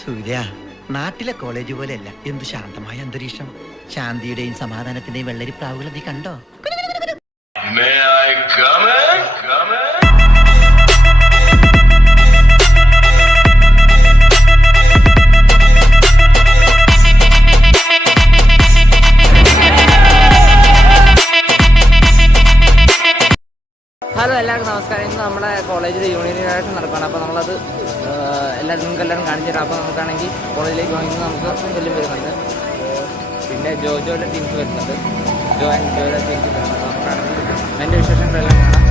സൂര്യ, നാട്ടിലെ കോളേജ് പോലെയല്ല, എന്ത് ശാന്തമായ അന്തരീക്ഷം. ശാന്തിയുടെയും സമാധാനത്തിന്റെയും വെള്ളരി പ്രാവുകൾ നീ കണ്ടോ? ഹലോ, എല്ലാവർക്കും നമസ്കാരം. ഇന്ന് നമ്മുടെ കോളേജിൽ യൂണിയൻ ഇനാഗ്രേഷൻ നടക്കുകയാണ്. അപ്പോൾ നമ്മളത് നിങ്ങൾക്ക് എല്ലാവരും കാണിച്ചു തരാം. അപ്പോൾ നമുക്കാണെങ്കിൽ കോളേജിലേക്ക് ഇന്ന് നമുക്ക് എല്ലാം വരുന്നുണ്ട്. പിന്നെ ജോയുടെ ടീംസ് വരുന്നുണ്ട്. ജോയുടെ ടീംസ് വരുന്നുണ്ട്. നമുക്കാണെങ്കിൽ അതിൻ്റെ വിശേഷങ്ങളെല്ലാം കാണാം.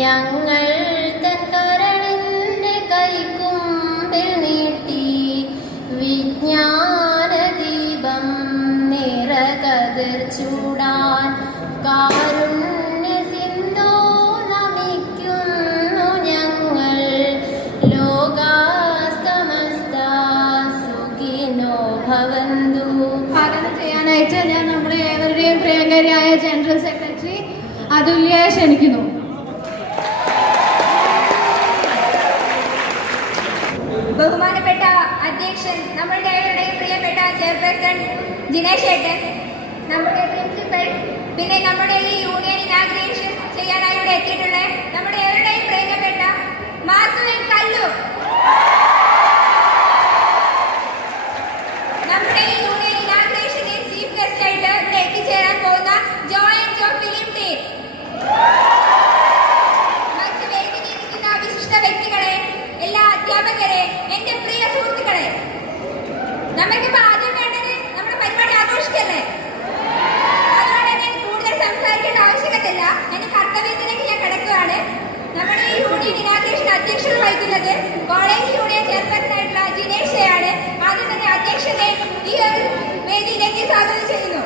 ഞങ്ങൾ തൻ കരളിന്റെ കൈക്കുമ്പിൽ നീട്ടി വിജ്ഞാനദീപം നിറകതിർ ചൂടാൻ കാരുണ്യ സിന്ധോ നമിക്കുന്നു ഞങ്ങൾ. ലോകാസ്തമസ്ത സുഖിനോ ഭവന്തു. സ്വാഗതം ചെയ്യാനായിട്ട് ഞാൻ നമ്മുടെ ഏവരുടെയും പ്രിയങ്കരിയായ ജനറൽ സെക്രട്ടറി അതുല്യയെ ക്ഷണിക്കുന്നു. ബഹുമാനപ്പെട്ട അധ്യക്ഷൻ, നമ്മളുടെ ഏവരുടെയും പ്രിയപ്പെട്ട ചെയർപേഴ്സൺ ജിനേഷ് ഏട്ടൻ, നമ്മുടെ പ്രിൻസിപ്പൽ, പിന്നെ നമ്മുടെ ഈ യൂണിയൻ ഇനാഗ്രേഷൻ ചെയ്യാനായി ഇവിടെ എത്തിയിട്ടുള്ള നമ്മുടെ ഏവരുടെയും പ്രിയപ്പെട്ട മാത്തുവിൻ കല്ലു, നമ്മുടെ ഈ യൂണിയൻ ഇനാഗ്രേഷന്റെ ചീഫ് ഗസ്റ്റ് ആയിട്ട് ഇവിടെ എത്തിച്ചേരാൻ പോകുന്ന ജോ ഫിലിം ടീം, മറ്റ് വേദിയിലിരിക്കുന്ന വിശിഷ്ട വ്യക്തികളെ, എല്ലാ അധ്യാപകരെ, എന്റെ പ്രിയ സുഹൃത്തുക്കളെ, നമുക്കിപ്പോ ആദ്യം വേണ്ടത് നമ്മുടെ പരിപാടി ആഘോഷിക്കല്ലേ. അതുകൊണ്ട് തന്നെ കൂടുതൽ സംസാരിക്കേണ്ട ആവശ്യകതയില്ല. എന്റെ കർത്തവ്യത്തിലേക്ക് ഞാൻ കിടക്കുകയാണ്. നമ്മുടെ ഈ യൂണിയൻ ഇനാഗ്രേഷൻ അധ്യക്ഷത വഹിക്കുന്നത് കോളേജ് യൂണിയൻ ചെയർപേഴ്സൺ ആയിട്ടുള്ള ജിനേഷയാണ്. ആദ്യം തന്നെ അധ്യക്ഷനെ ഈ ഒരു വേദിയിലേക്ക് സ്വാഗതം ചെയ്യുന്നു.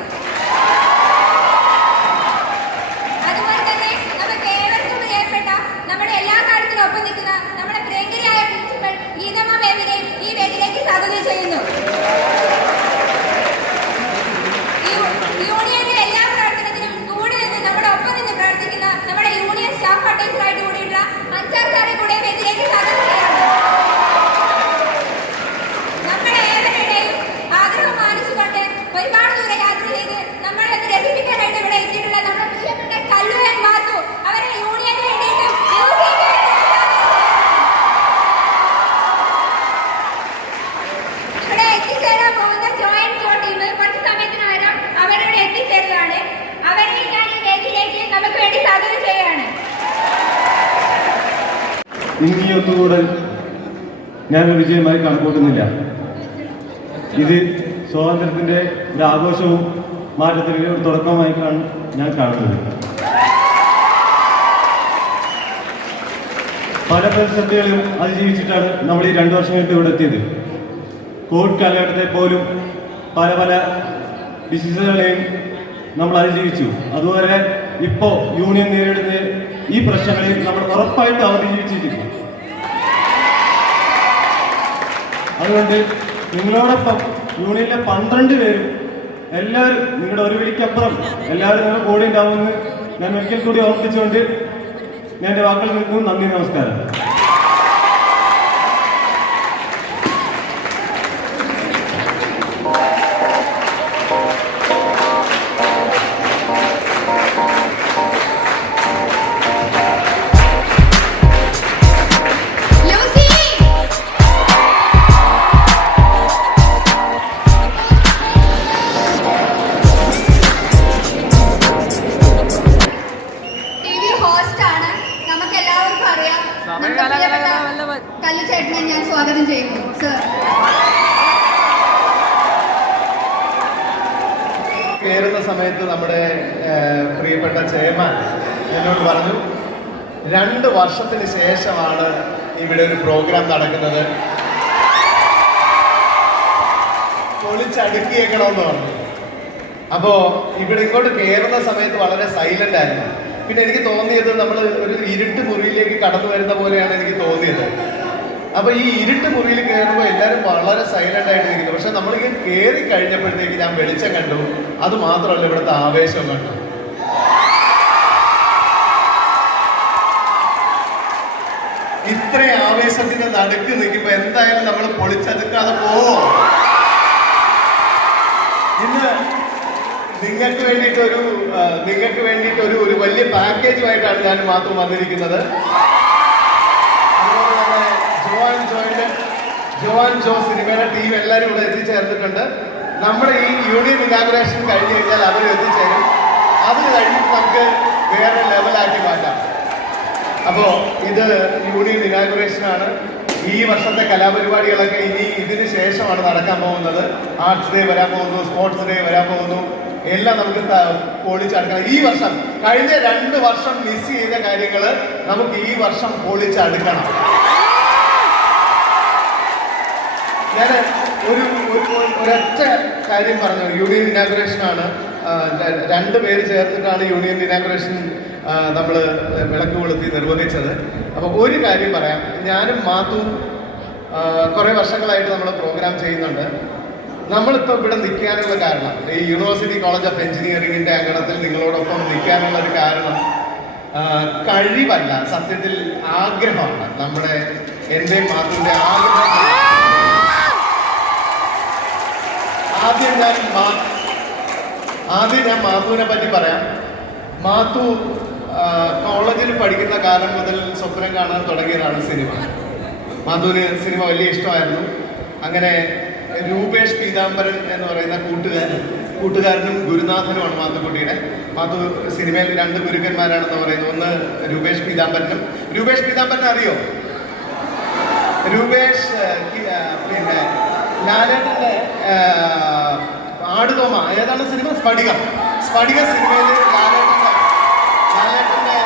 അതുപോലെ തന്നെ നമുക്ക് ഏവർക്കും പ്രിയപ്പെട്ട നമ്മുടെ എല്ലാ കാര്യത്തിനും ഒപ്പം നിൽക്കുന്ന നമ്മുടെ പ്രിയങ്കരിയായ പ്രിൻസിപ്പൽ ഗീതമ്മ മേമിനെ ഈ വേദിയിലേക്ക് സ്വാഗതം ചെയ്യുന്നു. യൂണിയന്റെ എല്ലാ പ്രവർത്തനത്തിനും കൂടെ നിന്ന് നമ്മുടെ ഒപ്പം നിന്ന് പ്രവർത്തിക്കുന്ന നമ്മുടെ യൂണിയൻ സ്റ്റാഫ് അഡ്വൈസറായിട്ട് കൂടിയുള്ള അൻസാർ സാറെ കൂടെ വേദിയിലേക്ക് സ്വാഗതം ചെയ്യാറുണ്ട്. നമ്മുടെ ഏവരുടെയും ആഗ്രഹം മാനിച്ചുകൊണ്ട് ഒരുപാട് ദൂരെ യാത്ര ചെയ്ത് നമ്മളെ രസിപ്പിക്കാനായിട്ട് ഇവിടെ എത്തിയിട്ടുള്ള നമ്മുടെ പ്രിയപ്പെട്ട കല്ലു ആൻഡ് മാത്തു, അവരെ യൂണിയന് വേണ്ടിയിട്ട് ഇവിടെ എത്തിച്ചേരാൻ പോകുന്ന ജോ ടീം വേദിയിലേക്ക് നമുക്ക് വേണ്ടി സ്വാഗതം ചെയ്യുകയാണ്. ഇനി ഒത്തുകൂടൽ ഞാനൊരു വിജയമായി കണക്കൂട്ടുന്നില്ല. ഇത് സ്വാതന്ത്ര്യത്തിൻ്റെ ഒരു ആഘോഷവും മാറ്റത്തിൻ്റെ ഒരു തുടക്കമായിട്ടാണ് ഞാൻ കാണുന്നത്. പല പ്രതിസന്ധികളും അതിജീവിച്ചിട്ടാണ് നമ്മൾ ഈ 2 വർഷം കഴിഞ്ഞിട്ട് ഇവിടെ എത്തിയത്. കോവിഡ് കാലഘട്ടത്തെ പോലും പല പല ഡിസീസുകളെയും നമ്മൾ അതിജീവിച്ചു. അതുപോലെ ഇപ്പോൾ യൂണിയൻ നേരിടുന്ന ഈ പ്രശ്നങ്ങളെയും നമ്മൾ ഉറപ്പായിട്ട് അതിജീവിച്ചിരിക്കും. അതുകൊണ്ട് നിങ്ങളോടൊപ്പം യൂണിയനിലെ 12 പേരും എല്ലാവരും നിങ്ങളുടെ ഒരു വിളിക്കപ്പുറം എല്ലാവരും നിങ്ങൾ കൂടെ ഉണ്ടാവുമെന്ന് ഞാൻ ഒരിക്കൽ കൂടി ഓർമ്മിച്ചുകൊണ്ട് ഞാൻ എൻ്റെ വാക്കുകളിൽ നിൽക്കുന്നു. നന്ദി, നമസ്കാരം. കല്ലുചേട്ടനെ ഞാൻ സ്വാഗതം ചെയ്യുന്നു. സർ, കയറുന്ന സമയത്ത് നമ്മുടെ പ്രിയപ്പെട്ട ചെയർമാൻ എന്നോട് പറഞ്ഞു 2 വർഷത്തിന് ശേഷമാണ് ഇവിടെ ഒരു പ്രോഗ്രാം നടക്കുന്നത്, പൊളിച്ചടുക്കിയേക്കണമെന്ന് പറഞ്ഞു. അപ്പോൾ ഇവിടെ ഇങ്ങോട്ട് കയറുന്ന സമയത്ത് വളരെ സൈലന്റ് ആയിരുന്നു. പിന്നെ എനിക്ക് തോന്നിയത് നമ്മൾ ഒരു ഇരുട്ട് മുറിയിലേക്ക് കടന്നു വരുന്ന പോലെയാണ് എനിക്ക് തോന്നിയത്. അപ്പൊ ഈ ഇരുട്ട് മുറിയിൽ കയറുമ്പോൾ എല്ലാവരും വളരെ സൈലന്റ് ആയിട്ട് ഇരിക്കുന്നു. പക്ഷെ നമ്മളിങ്ങനെ കയറി കഴിഞ്ഞപ്പോഴത്തേക്ക് ഞാൻ വെളിച്ചം കണ്ടു. അത് മാത്രമല്ല, ഇവിടുത്തെ ആവേശം കണ്ടു. ഇത്ര ആവേശത്തിന്റെ നടുക്ക് നിൽക്കുമ്പോ എന്തായാലും നമ്മൾ പൊളിച്ചെടുക്കാതെ പോവോ? ഇന്ന് നിങ്ങൾക്ക് വേണ്ടിയിട്ട് ഒരു വലിയ പാക്കേജുമായിട്ടാണ് ഞാൻ മാത്രം വന്നിരിക്കുന്നത്. അതുപോലെ തന്നെ ജോൻ ജോ സിനിമയുടെ ടീം എല്ലാവരും ഇവിടെ എത്തിച്ചേർന്നിട്ടുണ്ട്. നമ്മുടെ ഈ യൂണിയൻ ഇനാഗുറേഷൻ കഴിഞ്ഞ് കഴിഞ്ഞാൽ അവർ എത്തിച്ചേരും. അത് കഴിഞ്ഞിട്ട് നമുക്ക് വേറെ ലെവലാക്കി മാറ്റാം. അപ്പോൾ ഇത് യൂണിയൻ ഇനാഗുറേഷനാണ്. ഈ വർഷത്തെ കലാപരിപാടികളൊക്കെ ഇനി ഇതിന് ശേഷമാണ് നടക്കാൻ പോകുന്നത്. ആർട്സ് ഡേ വരാൻ പോകുന്നു, സ്പോർട്സ് ഡേ വരാൻ പോകുന്നു. എല്ലാം നമുക്ക് പൊളിച്ചടുക്കണം. ഈ വർഷം കഴിഞ്ഞ 2 വർഷം മിസ് ചെയ്ത കാര്യങ്ങൾ നമുക്ക് ഈ വർഷം പൊളിച്ചടുക്കണം. ഞാൻ ഒരൊറ്റ കാര്യം പറഞ്ഞു. യൂണിയൻ ഇനാഗുറേഷനാണ്. 2 പേര് ചേർത്തിട്ടാണ് യൂണിയൻ ഇനാഗുറേഷൻ നമ്മൾ വിളക്ക് കൊളുത്തി നിർവഹിച്ചത്. അപ്പോൾ ഒരു കാര്യം പറയാം. ഞാനും മാത്തും കുറേ വർഷങ്ങളായിട്ട് നമ്മൾ പ്രോഗ്രാം ചെയ്യുന്നുണ്ട്. നമ്മളിപ്പോൾ ഇവിടെ നിൽക്കാനുള്ള കാരണം, ഈ യൂണിവേഴ്സിറ്റി കോളേജ് ഓഫ് എഞ്ചിനീയറിംഗിൻ്റെ അങ്കണത്തിൽ നിങ്ങളോടൊപ്പം നിൽക്കാനുള്ള ഒരു കാരണം കഴിവല്ല, സത്യത്തിൽ ആഗ്രഹമാണ്. നമ്മുടെ എൻ്റെ മാത്തുവിൻ്റെ ആഗ്രഹം. ആദ്യം ഞാൻ മാത്തുവിനെ പറ്റി പറയാം. മാത്തു കോളേജിൽ പഠിക്കുന്ന കാലം മുതൽ സ്വപ്നം കാണാൻ തുടങ്ങിയതാണ് സിനിമ. മാത്തുവിന് സിനിമ വലിയ ഇഷ്ടമായിരുന്നു. അങ്ങനെ രൂപേഷ് പീതാംബരൻ എന്ന് പറയുന്ന കൂട്ടുകാരനും ഗുരുനാഥനുമാണ് മാത്തുക്കുട്ടിയുടെ. മാത്തു സിനിമയിൽ 2 ഗുരുക്കന്മാരാണെന്ന് പറയുന്നു. ഒന്ന് രൂപേഷ് പീതാംബരനെ അറിയോ? രൂപേഷ് പിന്നെ ലാലേട്ടൻ്റെ ആടുതോമ ഏതാണ് സിനിമ? സ്ഫടിക സിനിമയിൽ ലാലേട്ടൻ്റെ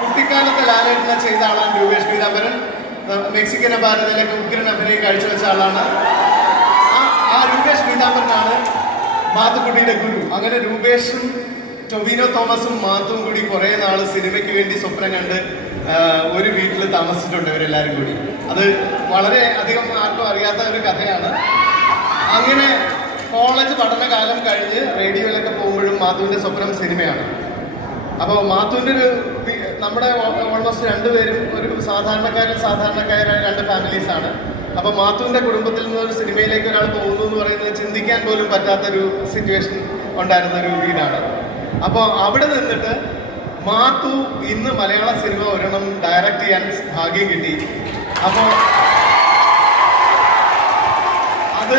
കുട്ടിക്കാലത്തെ ലാലേട്ടനെ ചെയ്ത ആളാണ് രൂപേഷ് പീതാംബരൻ. മെക്സിക്കൻ ഭാരതയിലൊക്കെ ഉഗ്രൻ അഭിനയം കാഴ്ചവെച്ച ആളാണ്. ആ രൂപേഷ് പീതാംബരനാണ് മാത്തുക്കുട്ടിയുടെ ഗുരു. അങ്ങനെ രൂപേഷും ടൊവിനോ തോമസും മാത്തും കൂടി കുറേ നാൾ സിനിമയ്ക്ക് വേണ്ടി സ്വപ്നം കണ്ട് ഒരു വീട്ടിൽ താമസിച്ചിട്ടുണ്ട് ഇവരെല്ലാവരും കൂടി. അത് വളരെ അധികം ആർക്കും അറിയാത്ത ഒരു കഥയാണ്. അങ്ങനെ കോളേജ് പഠനകാലം കഴിഞ്ഞ് റേഡിയോയിലൊക്കെ പോകുമ്പോഴും മാത്തുവിൻ്റെ സ്വപ്നം സിനിമയാണ്. അപ്പോൾ മാത്തുവിൻ്റെ നമ്മുടെ ഓൾമോസ്റ്റ് 2 പേരും ഒരു സാധാരണക്കാരായ 2 ഫാമിലീസാണ്. അപ്പോൾ മാത്തുവിൻ്റെ കുടുംബത്തിൽ നിന്ന് ഒരു സിനിമയിലേക്ക് ഒരാൾ പോകുന്നു എന്ന് പറയുന്നത് ചിന്തിക്കാൻ പോലും പറ്റാത്തൊരു സിറ്റുവേഷൻ ഉണ്ടായിരുന്ന ഒരു വീടാണ്. അപ്പോൾ അവിടെ നിന്നിട്ട് മാത്തു ഇന്ന് മലയാള സിനിമ ഒരെണ്ണം ഡയറക്റ്റ് ചെയ്യാൻ ഭാഗ്യം കിട്ടി. അപ്പോൾ അത്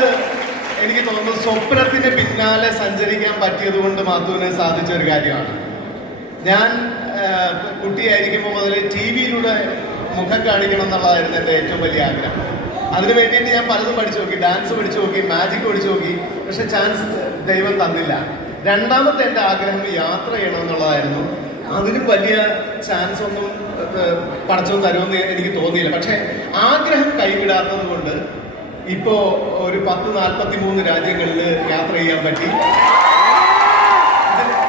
എനിക്ക് തോന്നുന്നു സ്വപ്നത്തിന് പിന്നാലെ സഞ്ചരിക്കാൻ പറ്റിയത് കൊണ്ട് മാത്തുവിന് സാധിച്ച ഒരു കാര്യമാണ്. ഞാൻ കുട്ടിയായിരിക്കുമ്പോൾ മുതൽ ടി വിയിലൂടെ മുഖം കാണിക്കണം എന്നുള്ളതായിരുന്നു എൻ്റെ ഏറ്റവും വലിയ ആഗ്രഹം. അതിനു വേണ്ടിയിട്ട് ഞാൻ പലതും പഠിച്ചു നോക്കി, ഡാൻസ് പഠിച്ചു നോക്കി, മാജിക് പഠിച്ചു നോക്കി. പക്ഷെ ചാൻസ് ദൈവം തന്നില്ല. രണ്ടാമത്തെ എൻ്റെ ആഗ്രഹം യാത്ര ചെയ്യണം എന്നുള്ളതായിരുന്നു. അതിന് വലിയ ചാൻസ് ഒന്നും പടച്ചോ തരുമെന്ന് എനിക്ക് തോന്നിയില്ല. പക്ഷെ ആഗ്രഹം കൈവിടാത്തത് കൊണ്ട് ഇപ്പോൾ ഒരു 43 രാജ്യങ്ങളിൽ യാത്ര ചെയ്യാൻ പറ്റി.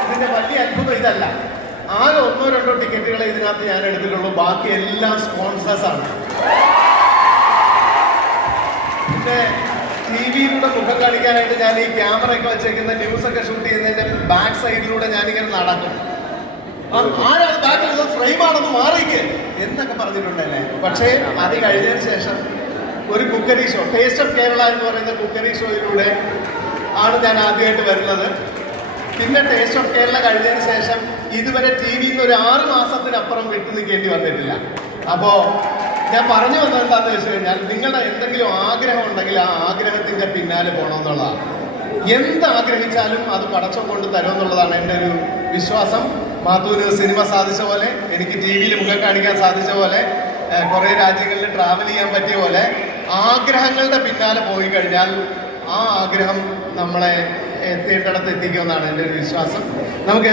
ഇതിൻ്റെ വലിയ അത്ഭുതം ഇതല്ല, ആകെ 1-2 ടിക്കറ്റുകളെ ഇതിനകത്ത് ഞാൻ എടുത്തിട്ടുള്ളൂ. ബാക്കി എല്ലാം സ്പോൺസേഴ്സാണ്. പിന്നെ ടി വിയിലൂടെ മുഖം കാണിക്കാനായിട്ട് ഞാൻ ഈ ക്യാമറയൊക്കെ വെച്ചേക്കുന്ന ന്യൂസൊക്കെ ഷൂട്ട് ചെയ്യുന്നതിന്റെ ബാക്ക് സൈഡിലൂടെ ഞാനിങ്ങനെ നടക്കും. ആരാണ് ബാക്കിൽ ഫ്രെയിമാണെന്ന് മാറിക്ക് എന്നൊക്കെ പറഞ്ഞിട്ടുണ്ടല്ലേ. പക്ഷേ അത് കഴിഞ്ഞതിന് ശേഷം ഒരു cookery show, taste of Kerala എന്ന് പറയുന്ന കുക്കറി ഷോയിലൂടെ ആണ് ഞാൻ ആദ്യമായിട്ട് വരുന്നത്. പിന്നെ ടേസ്റ്റ് ഓഫ് കേരള കഴിഞ്ഞതിന് ശേഷം ഇതുവരെ ടി വിയിൽ നിന്ന് ഒരു 6 മാസത്തിനപ്പുറം വിട്ടു നിൽക്കേണ്ടി വന്നിട്ടില്ല. അപ്പോൾ ഞാൻ പറഞ്ഞു വന്നത് എന്താണെന്ന് വെച്ച് കഴിഞ്ഞാൽ, നിങ്ങളുടെ എന്തെങ്കിലും ആഗ്രഹം ഉണ്ടെങ്കിൽ ആ ആഗ്രഹത്തിന്റെ പിന്നാലെ പോകണമെന്നുള്ളതാണ്. എന്താഗ്രഹിച്ചാലും അത് പടച്ചം കൊണ്ട് തരുമെന്നുള്ളതാണ് എൻ്റെ ഒരു വിശ്വാസം. മാത്തൂര് സിനിമ സാധിച്ച പോലെ, എനിക്ക് ടി വിയിൽ മുഖം കാണിക്കാൻ സാധിച്ച പോലെ, കുറേ രാജ്യങ്ങളിൽ ട്രാവൽ ചെയ്യാൻ പറ്റിയ പോലെ, ആഗ്രഹങ്ങളുടെ പിന്നാലെ പോയി കഴിഞ്ഞാൽ ആ ആഗ്രഹം നമ്മളെ എത്തേണ്ടിടത്ത് എത്തിക്കുമെന്നാണ് എൻ്റെ ഒരു വിശ്വാസം. നമുക്ക്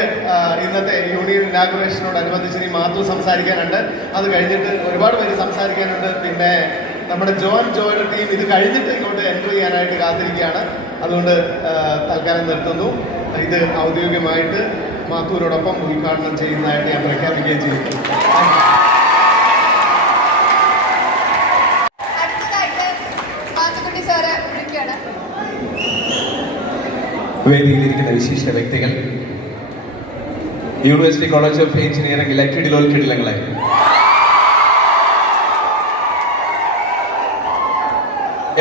ഇന്നത്തെ യൂണിയൻ ഇനാഗുറേഷനോടനുബന്ധിച്ച് ഇനി മാത്തു സംസാരിക്കാനുണ്ട്. അത് കഴിഞ്ഞിട്ട് ഒരുപാട് പേര് സംസാരിക്കാനുണ്ട്. പിന്നെ നമ്മുടെ ജോയുടെ ടീം ഇത് കഴിഞ്ഞിട്ട് ഇങ്ങോട്ട് എൻട്രി ചെയ്യാനായിട്ട് കാത്തിരിക്കുകയാണ്. അതുകൊണ്ട് തൽക്കാലം നിർത്തുന്നു. ഇത് ഔദ്യോഗികമായിട്ട് മാത്തൂരോടൊപ്പം ഉദ്ഘാടനം ചെയ്യുന്നതായിട്ട് ഞാൻ പ്രഖ്യാപിക്കുകയും ചെയ്തു. വേദിയിലിരിക്കുന്ന വിശിഷ്ട വ്യക്തികൾ, യൂണിവേഴ്സിറ്റി കോളേജ് ഓഫ് എഞ്ചിനീയറിംഗിലെ കിടിലങ്ങളെ,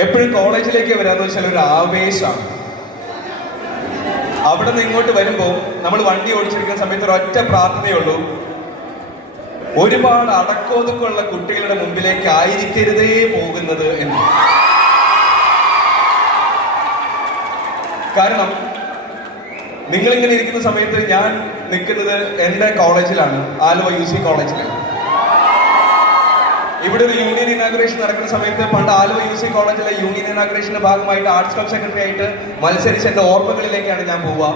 എപ്പോഴും കോളേജിലേക്ക് വരാന്ന് വെച്ചാൽ ഒരു ആവേശമാണ്. അവിടെ നിന്ന് ഇങ്ങോട്ട് വരുമ്പോൾ നമ്മൾ വണ്ടി ഓടിച്ചിരിക്കുന്ന സമയത്ത് ഒരൊറ്റ പ്രാർത്ഥനയുള്ളൂ, ഒരുപാട് അടക്കോതുക്കുള്ള കുട്ടികളുടെ മുമ്പിലേക്ക് ആയിരിക്കരുതേ പോകുന്നത് എന്ന്. കാരണം നിങ്ങളിങ്ങനെ ഇരിക്കുന്ന സമയത്ത് ഞാൻ നിൽക്കുന്നത് എൻ്റെ കോളേജിലാണ്, ആലുവ UC കോളേജിലാണ്. ഇവിടെ ഒരു യൂണിയൻ ഇനാഗുറേഷൻ നടക്കുന്ന സമയത്ത് പണ്ട് ആലുവ UC കോളേജിലെ യൂണിയൻ ഇനാഗുറേഷന്റെ ഭാഗമായിട്ട് ആർട്സ് ക്ലബ് സെക്രട്ടറി ആയിട്ട് മത്സരിച്ച എൻ്റെ ഓർമ്മകളിലേക്കാണ് ഞാൻ പോവുക.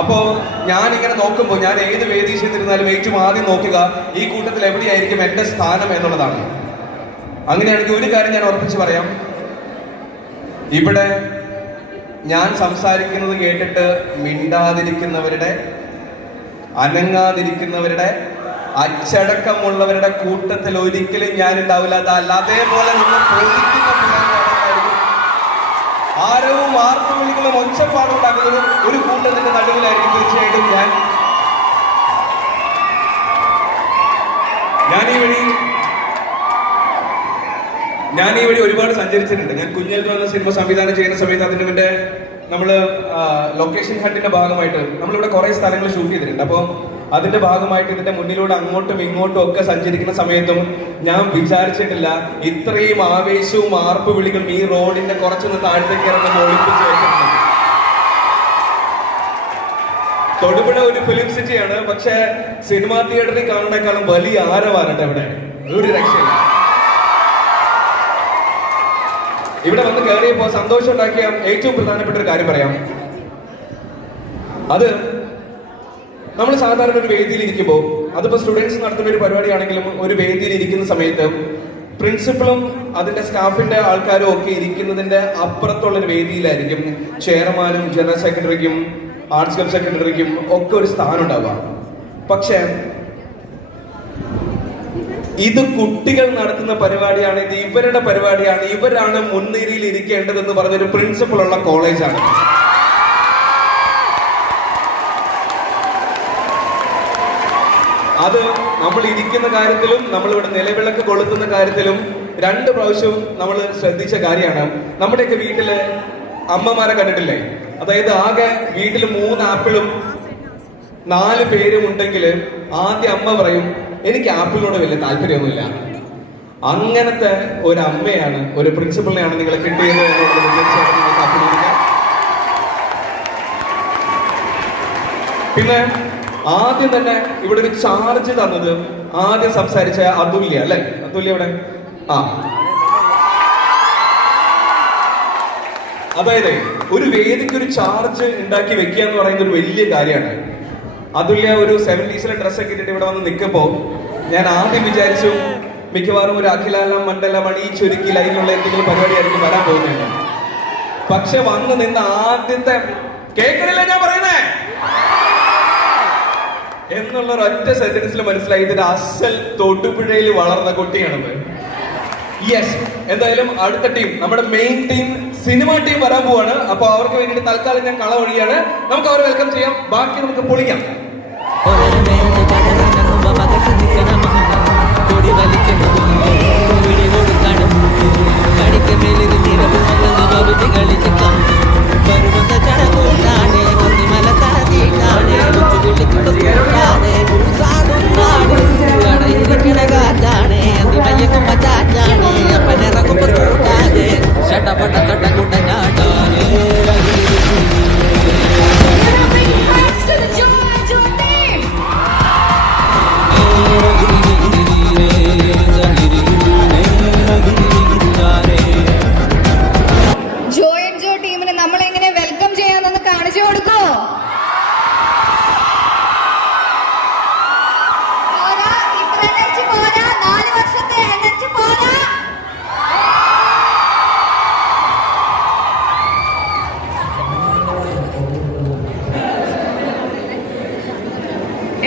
അപ്പോൾ ഞാനിങ്ങനെ നോക്കുമ്പോൾ, ഞാൻ ഏത് വേദി ചെയ്തിരുന്നാലും ഏറ്റവും ആദ്യം നോക്കുക ഈ കൂട്ടത്തിൽ എവിടെയായിരിക്കും എൻ്റെ സ്ഥാനം എന്നുള്ളതാണ്. അങ്ങനെയാണെങ്കിൽ ഒരു കാര്യം ഞാൻ ഉറപ്പിച്ച് പറയാം, ഇവിടെ ഞാൻ സംസാരിക്കുന്നത് കേട്ടിട്ട് മിണ്ടാതിരിക്കുന്നവരുടെ, അനങ്ങാതിരിക്കുന്നവരുടെ, അച്ചടക്കമുള്ളവരുടെ കൂട്ടത്തിൽ ഒരിക്കലും ഞാൻ ഉണ്ടാവില്ല. അതേപോലെ നിങ്ങൾ ആരവും ആർപ്പുവിളികളും ഒച്ചപ്പാടുണ്ടാക്കുന്നതും ഒരു കൂട്ടത്തിന്റെ നടുവിലായിരിക്കും. തീർച്ചയായിട്ടും ഞാൻ ഈ വഴി ഒരുപാട് സഞ്ചരിച്ചിട്ടുണ്ട്. ഞാൻ കുഞ്ഞൽത്ത് എന്ന സിനിമ സംവിധാനം ചെയ്യുന്ന സമയത്ത് അതിന് മുന്നേ നമ്മൾ ലൊക്കേഷൻ ഹണ്ടിന്റെ ഭാഗമായിട്ട് നമ്മളിവിടെ കുറേ സ്ഥലങ്ങൾ ഷൂട്ട് ചെയ്തിട്ടുണ്ട്. അപ്പോൾ അതിന്റെ ഭാഗമായിട്ട് ഇതിന്റെ മുന്നിലൂടെ അങ്ങോട്ടും ഇങ്ങോട്ടും ഒക്കെ സഞ്ചരിക്കുന്ന സമയത്തും ഞാൻ വിചാരിച്ചിട്ടില്ല ഇത്രയും ആവേശവും ആർപ്പ് വിളികളും ഈ റോഡിന്റെ കുറച്ചൊന്ന് താഴത്തേക്ക് ഇറങ്ങുമ്പോൾ ഒളിപ്പിച്ച് വെച്ചിട്ടുണ്ട്. തൊടുപുഴ ഒരു ഫിലിം സിറ്റിയാണ്, പക്ഷെ സിനിമാ തിയേറ്ററിൽ കാണുന്നേക്കാളും വലിയ ആരവാണ് ഇവിടെ, ഒരു രക്ഷയില്ല. ഇവിടെ വന്ന് കയറിയപ്പോൾ സന്തോഷം ഉണ്ടാക്കിയ ഏറ്റവും പ്രധാനപ്പെട്ട ഒരു കാര്യം പറയാം. അത് നമ്മൾ സാധാരണ ഒരു വേദിയിൽ ഇരിക്കുമ്പോൾ, അതിപ്പോൾ സ്റ്റുഡൻസ് നടത്തുന്ന ഒരു പരിപാടിയാണെങ്കിലും ഒരു വേദിയിൽ ഇരിക്കുന്ന സമയത്ത് പ്രിൻസിപ്പളും അതിന്റെ സ്റ്റാഫിന്റെ ആൾക്കാരും ഒക്കെ ഇരിക്കുന്നതിന്റെ അപ്പുറത്തുള്ളൊരു വേദിയിലായിരിക്കും ചെയർമാനും ജനറൽ സെക്രട്ടറിക്കും ആർട്സ് ക്ലബ് സെക്രട്ടറിക്കും ഒക്കെ ഒരു സ്ഥാനം ഉണ്ടാവുക. പക്ഷേ ഇത് കുട്ടികൾ നടത്തുന്ന പരിപാടിയാണ്, ഇത് ഇവരുടെ പരിപാടിയാണ്, ഇവരാണ് മുൻനിരയിൽ ഇരിക്കേണ്ടതെന്ന് പറഞ്ഞൊരു പ്രിൻസിപ്പൾ ഉള്ള കോളേജാണ്. അത് നമ്മൾ ഇരിക്കുന്ന കാര്യത്തിലും നമ്മളിവിടെ നിലവിളക്ക് കൊളുത്തുന്ന കാര്യത്തിലും 2 പ്രാവശ്യവും നമ്മൾ ശ്രദ്ധിച്ച കാര്യമാണ്. നമ്മുടെയൊക്കെ വീട്ടില് അമ്മമാരെ കണ്ടിട്ടില്ലേ? അതായത് ആകെ വീട്ടിൽ 3 ആപ്പിളും 4 പേരും ഉണ്ടെങ്കിൽ ആദ്യം അമ്മ പറയും എനിക്ക് ആപ്പിളിനോട് വലിയ താല്പര്യമൊന്നുമില്ല. അങ്ങനത്തെ ഒരു അമ്മയാണ്, ഒരു പ്രിൻസിപ്പളിനെയാണ് നിങ്ങളെ കിട്ടിയത് എന്നുള്ളത്. പിന്നെ ആദ്യം തന്നെ ഇവിടെ ഒരു ചാർജ് തന്നത് ആദ്യം സംസാരിച്ച അതുല്യ അല്ലെ? അതുല്യ ഇവിടെ അതായത് ഒരു വേദിക്ക് ഒരു ചാർജ് ഉണ്ടാക്കി വെക്കുക എന്ന് പറയുന്നത് ഒരു വലിയ കാര്യമാണ്. അതുല്യ ഒരു 70s ഡ്രസ്സൊക്കെ ഇട്ടിട്ട് ഇവിടെ വന്ന് നിൽക്കുമ്പോ ഞാൻ ആദ്യം വിചാരിച്ചു മിക്കവാറും ഒരു അഖിലാല മണ്ഡല മണി ചുരുക്കി ലൈനിലുള്ള എന്തെങ്കിലും പരിപാടിയായിരിക്കും വരാൻ പോകുന്നത്. പക്ഷെ വന്ന് നിന്ന് ആദ്യത്തെ കേൾക്കണില്ല ഞാൻ പറയുന്നേ എന്നുള്ള ഒരൊറ്റ സെന്റൻസിൽ മനസ്സിലായി ഇതിന്റെ അസൽ തൊടുപുഴയിൽ വളർന്ന കുട്ടിയാണത്. യെസ്, എന്തായാലും അടുത്ത ടീം, നമ്മുടെ മെയിൻ ടീം, സിനിമ ടീം വരാൻ പോവാണ്. അപ്പൊ അവർക്ക് വേണ്ടിയിട്ട് തൽക്കാലം ഞാൻ കള ഒഴിയാണ്. നമുക്ക് അവരെ വെൽക്കം ചെയ്യാം, ബാക്കി നമുക്ക് പൊളിക്കാം.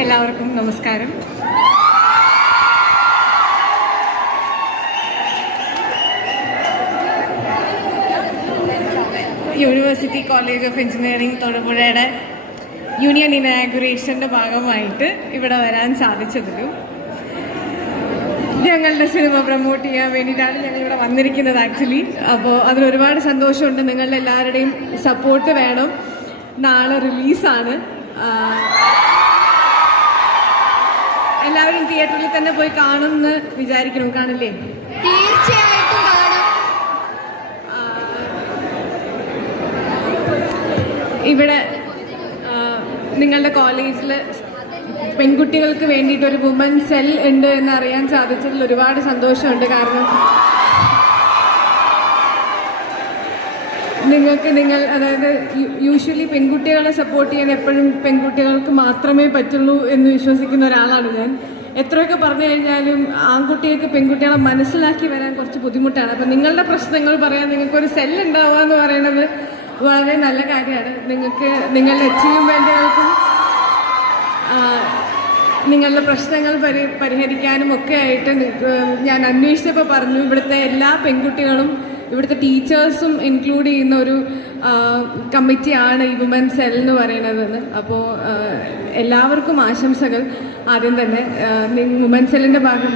എല്ലാവർക്കും നമസ്കാരം. യൂണിവേഴ്സിറ്റി കോളേജ് ഓഫ് എഞ്ചിനീയറിംഗ് തൊടുപുഴയുടെ യൂണിയൻ ഇനാഗുറേഷൻ്റെ ഭാഗമായിട്ട് ഇവിടെ വരാൻ സാധിച്ചതിലും ഞങ്ങളുടെ സിനിമ പ്രൊമോട്ട് ചെയ്യാൻ വേണ്ടിയിട്ടാണ് ഞങ്ങൾ ഇവിടെ വന്നിരിക്കുന്നത് ആക്ച്വലി. അപ്പോൾ അതിനൊരുപാട് സന്തോഷമുണ്ട്. നിങ്ങളുടെ എല്ലാവരുടെയും സപ്പോർട്ട് വേണം. നാളെ റിലീസാണ്. എല്ലാവരും തിയേറ്ററിൽ തന്നെ പോയി കാണുമെന്ന് വിചാരിക്കണം. കാണില്ലേ? തീർച്ചയായിട്ടും കാണാം. ഇവിടെ നിങ്ങളുടെ കോളേജിൽ പെൺകുട്ടികൾക്ക് വേണ്ടിയിട്ട് ഒരു വുമൻ സെൽ ഉണ്ട് എന്ന് അറിയാൻ സാധിച്ചതിൽ ഒരുപാട് സന്തോഷമുണ്ട്. കാരണം അതായത് യൂഷ്വലി പെൺകുട്ടികളെ സപ്പോർട്ട് ചെയ്യാൻ എപ്പോഴും പെൺകുട്ടികൾക്ക് മാത്രമേ പറ്റുള്ളൂ എന്ന് വിശ്വസിക്കുന്ന ഒരാളാണ് ഞാൻ. എത്രയൊക്കെ പറഞ്ഞു കഴിഞ്ഞാലും ആൺകുട്ടികൾക്ക് പെൺകുട്ടികളെ മനസ്സിലാക്കി വരാൻ കുറച്ച് ബുദ്ധിമുട്ടാണ്. അപ്പം നിങ്ങളുടെ പ്രശ്നങ്ങൾ പറയാൻ നിങ്ങൾക്കൊരു സെൽ ഉണ്ടാവുക എന്ന് പറയുന്നത് വളരെ നല്ല കാര്യമാണ്. നിങ്ങൾക്ക് നിങ്ങളുടെ അച്ചീവ്മെൻറ്റുകൾക്കും നിങ്ങളുടെ പ്രശ്നങ്ങൾ പരിഹരിക്കാനും ഒക്കെ ആയിട്ട് ഞാൻ അന്വേഷിച്ചപ്പോൾ പറഞ്ഞു ഇവിടുത്തെ എല്ലാ പെൺകുട്ടികളും ഇവിടുത്തെ ടീച്ചേഴ്സും ഇൻക്ലൂഡ് ചെയ്യുന്ന ഒരു കമ്മിറ്റിയാണ് ഈ വുമൻ സെൽ എന്ന് പറയുന്നതെന്ന്. അപ്പോൾ എല്ലാവർക്കും ആശംസകൾ. ആദ്യം തന്നെ വുമൻ സെല്ലിൻ്റെ ഭാഗം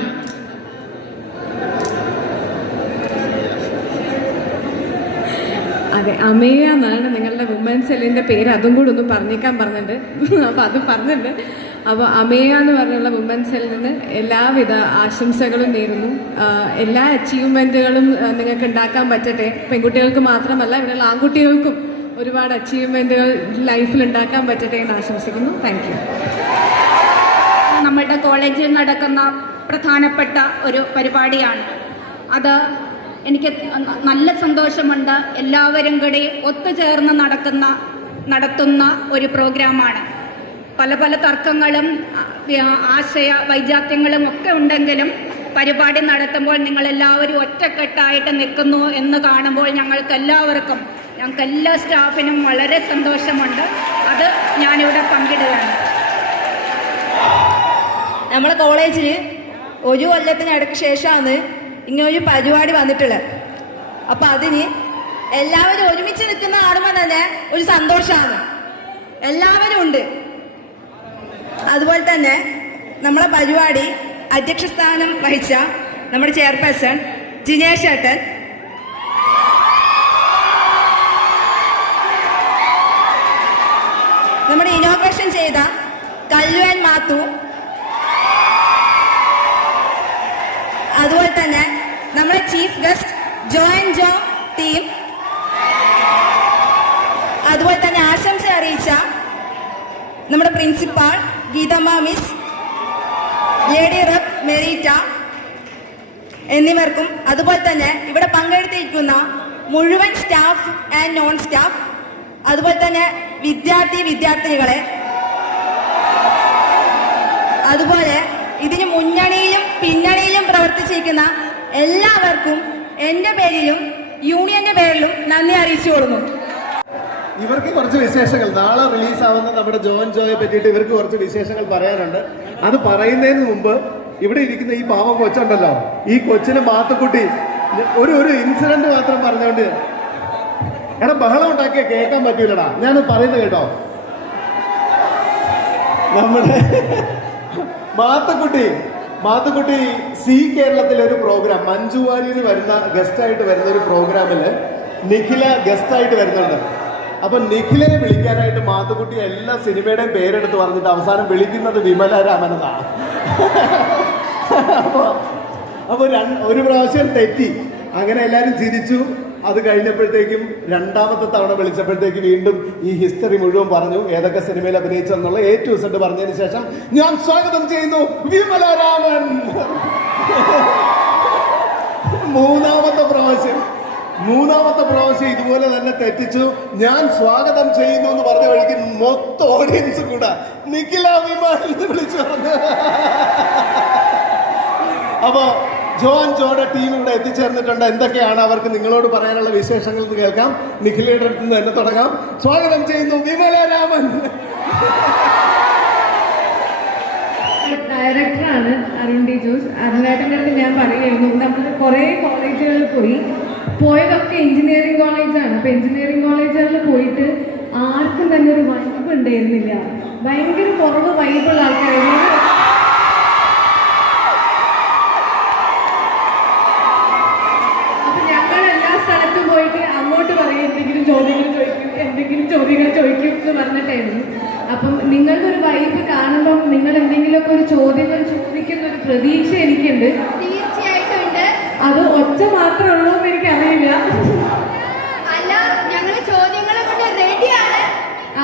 അതെ, അമേയ എന്നാണ് നിങ്ങളുടെ വുമൻ സെല്ലിൻ്റെ പേര്. അതും കൂടെ ഒന്ന് പറഞ്ഞേക്കാൻ പറഞ്ഞിട്ടുണ്ട്. അപ്പോൾ അത് പറഞ്ഞിട്ടുണ്ട്. അപ്പോൾ അമേയ എന്ന് പറഞ്ഞുള്ള വുമൻ സെല്ലിന് എല്ലാവിധ ആശംസകളും നേരുന്നു. എല്ലാ അച്ചീവ്മെൻറ്റുകളും നിങ്ങൾക്ക് ഉണ്ടാക്കാൻ പറ്റട്ടെ. പെൺകുട്ടികൾക്ക് മാത്രമല്ല, ഇവിടെയുള്ള ആൺകുട്ടികൾക്കും ഒരുപാട് അച്ചീവ്മെൻറ്റുകൾ ലൈഫിൽ ഉണ്ടാക്കാൻ പറ്റട്ടെ എന്ന് ആശംസിക്കുന്നു. Thank you. നമ്മുടെ കോളേജിൽ നടക്കുന്ന പ്രധാനപ്പെട്ട ഒരു പരിപാടിയാണ് അത്. എനിക്ക് നല്ല സന്തോഷമുണ്ട്. എല്ലാവരും കൂടി ഒത്തുചേർന്ന് നടത്തുന്ന ഒരു പ്രോഗ്രാമാണ്. പല പല തർക്കങ്ങളും ആശയ വൈജാത്യങ്ങളും ഒക്കെ ഉണ്ടെങ്കിലും പരിപാടി നടത്തുമ്പോൾ നിങ്ങളെല്ലാവരും ഒറ്റക്കെട്ടായിട്ട് നിൽക്കുന്നു എന്ന് കാണുമ്പോൾ ഞങ്ങൾക്ക് എല്ലാ സ്റ്റാഫിനും വളരെ സന്തോഷമുണ്ട്. അത് ഞാനിവിടെ പങ്കിടുകയാണ്. നമ്മുടെ കോളേജിൽ ഒരു കൊല്ലത്തിനിടയ്ക്ക് ശേഷമാണ് ഇങ്ങനൊരു പരിപാടി വന്നിട്ടുള്ളത്. അപ്പം അതിന് എല്ലാവരും ഒരുമിച്ച് നിൽക്കുന്ന കാണുമ്പോൾ തന്നെ ഒരു സന്തോഷമാണ്. എല്ലാവരും ഉണ്ട്. അതുപോലെ തന്നെ നമ്മളെ പരിപാടി അധ്യക്ഷസ്ഥാനം വഹിച്ച നമ്മുടെ ചെയർപേഴ്സൺ ജിനേഷ് ചേട്ടൻ, നമ്മുടെ ഇനോഗ്രേഷൻ ചെയ്ത കല്ലുവൻ മാത്തു, അതുപോലെ തന്നെ നമ്മുടെ ചീഫ് ഗസ്റ്റ് ജോ ടീം, അതുപോലെ തന്നെ ആശംസ അറിയിച്ച നമ്മുടെ principal Geethamma miss, lady rep Merita എന്നിവർക്കും അതുപോലെ തന്നെ ഇവിടെ പങ്കെടുത്തിരിക്കുന്ന മുഴുവൻ സ്റ്റാഫ് ആൻഡ് നോൺ സ്റ്റാഫ്, അതുപോലെ തന്നെ വിദ്യാർത്ഥിനികളെ, അതുപോലെ ഇതിന് മുന്നണിയിലും പിന്നണിയിലും പ്രവർത്തിച്ചിരിക്കുന്ന എല്ലാവർക്കും എൻ്റെ പേരിലും യൂണിയന്റെ പേരിലും നന്ദി അറിയിച്ചു കൊടുക്കുന്നു. ഇവർക്ക് കുറച്ച് വിശേഷങ്ങൾ, നാളെ റിലീസാവുന്ന നമ്മുടെ ജോൺ ജോയെ പറ്റിയിട്ട് ഇവർക്ക് കുറച്ച് വിശേഷങ്ങൾ പറയാനുണ്ട്. അത് പറയുന്നതിന് മുമ്പ് ഇവിടെ ഇരിക്കുന്ന ഈ പാവം കൊച്ചുണ്ടല്ലോ, ഈ കൊച്ചിന് മാത്തുക്കുട്ടി ഒരു ഇൻസിഡന്റ് മാത്രം പറഞ്ഞുകൊണ്ട്, എടാ ബഹളം ഉണ്ടാക്കിയ കേൾക്കാൻ പറ്റൂലടാ, ഞാൻ പറയുന്നത് കേട്ടോ. നമ്മുടെ മാത്തുക്കുട്ടി സി കേരളത്തിലെ ഒരു പ്രോഗ്രാം, മഞ്ജു വാര്യർ വരുന്ന ഗസ്റ്റായിട്ട് വരുന്ന ഒരു പ്രോഗ്രാമിൽ നിഖില ഗസ്റ്റായിട്ട് വരുന്നുണ്ട്. അപ്പൊ നിഖിലിനെ വിളിക്കാനായിട്ട് മാത്തുക്കുട്ടി എല്ലാ സിനിമയുടെയും പേരെടുത്ത് പറഞ്ഞിട്ട് അവസാനം വിളിക്കുന്നത് വിമല രാമനെന്നാണ്. അപ്പൊ ഒരു പ്രാവശ്യം തെറ്റി, അങ്ങനെ എല്ലാവരും ചിരിച്ചു. അത് കഴിഞ്ഞപ്പോഴത്തേക്കും രണ്ടാമത്തെ തവണ വിളിച്ചപ്പോഴത്തേക്ക് വീണ്ടും ഈ ഹിസ്റ്ററി മുഴുവൻ പറഞ്ഞു, ഏതൊക്കെ സിനിമയിൽ അഭിനയിച്ചെന്നുള്ള A to Z പറഞ്ഞതിന് ശേഷം ഞാൻ സ്വാഗതം ചെയ്യുന്നു വിമല രാമൻ. മൂന്നാമത്തെ പ്രാവശ്യം ഇതുപോലെ തന്നെ തെറ്റിച്ചു. ഞാൻ സ്വാഗതം ചെയ്യുന്നു എന്ന് പറഞ്ഞ വഴിക്ക് മൊത്തം ഓഡിയൻസ് കൂടെ നിഖില വിമാനിൽ വിളിച്ചു പറഞ്ഞു. അപ്പൊ ജോയുടെ ടീം ഇവിടെ എത്തിച്ചേർന്നിട്ടുണ്ട്. എന്തൊക്കെയാണ് അവർക്ക് നിങ്ങളോട് പറയാനുള്ള വിശേഷങ്ങൾ എന്ന് കേൾക്കാം. നിഖിലയുടെ അടുത്ത് നിന്ന് തന്നെ തുടങ്ങാം. സ്വാഗതം ചെയ്യുന്നു വിമല രാമൻ. ഡയറക്ടറാണ് അരുൺ ഡി ജോസ്. അരുണേട്ടൻ്റെ അടുത്ത് ഞാൻ പറയുമായിരുന്നു, നമ്മൾ കുറേ കോളേജുകളിൽ പോയതൊക്കെ എഞ്ചിനീയറിംഗ് കോളേജാണ്. അപ്പോൾ എഞ്ചിനീയറിംഗ് കോളേജുകളിൽ പോയിട്ട് ആർക്കും തന്നെ ഒരു വൈബ് ഉണ്ടായിരുന്നില്ല. ഭയങ്കര കുറവ് വൈബുള്ള ആൾക്കാരായിരുന്നു. അപ്പം ഞങ്ങൾ എല്ലാ സ്ഥലത്തും പോയിട്ട് അങ്ങോട്ട് പറയും എന്തെങ്കിലും ചോദ്യങ്ങൾ ചോദിക്കും എന്ന് പറഞ്ഞിട്ടായിരുന്നു. അപ്പം നിങ്ങൾക്കൊരു വൈബ് കാണുമ്പം നിങ്ങൾ എന്തെങ്കിലുമൊക്കെ ഒരു ചോദ്യങ്ങൾ ചോദിക്കുന്ന ഒരു പ്രതീക്ഷ എനിക്കുണ്ട്. തീർച്ചയായിട്ടും ഉണ്ട്. അത് ഒച്ച മാത്രമേ ഉള്ളൂ എന്ന് എനിക്കറിയില്ല. അല്ല, ഞങ്ങൾ ചോദ്യങ്ങളെ കൊണ്ട് റെഡിയാണ്.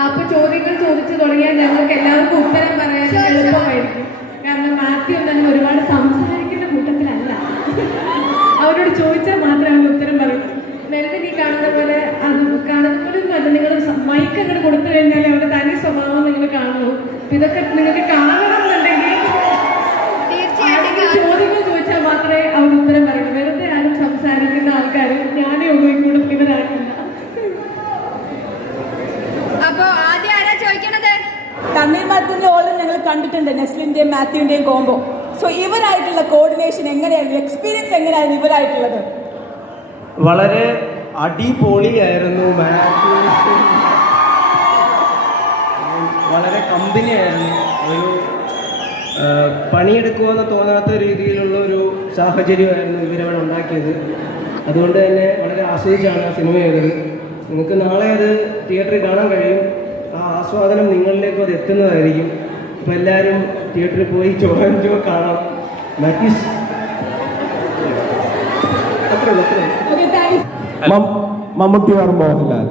അപ്പൊ ചോദ്യങ്ങൾ ചോദിച്ചു തുടങ്ങിയാൽ ഞങ്ങൾക്ക് എല്ലാവർക്കും ഉത്തരം പറയാൻ എളുപ്പമായിരിക്കും. കാരണം മാത്യു തന്നെ ഒരുപാട് സംസാരിക്കുന്ന കൂട്ടത്തിലല്ല. അവരോട് ചോദിച്ചാൽ മാത്രമേ അവർ ഉത്തരം പറയൂ. മെൽവിൻ ഈ കാണുന്ന പോലെ അത് കാണുന്നതൊന്നുമല്ല. നിങ്ങൾ മൈക്ക് അങ്ങോട്ട് കൊടുത്തു കഴിഞ്ഞാൽ അവരുടെ തനി സ്വഭാവം നിങ്ങൾ കാണുന്നു. ഇതൊക്കെ നിങ്ങൾക്ക് കാണണമെന്നുണ്ടെങ്കിൽ ചോദ്യങ്ങൾ ചോദിച്ചാൽ മാത്രമേ അവർ ഉത്തരം പറയൂ. വെറുതെ ആരും സംസാരിക്കുന്ന ആൾക്കാരും ഞാനേ ഉള്ളൂ ഇങ്ങോട്ട് ഇവരാക്കില്ല. അപ്പോ ആദ്യം ആരാ ചോദിക്കണത്? തണ്ണീർമരത്തിന്റെ ഓളം ഞങ്ങൾ കണ്ടിട്ടുണ്ട്, നെസ്ലിന്റെയും മാത്യുവിന്റെയും കോംബോ. സോ ഇവരായിട്ടുള്ള കോർഡിനേഷൻ എങ്ങനെയായിരുന്നു, എക്സ്പീരിയൻസ് എങ്ങനെയായിരുന്നു ഇവരായിട്ടുള്ളത്? വളരെ അടിപൊളിയായിരുന്നു. മാത്യു വളരെ കമ്പനിയായിരുന്നു. ഒരു പണിയെടുക്കുമെന്ന് തോന്നാത്ത രീതിയിലുള്ള ഒരു സാഹചര്യമായിരുന്നു ഇവരവിടെ ഉണ്ടാക്കിയത്. അതുകൊണ്ട് തന്നെ വളരെ ആസ്വദിച്ചാണ് ആ സിനിമ ചെയ്തത്. നിങ്ങൾക്ക് നാളെ അത് തിയേറ്ററിൽ കാണാൻ കഴിയും. ആ ആസ്വാദനം നിങ്ങളിലേക്ക് അത് എത്തുന്നതായിരിക്കും. അപ്പോൾ എല്ലാവരും തിയേറ്ററിൽ പോയി ജോ കാണാം. മാത്യൂസ് മമ്മൂട്ടി ഓർ മോഹൻലാൽ?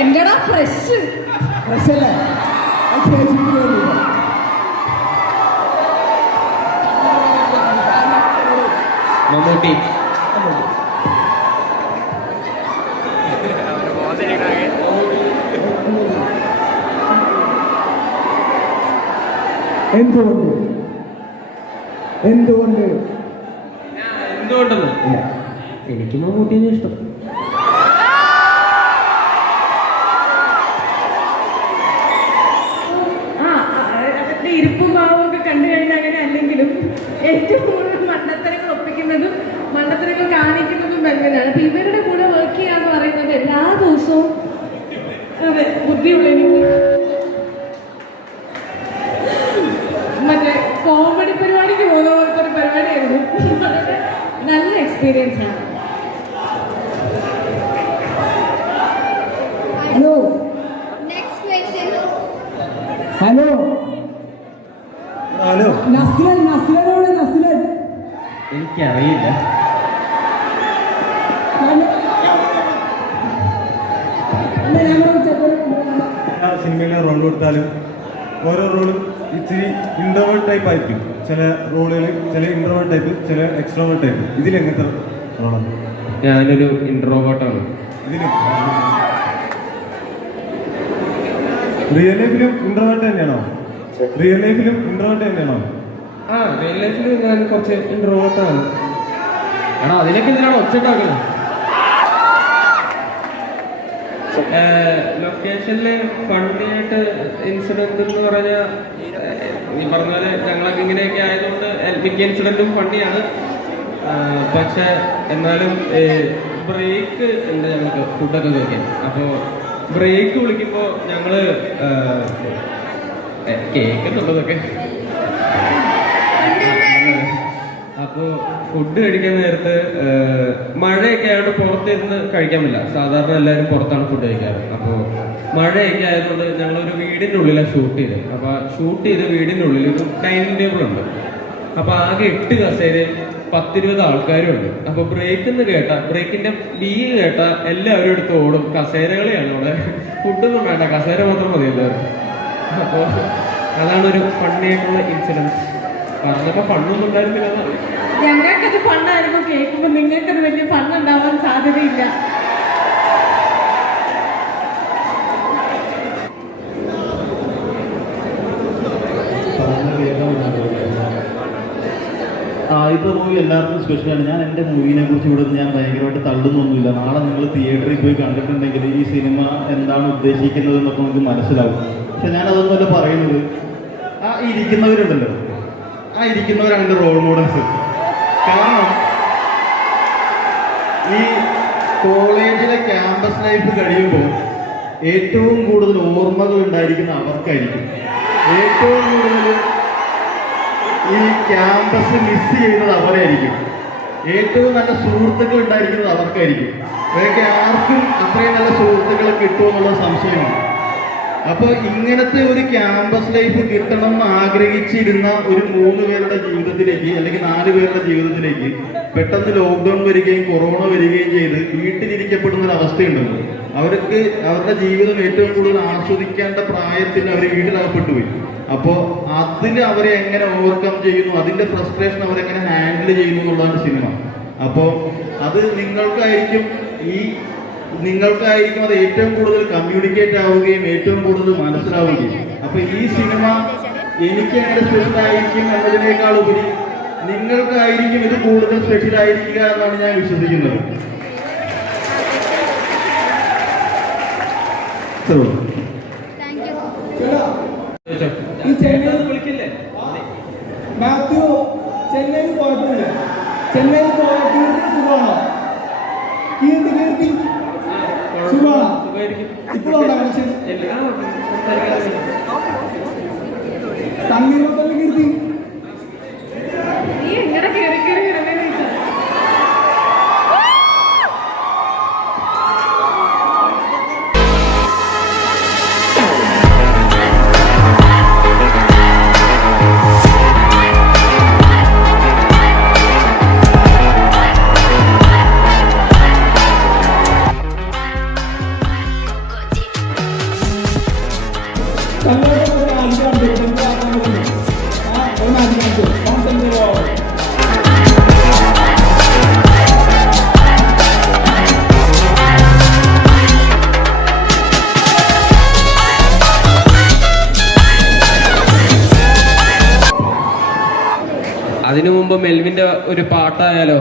എന്റെടാ ഫ്രഷ് അല്ലേ? മമ്മൂട്ടി. എന്തുകൊണ്ടെന്ന് എനിക്ക് മമ്മൂട്ടീനെ ഇഷ്ടം. അവരുടെ ഇരിപ്പും ഭാവവും ഒക്കെ കണ്ടു കഴിഞ്ഞാൽ അങ്ങനെ അല്ലെങ്കിലും ഏറ്റവും കൂടുതൽ മണ്ടത്തരങ്ങൾ ഒപ്പിക്കുന്നതും മണ്ടത്തരങ്ങൾ കാണിക്കുന്നതും മെൽവിനാണ്. അപ്പൊ ഇവരുടെ കൂടെ വർക്ക് ചെയ്യാന്ന് പറയുന്നത് എല്ലാ ദിവസവും അതെ ബുദ്ധിയുള്ള എനിക്ക് മറ്റേ കോമഡി പരിപാടിക്ക് പോകുന്ന പോലത്തെ ഒരു പരിപാടിയായിരുന്നു. വളരെ നല്ല എക്സ്പീരിയൻസ് ആണ്. Hello, next question. Hello Naslen എനിക്കറിയില്ല. സിനിമയിലെ റോൾ കൊടുത്താലും ഓരോ റോളും ഇച്ചിരി ഇൻട്രോവേർട്ട് ടൈപ്പ് ആയിരിക്കും. ചില റോളുകൾ ചില ഇൻട്രോവേർട്ട് ടൈപ്പ്, ചില എക്സ്ട്രോവേർട്ട് ടൈപ്പ്. ഇതിലെങ്ങനത്തെ റോളാണ്? ഞാനൊരു ഇൻട്രോവേർട്ടാണ്. ഇതിന് റിയൽ ലൈഫിലും ഇൻട്രോവേർട്ട് തന്നെയാണോ? റിയൽ ലൈഫിലും ഇൻട്രോവേർട്ട് തന്നെയാണോ? റിയൽ ലൈഫിൽ ഞാൻ കുറച്ച് ഇൻട്രോവേർട്ടാണ്. എടാ അതിനൊക്കെ എന്തിനാണ് ഒച്ചട്ടാക്കുന്നത്? ലൊക്കേഷനിൽ ഫണ്ടിയായിട്ട് ഇൻസിഡന്റ് എന്ന് പറഞ്ഞാൽ ഈ പറഞ്ഞ പോലെ ഞങ്ങളൊക്കെ ഇങ്ങനെയൊക്കെ ആയതുകൊണ്ട് മിക്ക ഇൻസിഡന്റും ഫണ്ടിയാണ്. പക്ഷെ എന്നാലും ബ്രേക്ക് ഉണ്ട് ഞങ്ങൾക്ക് ഫുഡൊക്കെ കഴിക്കാൻ. അപ്പോൾ ബ്രേക്ക് വിളിക്കുമ്പോൾ ഞങ്ങൾ കേൾക്കുന്നുള്ളതൊക്കെ. അപ്പോൾ ഫുഡ് കഴിക്കാൻ നേരത്ത് മഴയൊക്കെ ആയതുകൊണ്ട് പുറത്തിരുന്ന് കഴിക്കാൻ പറ്റില്ല. സാധാരണ എല്ലാവരും പുറത്താണ് ഫുഡ് കഴിക്കാറ്. അപ്പോൾ മഴയൊക്കെ ആയതുകൊണ്ട് ഞങ്ങളൊരു വീടിൻ്റെ ഉള്ളിലാണ് ഷൂട്ട് ചെയ്തത്. അപ്പോൾ ഷൂട്ട് ചെയ്ത വീടിൻ്റെ ഉള്ളിൽ ഒരു ഡൈനിങ് ടേബിൾ ഉണ്ട്. അപ്പോൾ ആകെ 8 കസേരയും 10-20 ആൾക്കാരും ഉണ്ട്. അപ്പോൾ ബ്രേക്കിന്റെ ബി കേട്ട എല്ലാവരും എടുത്ത് ഓടും. കസേരകളെയാണ് അവിടെ. ഫുഡൊന്നും വേണ്ട, കസേര മാത്രം മതി എല്ലാവരും. അപ്പോൾ അതാണ് ഒരു ഫണ്ണിയായിട്ടുള്ള ഇൻസിഡൻസ്. പറഞ്ഞപ്പോൾ ഫണ്ണൊന്നും ഉണ്ടായിരുന്നില്ല. ഞങ്ങൾക്കത് ഫണ്ണായിരുന്നു. കേൾക്കുമ്പോൾ നിങ്ങൾക്കത് വലിയ ഫണ്ണുണ്ടാവാൻ സാധ്യതയില്ല. ആദ്യത്തെ മൂവി എല്ലാവർക്കും സ്പെഷ്യലാണ്. ഞാൻ എൻ്റെ മൂവിനെ കുറിച്ച് ഇവിടെ ഞാൻ ഭയങ്കരമായിട്ട് തള്ളുന്നൊന്നുമില്ല. നാളെ നിങ്ങൾ തിയേറ്ററിൽ പോയി കണ്ടിട്ടുണ്ടെങ്കിൽ ഈ സിനിമ എന്താണ് ഉദ്ദേശിക്കുന്നത് എന്നൊക്കെ നമുക്ക് മനസ്സിലാവും. പക്ഷെ ഞാനതൊന്നുമല്ല പറയുന്നത്. ആ ഇരിക്കുന്നവരുണ്ടല്ലോ, ആ ഇരിക്കുന്നവരാണ് എൻ്റെ റോൾ മോഡൽസ്. കാരണം ഈ കോളേജിലെ ക്യാമ്പസ് ലൈഫ് കഴിയുമ്പോൾ ഏറ്റവും കൂടുതൽ ഓർമ്മകൾ ഉണ്ടായിരിക്കുന്ന അവർക്കായിരിക്കും. ഏറ്റവും കൂടുതൽ ഈ ക്യാമ്പസ് മിസ് ചെയ്യുന്നത് അവരായിരിക്കും. ഏറ്റവും നല്ല സുഹൃത്തുക്കൾ ഉണ്ടായിരിക്കുന്നത് അവർക്കായിരിക്കും. അവരൊക്കെ ആർക്കും അത്രയും നല്ല സുഹൃത്തുക്കളെ കിട്ടുമെന്നുള്ള സംശയമാണ്. അപ്പോൾ ഇങ്ങനത്തെ ഒരു ക്യാമ്പസ് ലൈഫ് കിട്ടണം എന്ന് ആഗ്രഹിച്ചിരുന്ന ഒരു 3 പേരുടെ ജീവിതത്തിലേക്ക് അല്ലെങ്കിൽ 4 പേരുടെ ജീവിതത്തിലേക്ക് പെട്ടെന്ന് ലോക്ക്ഡൗൺ വരികയും കൊറോണ വരികയും ചെയ്ത് വീട്ടിലിരിക്കപ്പെടുന്ന ഒരു അവസ്ഥയുണ്ടല്ലോ. അവർക്ക് അവരുടെ ജീവിതം ഏറ്റവും കൂടുതൽ ആസ്വദിക്കേണ്ട പ്രായത്തിൽ അവർ വീട്ടിലകപ്പെട്ടു പോയി. അപ്പോൾ അതിൽ അവരെ എങ്ങനെ ഓവർകം ചെയ്യുന്നു, അതിൻ്റെ ഫ്രസ്ട്രേഷൻ അവരെങ്ങനെ ഹാൻഡിൽ ചെയ്യുന്നു എന്നുള്ളതാണ് സിനിമ. അപ്പോൾ അത് നിങ്ങൾക്കായിരിക്കും അത് ഏറ്റവും കൂടുതൽ കമ്മ്യൂണിക്കേറ്റ് ആവുകയും ഏറ്റവും കൂടുതൽ മനസ്സിലാവുകയും. അപ്പോൾ ഈ സിനിമ എനിക്ക് എങ്ങനെ സ്പെഷ്യൽ ആയിരിക്കും എന്നതിനേക്കാൾ ഉപരി നിങ്ങൾക്കായിരിക്കും ഇത് കൂടുതൽ സ്പെഷ്യൽ ആയിരിക്കുക എന്നാണ് ഞാൻ വിശ്വസിക്കുന്നത്. ഈ ചെന്നൈയിൽ വിളിക്കില്ലേ മാത്യു? ചെന്നൈയിൽ പോയിട്ടില്ല. ചെന്നൈയിൽ പോയിട്ട് സുഖമാണോ? കീർത്തി സുഖമാണോ? ഇപ്പോഴാണോ മനുഷ്യൻ തണ്ണീർത്തന്നെ കീർത്തി? നീ എങ്ങനെ കയറി അതിനു മുമ്പ് മെൽവിന്റെ ഒരു പാട്ടായാലോ?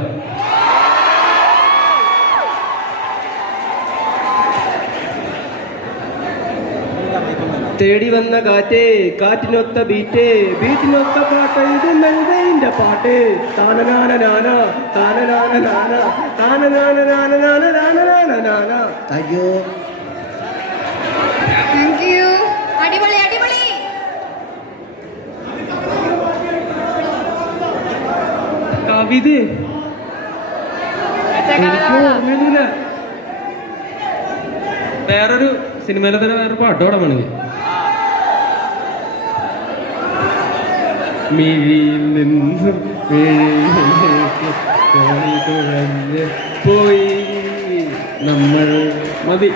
തേടി വന്ന കാറ്റേ, കാറ്റിനൊത്ത ബീറ്റേ, ബീറ്റിനൊത്ത പാട്ട്, ഇത് മെൽവിന്റെ പാട്ട്. താനനാന നാന താനനാന നാന താനനാന നാന നാന നാന നാന നാന. അയ്യോ, താങ്ക് യു. അടിപൊളി അടിപൊളി. കവിത ഓർമ്മയൊന്നുമില്ല. വേറൊരു സിനിമയിലെ തന്നെ വേറൊരു പാട്ട് പാടാൻ വേണമെങ്കിൽ മിഴിയിൽ നിന്നും പോയി നമ്മൾ മതി.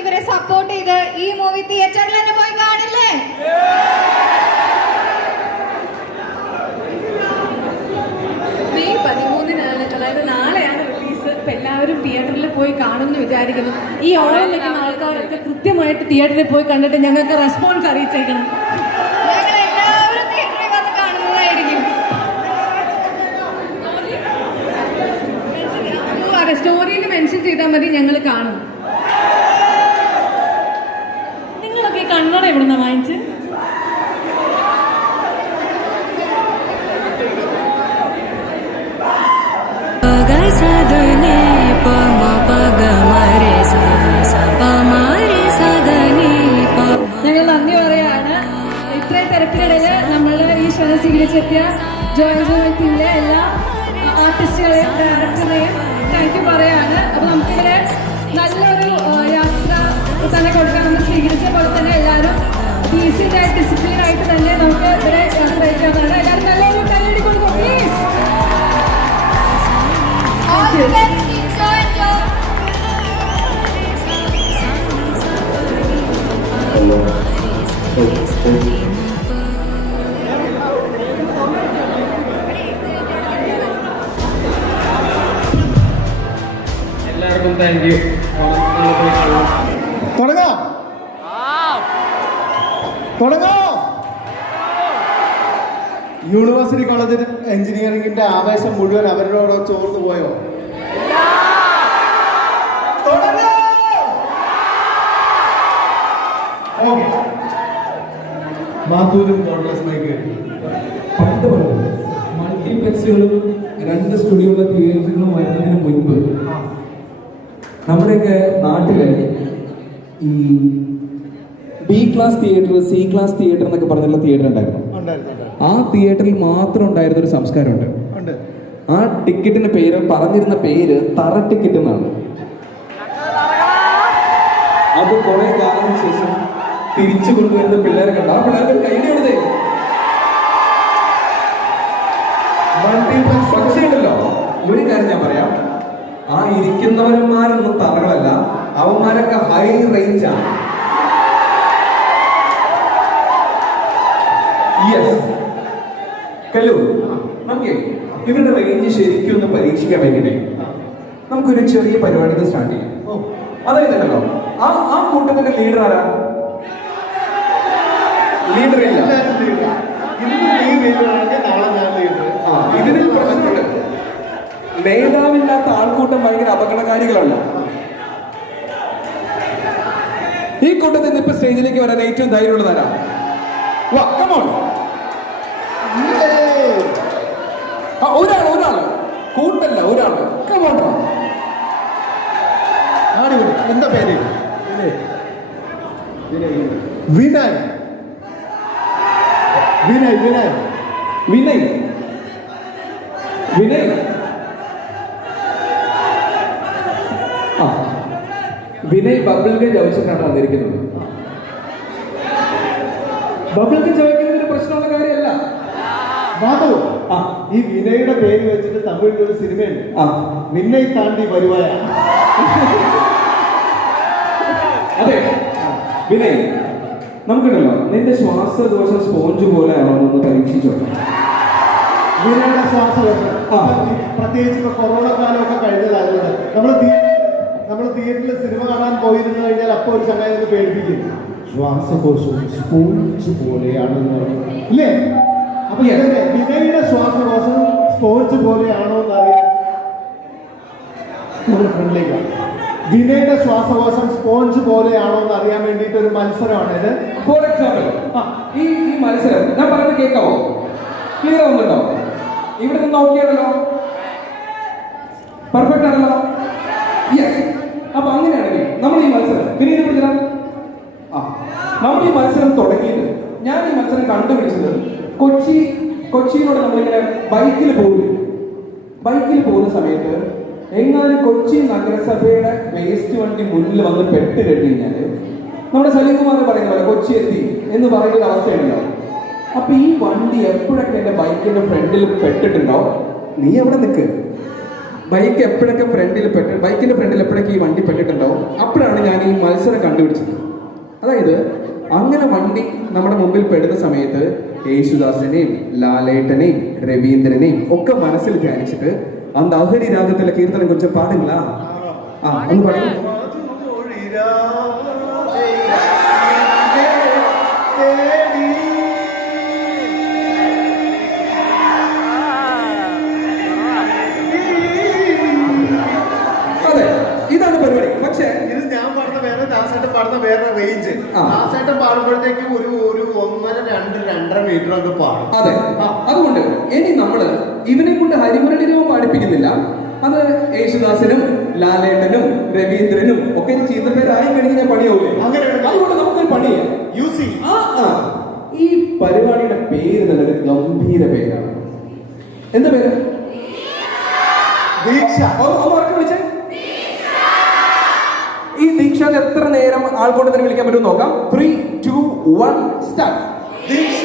ഇവരെ സപ്പോർട്ട് ചെയ്ത് ഈ മൂവി തിയേറ്ററിൽ തന്നെ പോയി കാണില്ലേ? മെയ് 13-നാണ്, അതായത് നാളെയാണ് റിലീസ്. ഇപ്പം എല്ലാവരും തിയേറ്ററിൽ പോയി കാണുമെന്ന് വിചാരിക്കുന്നു. ഈ ഓണം നിൽക്കുന്ന ആൾക്കാരൊക്കെ കൃത്യമായിട്ട് തിയേറ്ററിൽ പോയി കണ്ടിട്ട് ഞങ്ങൾക്ക് റെസ്പോൺസ് അറിയിച്ചേക്കണം. ഞങ്ങൾ എല്ലാവരും തിയേറ്ററിൽ വന്ന് കാണുന്നതായിരിക്കും. സ്റ്റോറിയിൽ മെൻഷൻ ചെയ്താൽ മതി, ഞങ്ങൾ കാണും. നിങ്ങളൊക്കെ കണ്ണട എവിടുന്ന വാങ്ങിച്ച്? ഞങ്ങൾ നന്ദി പറയാണ്. ഇത്രയും തിരക്കിനിടയിൽ നമ്മൾ ഈ ഷോ സ്വീകരിച്ചെത്തിയ ജോയിൻറ്റിലെ എല്ലാ ആർട്ടിസ്റ്റുകളെയും ഡയറക്ടറിനെയും താങ്ക് യു പറയാണ്. അപ്പോൾ നമുക്കിവിടെ നല്ലൊരു യാത്ര തന്നെ കൊടുക്കാൻ നമ്മൾ സ്വീകരിച്ച പോലെ തന്നെ എല്ലാവരും ഡീസൻ്റ് ആയിട്ട് ഡിസിപ്ലിൻ ആയിട്ട് തന്നെ നമുക്ക് ഇവിടെ യാത്ര അയക്കാവുന്നതാണ്. എല്ലാവരും നല്ലൊരു കൈയടി കൊടുക്കും പ്ലീസ്. എല്ലാവർക്കും താങ്ക് യു. തുടങ്ങാം. യൂണിവേഴ്സിറ്റി കോളേജ് എഞ്ചിനീയറിംഗിന്റെ ആവേശം മുഴുവൻ അവരോട് ചോർന്നു പോയോ? മാത്തൂരും പണ്ട് മൾട്ടിപ്ലക്സുകളും 2 സ്റ്റുഡിയോയുടെ തിയേറ്ററുകളും വരുന്നതിന് മുൻപ് നമ്മുടെയൊക്കെ നാട്ടിലെ ഈ B class theatre, C class theatre എന്നൊക്കെ പറഞ്ഞുള്ള തിയേറ്റർ ഉണ്ടായിരുന്നു. ആ തിയേറ്ററിൽ മാത്രം ഉണ്ടായിരുന്ന ഒരു സംസ്കാരമുണ്ട്. ആ ടിക്കറ്റിന്റെ പേര് പറഞ്ഞിരുന്ന പേര് തറ ടിക്കറ്റ് എന്നാണ്. അത് കുറെ കാലത്തിന് ശേഷം തിരിച്ചു കൊണ്ടുവരുന്ന പിള്ളേരെ കണ്ട ആ പിള്ളേർക്ക് കൈയ്യടി കൊടുത്തേ. പക്ഷേ ഉണ്ടല്ലോ, ഒരു കാര്യം ഞാൻ പറയാം, ആ ഇരിക്കുന്നവന്മാരൊന്നും തറകളല്ല, അവന്മാരൊക്കെ ഹൈ റേഞ്ചാണ്. കല്ലു, നമുക്ക് ഇവരുടെ റേഞ്ച് ശരിക്കും ഒന്ന് പരീക്ഷിക്കാൻ വേണ്ടിയിട്ട് നമുക്കൊരു ചെറിയ പരിപാടി സ്റ്റാർട്ട് ചെയ്യാം. അതായതുണ്ടല്ലോ, ആ കൂട്ടത്തിന്റെ ലീഡർ ആരാ? ലീഡർ ഇല്ല. ഇതിനൊരു പ്രശ്നമുണ്ട്. നേതാവില്ലാത്ത ആൾക്കൂട്ടം ഭയങ്കര അപകടകാരികളല്ല. ഈ കൂട്ടത്തിൽ നിന്ന് ഇപ്പൊ സ്റ്റേജിലേക്ക് വരാൻ ഏറ്റവും ധൈര്യമുള്ളതാരാ? വാ, come on. ഒരാള് കൂട്ടല്ല, ഒരാള്. Come on. എന്താ പേര്? വിനയ്. വിനയ് വിനയ് വിനയ് വിനയ് ആ വിനയ് ബബിൾ ഗം ചോദിച്ചിട്ടാണ് വന്നിരിക്കുന്നത്. ബബിൾ ഗം ചോദിക്കുന്നത് ഒരു പ്രശ്നമുള്ള കാര്യമല്ല. മാധവ്, ഈ വിനയുടെ പേര് വെച്ചിട്ട് തമിഴിൽ ഒരു സിനിമയുണ്ട്, വിനയ് താണ്ടി വരുവായ. അതെ വിനയ്, നമുക്കുണ്ടല്ലോ നിന്റെ ശ്വാസകോശം സ്പോഞ്ച് പോലെ ആണോന്ന് പരീക്ഷിച്ചോ. വിനയുടെ ശ്വാസകോശം പ്രത്യേകിച്ച് ഇപ്പൊ കൊറോണ കാലമൊക്കെ കഴിഞ്ഞതായതുകൊണ്ട് നമ്മൾ തിയേറ്ററിൽ സിനിമ കാണാൻ പോയിരുന്നു കഴിഞ്ഞാൽ അപ്പോൾ ഒരു ചങ്ങായി പേടിപ്പിക്കും, ശ്വാസകോശവും സ്പോഞ്ച് പോലെയാണെന്ന് പറഞ്ഞു ഇല്ലേ? അപ്പൊ വിനയുടെ ശ്വാസകോശം സ്പോഞ്ച് പോലെയാണോ എന്ന് അറിയാൻ നമ്മുടെ ഫ്രണ്ടിലേക്ക്. വിനയുടെ ശ്വാസകോശം സ്പോഞ്ച് പോലെയാണോ എന്ന് അറിയാൻ വേണ്ടിയിട്ട് ഒരു മത്സരമാണ് ഇത്. ഫോർ എക്സാമ്പിൾ, ഈ മത്സരം ഞാൻ പറയുന്നത് കേൾക്കാവോ? ക്ലിയർ ആവുന്നുണ്ടോ? ഇവിടെ നിന്ന് നോക്കിയാണല്ലോ, പെർഫെക്റ്റ് ആണല്ലോ. യെസ്. അപ്പൊ അങ്ങനെയാണെങ്കിൽ നമ്മൾ ഈ മത്സരം പിന്നീട് പിടിച്ചാൽ നമ്മൾ ഈ മത്സരം തുടങ്ങിയത്, ഞാൻ ഈ മത്സരം കണ്ടുപിടിച്ചത് കൊച്ചിയിലൂടെ നമ്മളിങ്ങനെ ബൈക്കിൽ പോകുന്ന സമയത്ത് എങ്ങാനും കൊച്ചി നഗരസഭയുടെ വേസ്റ്റ് വണ്ടി മുന്നിൽ വന്ന് പെട്ട് കഴിഞ്ഞാല് നമ്മുടെ സലീംകുമാർ പറയുന്ന പോലെ കൊച്ചി എത്തി എന്ന് പറയുന്ന അവസ്ഥയുണ്ടല്ലോ. അപ്പൊ ഈ വണ്ടി എപ്പോഴൊക്കെ എന്റെ ബൈക്കിന്റെ ഫ്രണ്ടിൽ പെട്ടിട്ടുണ്ടോ, നീ അവിടെ നിൽക്ക്. ബൈക്ക് എപ്പോഴൊക്കെ ബൈക്കിന്റെ ഫ്രണ്ടിൽ എപ്പോഴൊക്കെ ഈ വണ്ടി പെട്ടിട്ടുണ്ടോ, അപ്പോഴാണ് ഞാൻ ഈ മത്സരം കണ്ടുപിടിച്ചത്. അതായത് അങ്ങനെ വണ്ടി നമ്മുടെ മുമ്പിൽ പെടുന്ന സമയത്ത് യേശുദാസിനെയും ലാലേട്ടനെയും രവീന്ദ്രനെയും ഒക്കെ മനസ്സിൽ ധ്യാനിച്ചിട്ട് ആ ലഹരി രാഗത്തിലെ കീർത്തനം കുറിച്ച് പാടില്ല. ഒന്ന് പറയൂ. അതെ, ഇതാണ് പരിപാടി. പക്ഷേ ഇത് ഞാൻ പാടുന്ന വേറെ, ദാസേട്ടൻ പാടുന്ന വേറെ റേഞ്ച്. ദാസേട്ടൻ പാടുമ്പോഴത്തേക്ക് ഒരു 1.5-2.5 മീറ്റർ ഒക്കെ പാടും. അതെ, അതുകൊണ്ട് ഇനി നമ്മള് ഇവനെ കൊണ്ട് ഹരിമുരളി രൂപം പാടിപ്പിക്കുന്നില്ല. അത് യേശുദാസിനും ലാലേട്ടനും രവീന്ദ്രനും ഒക്കെ ചീത്തപ്പേരായി കഴിഞ്ഞാൽ പണിയാവൂലേ? അതുകൊണ്ട് നമുക്കൊരു പണി യൂസ് ഈ പരിപാടിയുടെ പേര് തന്നെ ഒരു ഗംഭീര പേരാണ്. എന്താ പേര്? ദീക്ഷ. വിളിച്ചേ. ഈ ദീക്ഷ എത്ര നേരം ആൾക്കൂട്ടം തന്നെ വിളിക്കാൻ പറ്റും നോക്കാം. 3, 2, 1 സ്റ്റാർട്ട്. ദീക്ഷ.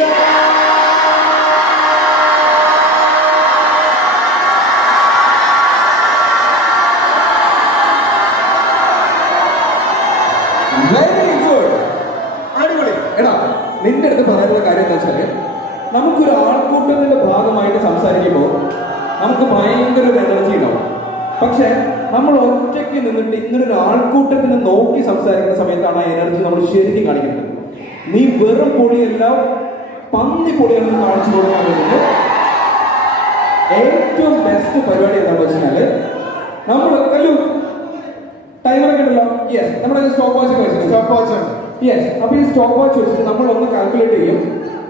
Very good. അടിപൊളി. എടാ, നിന്റെ അടുത്ത് പറയാനുള്ള കാര്യം എന്താ വെച്ചാല്, നമുക്കൊരു ആൾക്കൂട്ടത്തിന്റെ ഭാഗമായിട്ട് സംസാരിക്കുമ്പോൾ നമുക്ക് ഭയങ്കര ഒരു എനർജി ഉണ്ടാവും. പക്ഷെ നമ്മൾ ഒറ്റയ്ക്ക് നിന്നിട്ട് ഇങ്ങനൊരു ആൾക്കൂട്ടത്തിന് നോക്കി സംസാരിക്കുന്ന സമയത്താണ് ആ എനർജി നമ്മൾ ശരിക്കും കാണിക്കുന്നത്. നീ വെറും പൊളിയെല്ലാം പന്നി പൊളിയാണെന്ന് കാണിച്ചു കൊടുക്കാൻ വേണ്ടിയിട്ട് ഏറ്റവും ബെസ്റ്റ് പരിപാടി എന്താണെന്ന് വെച്ചാല്, നമ്മൾ ടൈമറൊക്കെ ഉണ്ടല്ലോ. യെസ്, നമ്മുടെ സ്റ്റോപ്പ് വാച്ച് യെസ്. അപ്പൊ ഈ സ്റ്റോപ്പ് വാച്ച് വെച്ചിട്ട് നമ്മൾ ഒന്ന് കാൽക്കുലേറ്റ് ചെയ്യും.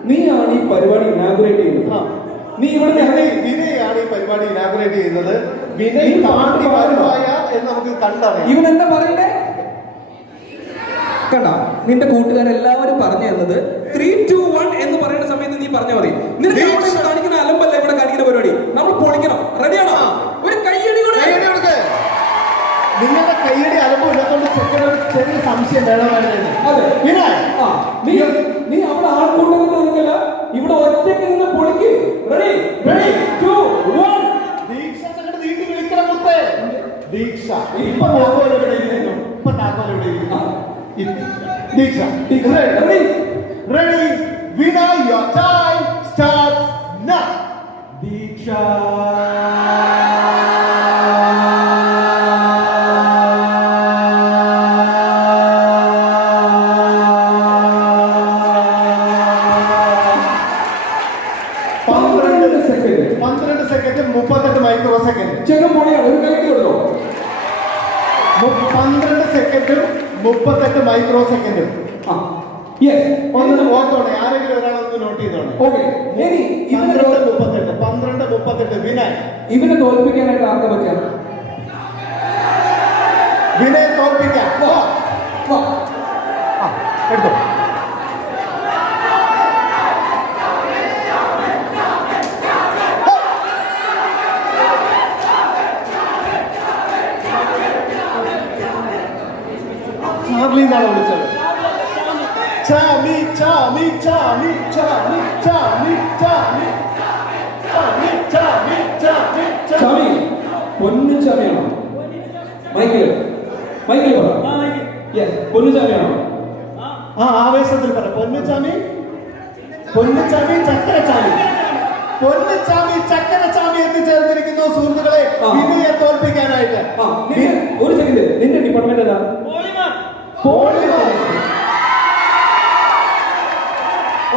നീയാണ് ഈ പരിപാടി ഇനാഗുറേറ്റ് ചെയ്യുന്നത്. നീ ഇവിടെ വിനയാണ് ഈ പരിപാടി ഇനാഗുറേറ്റ് ചെയ്യുന്നത്. വിനയ് താണ്ടി വരുവായ എന്ന് നമുക്ക് കണ്ടറിയാം. ഇവൻ എന്താ പറയണ്ടേ? കണ്ട, നിന്റെ കൂട്ടുകാരെല്ലാവരും പറഞ്ഞു തന്നത് 3, 2, 1 എന്ന് പറയുന്ന സമയത്ത് നീ പറഞ്ഞാൽ മതി. നിനക്ക് കാണിക്കുന്ന അലമ്പല്ല ഇവിടെ കാണിക്കുന്ന പരിപാടി. നമ്മൾ പൊളിക്കണം. റെഡിയാണോ? ഒരു കയ്യടി കൂടെ. നിങ്ങളുടെ കയ്യടി അലമ്പം ഇല്ലാത്തോണ്ട് ചെക്കന് ഒരു ചെറിയ സംശയം വേണമായിരുന്നു. അതെ, നീ അവിടെ ആൾക്കൂട്ടത്തിൽ നിൽക്കില്ല, ഇവിടെ ഒറ്റയ്ക്ക് നിന്ന് പൊളിക്ക്. റെഡി, 3, 2, 1. ദീക്ഷ നീട്ടി വിളിക്കണം മുത്തേ. ദീക്ഷ ഇപ്പൊ താക്കോൽ ഇവിടെ ഇരിക്കുന്നു. Deeksha ready. Vinay, your time starts now. Deeksha. Second 38 micro second. ചെറുപ്പം പൊളിയാണ്. ഒരു കൈ കൊടുത്തോ. 12 സെക്കൻഡും 38 മൈക്രോ സെക്കൻഡും. ഒന്ന് ഓർത്തോണേ, ആരെങ്കിലും ഒരാളൊന്ന് നോട്ട് ചെയ്തോണേ. 12:38 വിനയ്. ഇവനെ തോൽപ്പിക്കാനായിട്ട് ആർക്കെ പറ്റാം? വിനയെ തോൽപ്പിക്കാം. എടുത്തോ. ചാർലിന്നാണ് വിളിച്ചത്. ചാമി ചാമി ചാമി ചാമി ചാമി ചാമി ചാമി ചാമി ചാമി ചാമി. പൊന്നു ചാമിയാണോ? മൈക്കിൽ പറ. പൊന്നു ചാമിയാണോ? ആവേശത്തിൽ പറ. പൊന്നുചാമി, പൊന്നുചാമി, ചക്കരച്ചാമി. പൊന്നുചാമി, ചക്കരച്ചാമി എത്തിച്ചേർന്നിരിക്കുന്നു സുഹൃത്തുക്കളെ വിനയെ തോൽപ്പിക്കാനായിട്ട്. ഒരു സെക്കൻഡ്, നിന്റെ ഡിപ്പാർട്ട്മെന്റ് ഏതാ?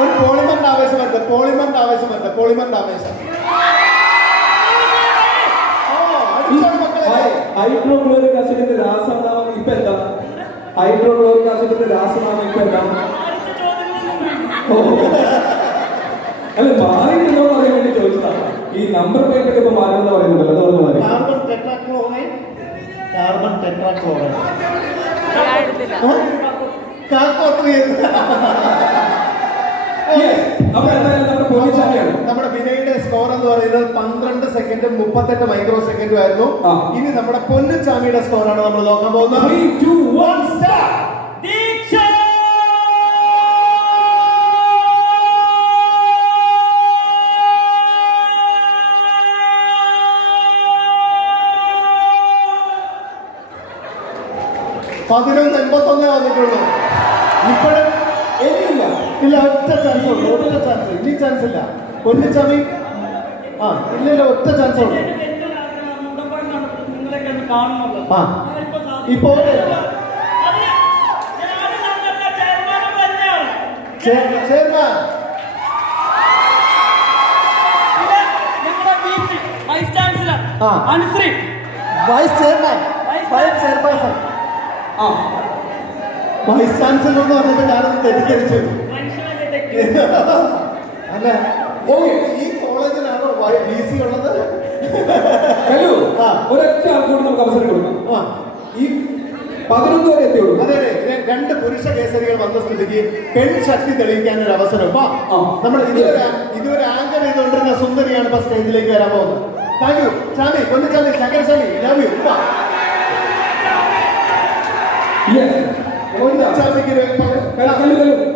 ഒരു പോളിമറിന്റെ ആവേശം വരുന്നത്. പോളിമറിന്റെ ആവേശം. ഹൈഡ്രോക്ലോറിക് ആസിഡിന്റെ രാസനാമം ഇപ്പൊ എന്താ? ഹൈഡ്രോക്ലോറിക് ആസിഡിന്റെ രാസനാമം ഇപ്പൊ എന്താ? അല്ല, മാറിയിട്ടുണ്ടോ എന്ന് അറിയാൻ വേണ്ടി ചോദിച്ചതാണ്. ഈ നമ്പർ പ്ലേറ്റ് ഒക്കെ ഇപ്പൊ മാറുമെന്ന് പറയുന്നുണ്ടല്ലോ, അത് പറഞ്ഞു. Carbon tetrachloride. നമ്മുടെ വിനയുടെ സ്കോർ എന്ന് പറയുന്നത് 12 സെക്കൻഡും 38 മൈക്രോ സെക്കൻഡും ആയിരുന്നു. ഇനി നമ്മുടെ പൊന്നുചാമിയുടെ സ്കോറാണ് നമ്മൾ നോക്കാൻ പോകുന്നത്. 3, 2, 1 സ്റ്റാർട്ട്. ദീക്ഷ. $11.81 വന്നിട്ടുള്ളൂ. ഇപ്പോഴും ഇല്ല, ഒറ്റ ചാൻസ് ഉള്ളൂ, ഒറ്റ ചാൻസ്. ഇനി ചാൻസ് ഇല്ല. പൊന്നിച്ചാമി ഇല്ല, ഒറ്റ ചാൻസ് ഉള്ളൂ. ഇപ്പോൾ chairman vice chairman vice chairperson vice chancellor എന്ന് പറഞ്ഞിട്ട് ഞാനൊന്ന് തെറ്റിദ്ധരിച്ചു. അല്ല, ഈ കോളേജിലാണോ VC ഉള്ളത്? ഒരൊറ്റ ആൾക്കൂടി നമുക്ക് അവസരം കൊടുക്കാം. ഈ 11 വരെ എത്തിയുള്ളൂ. അതെ, 2 പുരുഷ കേസരികൾ വന്ന സ്ഥിതിക്ക് പെൺശക്തി തെളിയിക്കാൻ ഒരു അവസരം. നമ്മൾ ഇതുവരെ ആങ്കർ ചെയ്തുകൊണ്ടിരുന്ന സുന്ദരിയാണ് ഇപ്പൊ സ്റ്റേജിലേക്ക് വരാൻ പോകുന്നത്. Thank you Chami, Ponnichami, Shankarachami, love you.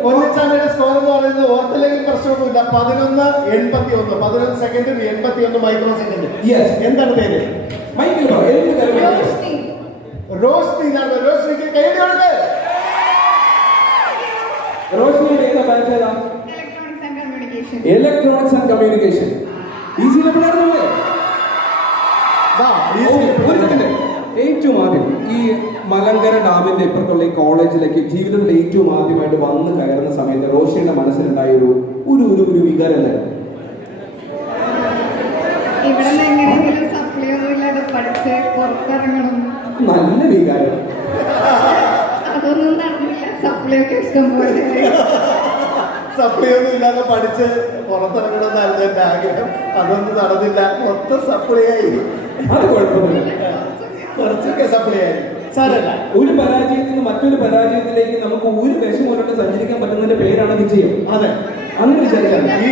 പൊന്നിച്ചാമിയുടെ സ്കോർ എന്ന് പറയുന്നത് ഓർത്തില്ലെങ്കിൽ പ്രശ്നമൊന്നുമില്ല. 11:81, 11 സെക്കൻഡും 81 മൈക്രോ സെക്കൻഡും. എന്താണ് പേര്? റോഷ്നി. റോഷ്നിക്ക് കൈയടി കൊടുക്ക്. റോഷ്നിയുടെ ഏതാ ബാച്ച്? ഏതാ? Electronics and communication. ഈസിയിലെ പിള്ളേർന്നല്ലേ? ഒരു സെക്കൻഡ്. ഏറ്റവും ആദ്യം ഈ മലങ്കര ഡാമിന്റെ ഇപ്പുറത്തുള്ള ഈ കോളേജിലേക്ക് ജീവിതത്തിൽ ഏറ്റവും ആദ്യമായിട്ട് വന്ന് കയറുന്ന സമയത്ത് റോഷിയുടെ മനസ്സിലുണ്ടായ ഒരു ഒരു ഒരു വികാരം എന്തായിരുന്നു? നല്ല വികാരം. അതൊന്നും നടന്നില്ല. സപ്ലൈയൊക്കെ ഇഷ്ടം പോലെ സപ്ലൈ ഒന്നും ഇല്ലാതെ പഠിച്ച് പുറത്തിറങ്ങണമെന്നായിരുന്നു എന്റെ ആഗ്രഹം. അതൊന്നും നടന്നില്ല. മൊത്തം സപ്ലൈ ആയി. അത് കുഴപ്പമില്ല, കുറച്ചൊക്കെ സപ്ലൈ ആയി. സാരല്ല, ഒരു പരാജയത്തിൽ നിന്ന് മറ്റൊരു പരാജയത്തിലേക്ക് നമുക്ക് ഒരു വിഷമോട്ട് സഞ്ചരിക്കാൻ പറ്റുന്നതിന്റെ പേരാണ് വിജയം. അതെ, അങ്ങനെ വിചാരിക്കാം. ഈ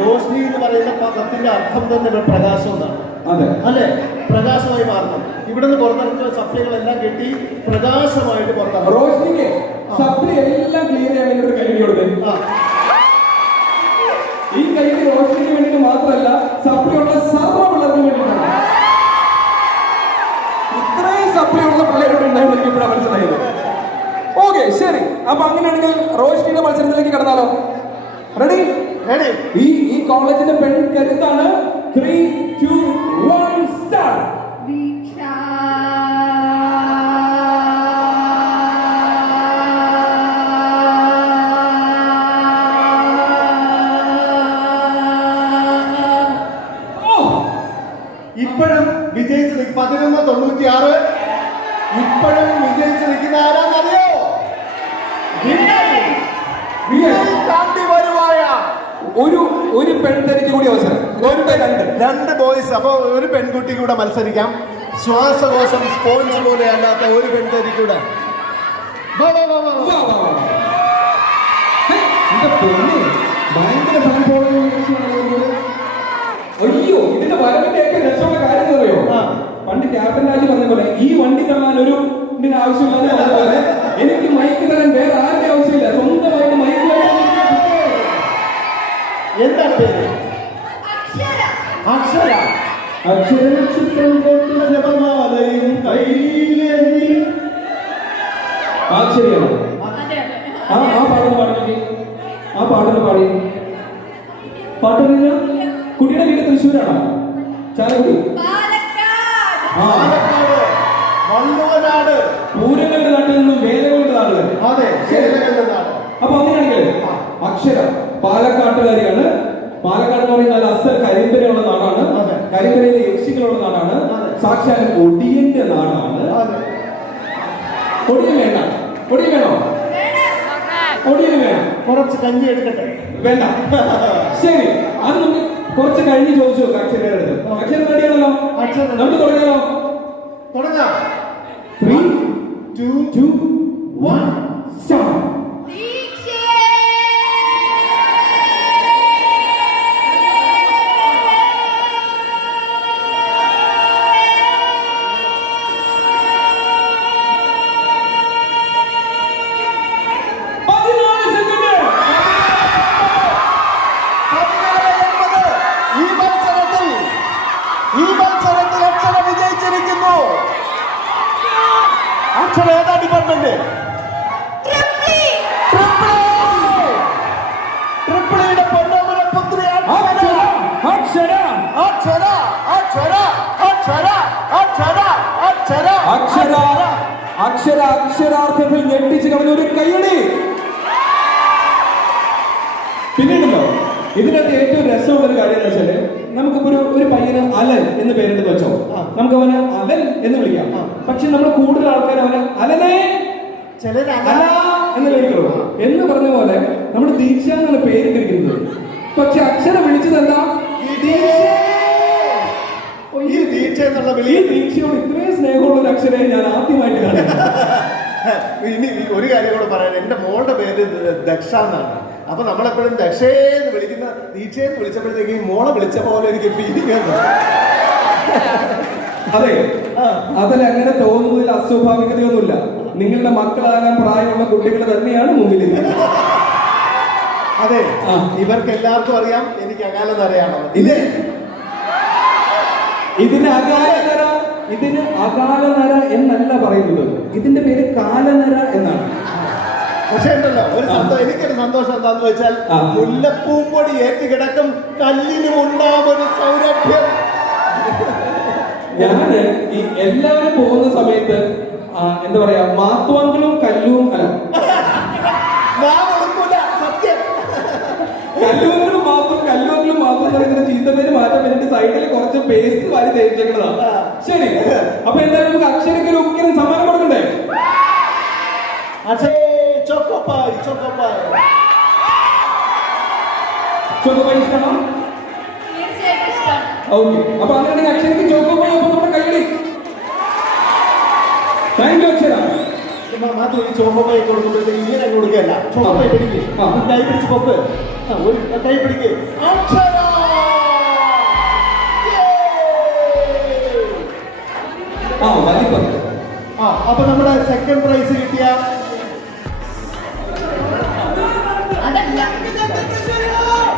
റോഷ്നി എന്ന് പറയുന്ന പദത്തിന്റെ അർത്ഥം തന്നെ പ്രകാശം എന്നാണ്. അതെ അല്ലെ, പ്രകാശമായി മാറണം. ഇവിടുന്ന് പുറത്തിറങ്ങുന്ന സപ്ലൈകളെല്ലാം കിട്ടി പ്രകാശമായിട്ട് പുറത്തിറങ്ങും. റോഷ്നിക്ക് സപ്ലൈ എല്ലാം ക്ലിയർ ചെയ്യാൻ വേണ്ടി ഒരു കൈയ്യടി കൊടുത്തേ. ഈ കൈയ്യടി റോഷ്നിക്ക് വേണ്ടിയിട്ട് മാത്രമല്ല, സപ്ലൈ ഉള്ള സർവ്വ പിള്ളേർക്ക് വേണ്ടിയിട്ടാണ്. ഇത്രയും സപ്ലൈ ഉള്ള പിള്ളേരോട് ഉണ്ടായിരുന്നു എനിക്ക് ഇപ്പോഴാണ് മനസ്സിലായത്. ഓക്കെ, ശരി. അപ്പൊ അങ്ങനെയാണെങ്കിൽ റോഷ്നിയുടെ മത്സരത്തിലേക്ക് കടന്നാലോ? റെഡി? ഈ കോളേജിന്റെ പെൺ കരുത്താണ്. 3, 2, 1 സ്റ്റാർട്ട്. ഇപ്പോഴും വിജയിച്ച് 11:96. ഇപ്പോഴും വിജയിച്ച് നിൽക്കുന്ന ആരാന്നറിയോ? താണ്ടി വരുവായ ഒരു പെൺതരിക്ക് കൂടി അവസരം. രണ്ട് ബോയ്സ്. അപ്പൊ ഒരു പെൺകുട്ടി കൂടെ മത്സരിക്കാം. ശ്വാസകോശം സ്പോഞ്ച് പോലെ അല്ലാത്ത ഒരു പെൺതരി കൂടെ. ഭയങ്കര ഫാൻ ഫോളോയിങ്. അയ്യോ, ഇതിന്റെ വരവിന്റെ ഒക്കെ രസമുള്ള കാര്യം അറിയോ? പണ്ട് ക്യാപ്റ്റൻ രാജ് പറഞ്ഞ പോലെ ഈ വണ്ടി തള്ളാൻ ഒരു ആവശ്യമില്ലാതെ പറഞ്ഞ പോലെ എനിക്ക് മൈക്ക് തരാൻ വേറെ ആരുടെ ആവശ്യമില്ല. സ്വന്തമായിട്ട് മൈക്ക്. എന്താണ് പേര്? അക്ഷര. അക്ഷരചിത്രം കൊണ്ടുള്ള ജപമാലയും കയ്യിലേന്തി. ശരിയാണ്. ആ പാട്ടൊന്ന് പാടി. ആ പാട്ടൊന്ന് പാടി. പാട്ടറിയില്ല? കുട്ടിയുടെ വീട് തൃശ്ശൂരാണോ? ചാലക്കുടി? വള്ളുവനാട്. പൂരങ്ങളുടെ നാട്ടിൽ നിന്നും വേലകളുടെ നാടുകൾ. അതെ, നാട്. അപ്പൊ അങ്ങനെയാണെങ്കിൽ അക്ഷര പാലക്കാട്ടുകാരിയാണ്. പാലക്കാട് എന്ന് പറയുന്നത് നല്ല അസൽ കരിമ്പനയുള്ള നാടാണ്. കരിമ്പനയിലെ യക്ഷികളുള്ള നാടാണ്. സാക്ഷാൽ ഒടിയന്റെ നാടാണ്. ഒടിയൻ വേണ്ട? ഒടിയൻ വേണോ? ഒടിയൻ വേണം. കുറച്ച് കഞ്ഞി എടുക്കട്ടെ? വേണ്ട. ശരി, അത് നമുക്ക് കുറച്ച് കഴിഞ്ഞ് ചോദിച്ചു നോക്കാം അക്ഷരയുടെ അടുത്ത്. അക്ഷരം റെഡിയാണല്ലോ? നമുക്ക് തുടങ്ങിയാലോ? തുടങ്ങാം. 3, 2, 1 സ്റ്റാർട്ട്. അക്ഷര ഏതാ ഡിപ്പാർട്ട്മെന്റ്? അക്ഷരാർത്ഥത്തിൽ ഞെട്ടിച്ച് അവൻ ഒരു കൈയടി. പിന്നീടല്ലോ ഇതിനകത്ത് ഏറ്റവും രസമുള്ള ഒരു കാര്യം എന്ന് വെച്ചാല്, നമുക്കിപ്പോ ഒരു പയ്യന് അലൻ എന്ന് പേരെടുത്ത് വെച്ചോ, നമുക്ക് അവന് അലൻ എന്ന് വിളിക്കാം. പക്ഷെ നമ്മൾ കൂടുതൽ ആൾക്കാർ അവന് അലനെ എന്ന് വിളിക്കുള്ളൂ. എന്ന് പറഞ്ഞ പോലെ നമ്മൾ ദീക്ഷ എന്നാണ് പേരിട്ടിരിക്കുന്നത്. പക്ഷെ അക്ഷരം വിളിച്ചത് എന്താ? ഈ ദീക്ഷ എന്നുള്ള വിളി. ഈ ദീക്ഷയോട് ഇത്രയും സ്നേഹമുള്ള ഒരു അക്ഷരം ഞാൻ ആദ്യമായിട്ട് കാണുന്നത്. ഇനി ഒരു കാര്യം കൂടെ പറയാൻ, എന്റെ മോളുടെ പേര് ദക്ഷ എന്നാണ്. അപ്പൊ നമ്മളെപ്പോഴും ദക്ഷേന്ന് വിളിക്കുന്ന ദീക്ഷയെന്ന് വിളിച്ചപ്പോഴത്തേക്ക് ഈ മോളെ വിളിച്ച പോലെ എനിക്ക് ഫീലിംഗ് ആണ്. അതെ, അതിൽ അങ്ങനെ തോന്നുന്നതിൽ അസ്വാഭാവികതയൊന്നുമില്ല. നിങ്ങളുടെ മക്കളാകാൻ പ്രായമുള്ള കുട്ടികൾ തന്നെയാണ് മുമ്പിൽ. അതെ, ഇവർക്ക് എല്ലാവർക്കും അറിയാം എനിക്ക് അകാലനരയാണോ. ഇതിന് അകാലനര എന്നല്ല പറയുന്നത്, ഇതിന്റെ പേര് കാലനര എന്നാണ്. പക്ഷെ ഉണ്ടല്ലോ എനിക്കൊരു സന്തോഷം എന്താന്ന് വെച്ചാൽ, മുല്ലപ്പൂമ്പൊടി ഏറ്റ് കിടക്കും കല്ലിനും ഉണ്ടാവുമൊരു സൗരഭ്യം. ഞാന് ഈ എല്ലാവരും പോകുന്ന സമയത്ത് എന്താ പറയാ, മാത്തുവങ്ങളും കല്ലും അല്ല സത്യം കല്ലുവങ്ങളും മാത്രം പറയുന്ന ചീത്ത പേര് മാറ്റാൻ വേണ്ടി സൈഡിൽ കുറച്ച് പേസ്റ്റ് വാരി തേച്ചേക്കുന്നതാ. ശരി, അപ്പൊ എന്തായാലും നമുക്ക് അക്ഷരയ്ക്ക് ഒരു ഉക്കിനും സമ്മാനം കൊടുക്കണ്ടേ? ചോക്കോപ്പായി ഇഷ്ടമാണോ? ഓക്കെ, അപ്പൊ അങ്ങനെയാണെങ്കിൽ അക്ഷരയ്ക്ക് ചോക്കോപ്പായി. അപ്പൊ നമ്മുടെ കൈയടി. താങ്ക് യു അക്ഷര. മാത്രം ഈ ചോക്കോപ്പായി കൊടുക്കുമ്പോഴത്തേക്ക് ഇങ്ങനെ കൊടുക്കല്ല. ചോക്കോപ്പായി പിടിക്ക്, കൈ പിടിച്ച് പൊക്ക്, ഒരു കൈ പിടിക്ക്. അപ്പൊ നമ്മുടെ സെക്കൻഡ് പ്രൈസ് കിട്ടിയ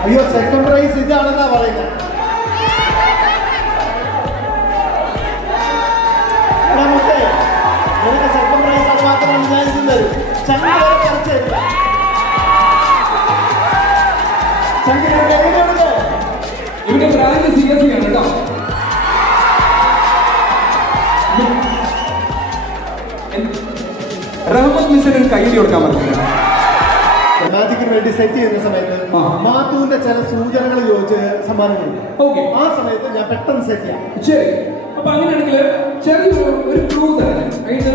അയ്യോ സെക്കൻഡ് പ്രൈസ് ഇതാണെന്നാ പറയുന്നത്. സെക്കൻഡ് പ്രൈസ് അത് മാത്രമാണ് ഞാൻ ഇതും തരും. ചങ്ങ കുറച്ച് ഇവിടെ ബ്രാൻഡ് CSC ആണ് കേട്ടോ. റഹ്മത്ത് മിസ്സിന് കൈയ്യടി കൊടുക്കാൻ പറ്റില്ല. മാജിക്കിന് വേണ്ടി സെറ്റ് ചെയ്യുന്ന സമയത്ത് മാത്തുവിന്റെ ചില സൂചനകൾ ചോദിച്ച് സമ്മാനം കൊടുക്കും. ഓക്കെ, ആ സമയത്ത് ഞാൻ പെട്ടെന്ന് സെറ്റ് ചെയ്യാം. ശരി, അപ്പൊ അങ്ങനെയാണെങ്കിൽ ചെറിയൊരു ക്ലൂ തന്നെ അതിന്റെ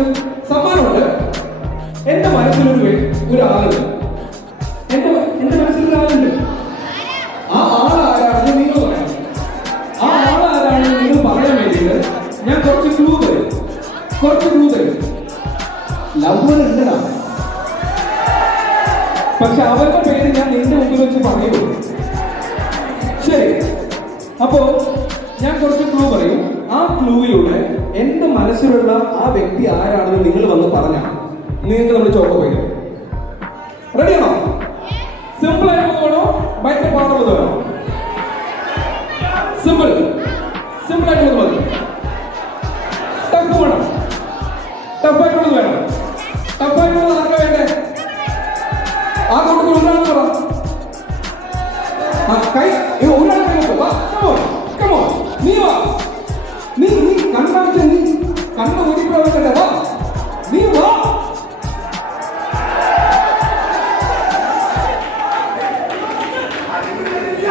സമ്മാനമുണ്ട്. എന്റെ മനസ്സിലൊരാളുണ്ട്. എന്റെ മനസ്സിലൊരാളുണ്ട്. ആ ആളാരാണെന്ന് നിങ്ങൾ പറയാം. ആ ആളാരാണെന്ന് നിങ്ങൾ പറയാൻ വേണ്ടിയിട്ട് ഞാൻ കുറച്ച് ക്ലൂ തരും. ലവ്വർ ഉണ്ടല്ല, പക്ഷെ അവരുടെ പേര് ഞാൻ നിന്റെ മുമ്പിൽ വെച്ച് പറയുള്ളൂ. ശരി, അപ്പോ ഞാൻ കുറച്ച് ക്ലൂ പറയും. ആ ക്ലൂവിലൂടെ എന്റെ മനസ്സിലുള്ള ആ വ്യക്തി ആരാണെന്ന് നിങ്ങൾ വന്ന് പറഞ്ഞാൽ നിങ്ങൾക്ക് നമ്മൾ ചോക്ക് പോയി. റെഡിയാണോ? സിമ്പിൾ ആയിട്ടുള്ളത് വേണോ ഭയങ്കര പാടുള്ളത് വേണോ? സിമ്പിൾ ആയിട്ടുള്ളത് മതി. ടഫ് വേണം? ടഫായിട്ടുള്ളത് വേണം. ടഫായിട്ടുള്ളത് ആർക്കാ വേണ്ടേ? ആ കൂട്ടത്തിൽ ഒരാൾ പറ. കൈ ഒരാൾ കമോ നീ വാ. നീ കണ്ണാഴ്ച നീ കണ്ണ ഒരിക്കലേ വാ. നീ വാ.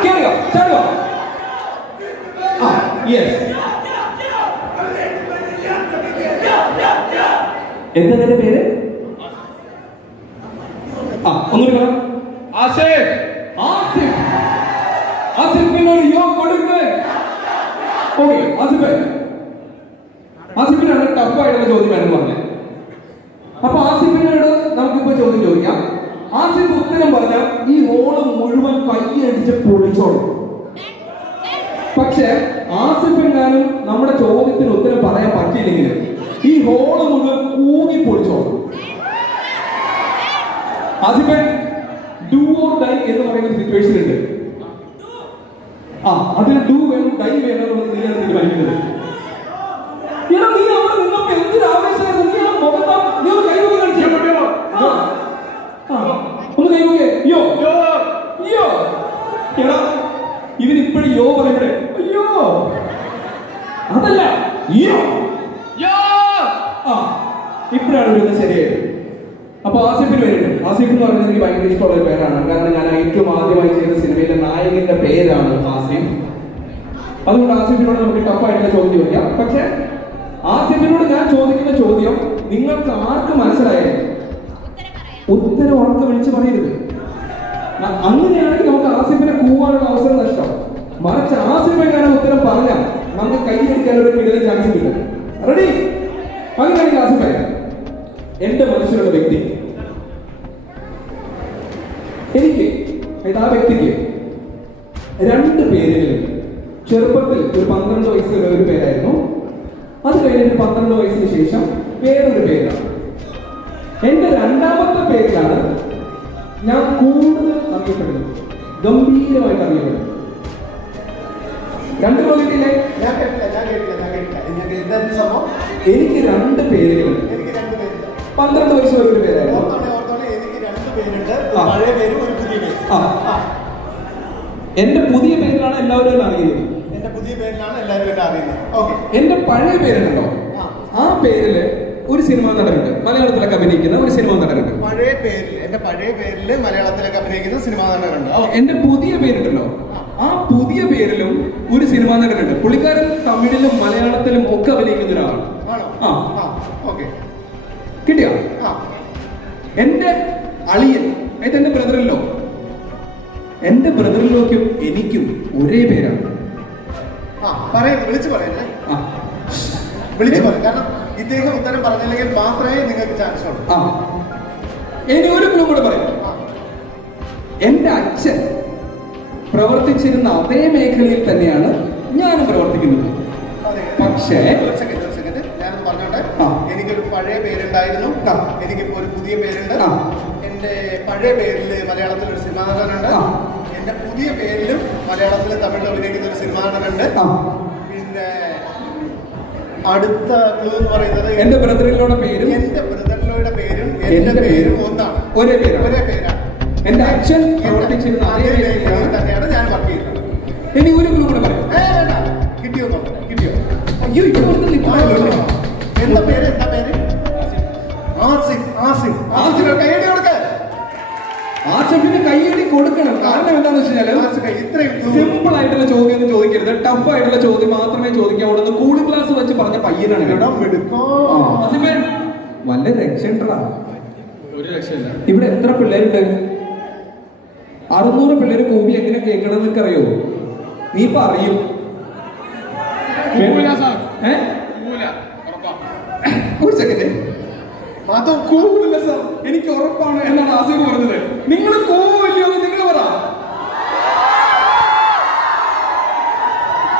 കേറിയോ? ചാടുക. യെസ്. എന്താ നിന്റെ പേര്? ഒന്നുകൂടി പറ. ആസിഫിനോട് യോ കൊടുക്ക്. ഓക്കെ, ആസിഫിനാണ് ടഫായിട്ടുള്ള ചോദ്യം വേണം പറഞ്ഞത്. അപ്പൊ ആസിഫിനോട് നമുക്കിപ്പോ ചോദ്യം ചോദിക്കാം. ആസിഫ് ഉത്തരം പറഞ്ഞാൽ ഈ ഹോള് മുഴുവൻ കൈയടിച്ച് പൊളിച്ചോളും. പക്ഷെ ആസിഫിനാലും നമ്മുടെ ചോദ്യത്തിന് ഉത്തരം പറയാൻ പറ്റിയില്ലെങ്കിൽ ഈ ഹോള് മുഴുവൻ കൂകി പൊളിച്ചോളും. ആസിഫെ, ഡു ഓർ ഡൈ എന്ന് പറയുന്ന ഒരു സിറ്റുവേഷൻ ഉണ്ട്. അതിൽ ഡു വേണം ഡൈ വേണം എന്നുള്ളത് നീയാണ് തീരുമാനിക്കുന്നത്. നീ അവിടെ നിന്നപ്പോ എന്തൊരു ആവേശമായിരുന്നു. നീ ആ മുഖത്താ നീ ഒന്ന് കൈകൊക്കെ കാണിച്ചു. ഒന്ന് കൈകൊക്കെ. യോ എടാ, ഇവനിപ്പോഴും യോ പറയണ്ടേ? അയ്യോ അതല്ല യോ. ഇപ്പോഴാണ് വരുന്നത് ശരിയായത്. അപ്പോൾ ആസിഫിന് വരും. ആസിഫ് എന്ന് പറയുന്നത് എനിക്ക് ഭയങ്കര ഇഷ്ടമുള്ള ഒരു പേരാണ്. കാരണം ഞാൻ ഏറ്റവും ആദ്യമായി ചെയ്ത സിനിമയിലെ നായകന്റെ പേരാണ് ആസിഫ്. അതുകൊണ്ട് ആസിഫിനോട് നമുക്ക് ടഫായിട്ടുള്ള ചോദ്യം ചോദിക്കാം. പക്ഷെ ആസിഫിനോട് ഞാൻ ചോദിക്കുന്ന ചോദ്യം നിങ്ങൾക്ക് ആർക്ക് മനസ്സിലായാലും ഉത്തരം ഉറക്കെ വിളിച്ച് പറയരുത്. അങ്ങനെയാണെങ്കിൽ നമുക്ക് ആസിഫിനെ കൂവാനുള്ള അവസരം നഷ്ടം. മറിച്ച് ആസിഫ് എങ്ങനെ ഉത്തരം പറഞ്ഞാൽ നമുക്ക് കൈയടിക്കാൻ ഒരു കിടന്ന ചാൻസ് കിട്ടും. റെഡി? അങ്ങനെയാണെങ്കിൽ ആസിഫ് എന്റെ മനസ്സിലുള്ള വ്യക്തി, എനിക്ക് ആ വ്യക്തിക്ക് 2 പേരുകൾ. ചെറുപ്പത്തിൽ ഒരു 12 വയസ്സുള്ള ഒരു പേരായിരുന്നു. അത് കഴിഞ്ഞിട്ട് 12 വയസ്സിന് ശേഷം വേറൊരു പേരാണ്. എന്റെ 2ാമത്തെ പേരിലാണ് ഞാൻ കൂടുതൽ അറിയപ്പെടുന്നത്, ഗംഭീരമായിട്ട് അറിയപ്പെടുന്നത്. 2 പ്രോജക്റ്റിലെ എനിക്ക് 2 പേരുകൾ. 12 വയസ്സുള്ള ഒരു പേരായിരുന്നു. എന്റെ പുതിയ പേരിലാണ് എല്ലാവരും അറിയുന്നത്. എന്റെ പഴയ പേരുണ്ടല്ലോ, ആ പേരില് ഒരു സിനിമാ നടനുണ്ട്, മലയാളത്തിലൊക്കെ അഭിനയിക്കുന്ന ഒരു സിനിമാ നടനുണ്ട്. എന്റെ പഴയ പേരില് മലയാളത്തിലൊക്കെ അഭിനയിക്കുന്ന സിനിമാ നടനുണ്ട്. എന്റെ പുതിയ പേരുണ്ടല്ലോ, ആ പുതിയ പേരിലും ഒരു സിനിമാ നടനുണ്ട്. പുള്ളിക്കാരൻ തമിഴിലും മലയാളത്തിലും ഒക്കെ അഭിനയിക്കുന്ന ഒരാളാണ്. കിട്ടിയ എന്റെ അളിയൻ, അതായത് എന്റെ ബ്രദറിലോ, എന്റെ ബ്രദറിലോക്കും എനിക്കും ഒരേ പേരാണ്. വിളിച്ചു പറയല്ലേ, കാരണം ഇദ്ദേഹം ഉത്തരം പറഞ്ഞില്ലെങ്കിൽ മാത്രമേ നിങ്ങൾക്ക് ചാൻസ് ഉള്ളൂ. ഇനി ഒരു ക്ലൂ കൂടെ പറയാം. എന്റെ അച്ഛൻ പ്രവർത്തിച്ചിരുന്ന അതേ മേഖലയിൽ തന്നെയാണ് ഞാനും പ്രവർത്തിക്കുന്നത്. പക്ഷേ ഞാനത് പറഞ്ഞോട്ടെ, എനിക്കൊരു പഴയ പേരുണ്ടായിരുന്നു, എനിക്കിപ്പോ ഒരു പുതിയ പേരുണ്ട്. എന്റെ പഴയ പേരില് മലയാളത്തിൽ ഒരു സിനിമാ നടനുണ്ട്, എന്റെ പുതിയ പേരിലും മലയാളത്തിലും തമിഴിലും അഭിനയിക്കുന്ന ഒരു സിനിമാ നടനുണ്ട്. പിന്നെ അടുത്ത ക്ലൂ എന്ന് പറയുന്നത് എന്റെ ബ്രദറിലോയുടെ പേരും എന്റെ എന്റെ പേരും ഒന്നാണ്, ഒരേ പേരാണ്. എന്റെ അച്ഛൻ പ്രവർത്തിച്ചിരുന്ന അതേ മേഖലയിൽ തന്നെയാണ് ഞാൻ വർക്ക് ചെയ്യുന്നത്. ഇനി ഒരു ക്ലൂ കൂടെ പറയാം. കിട്ടിയോ? കിട്ടിയോ? അയ്യോ, എന്താ പേര്? ആസിഫ്. കൈയടി കൊടുക്ക. ആസിഫിന് കൈയടി കൊടുക്കണം. കാരണം എന്താണെന്ന് വെച്ചാൽ ഇത്രയും സിമ്പിൾ ആയിട്ടുള്ള ചോദ്യം ഒന്നും ചോദിക്കരുത്, ടഫ് ആയിട്ടുള്ള ചോദ്യം മാത്രമേ ചോദിക്കാവുള്ളൂ. കൂളിംഗ് ക്ലാസ് വെച്ച് പറഞ്ഞ പയ്യനാണ്. ആസിഫേ, വല്ല രക്ഷണ്ടാ? ഒരു രക്ഷയില്ല. ഇവിടെ എത്ര പിള്ളേരുണ്ട്? 600 പിള്ളേര് കൂവി എങ്ങനെ കേൾക്കണം എന്നൊക്കെ അറിയോ? നീ ഇപ്പൊ അറിയും. ഒരു സെക്കൻഡ്. കൂവില്ല സാർ, എനിക്ക് ഉറപ്പാണ് എന്നാണ് ആസിഫ് പറഞ്ഞത്. നിങ്ങൾ കൂവില്ലയോ എന്ന് നിങ്ങൾ പറ.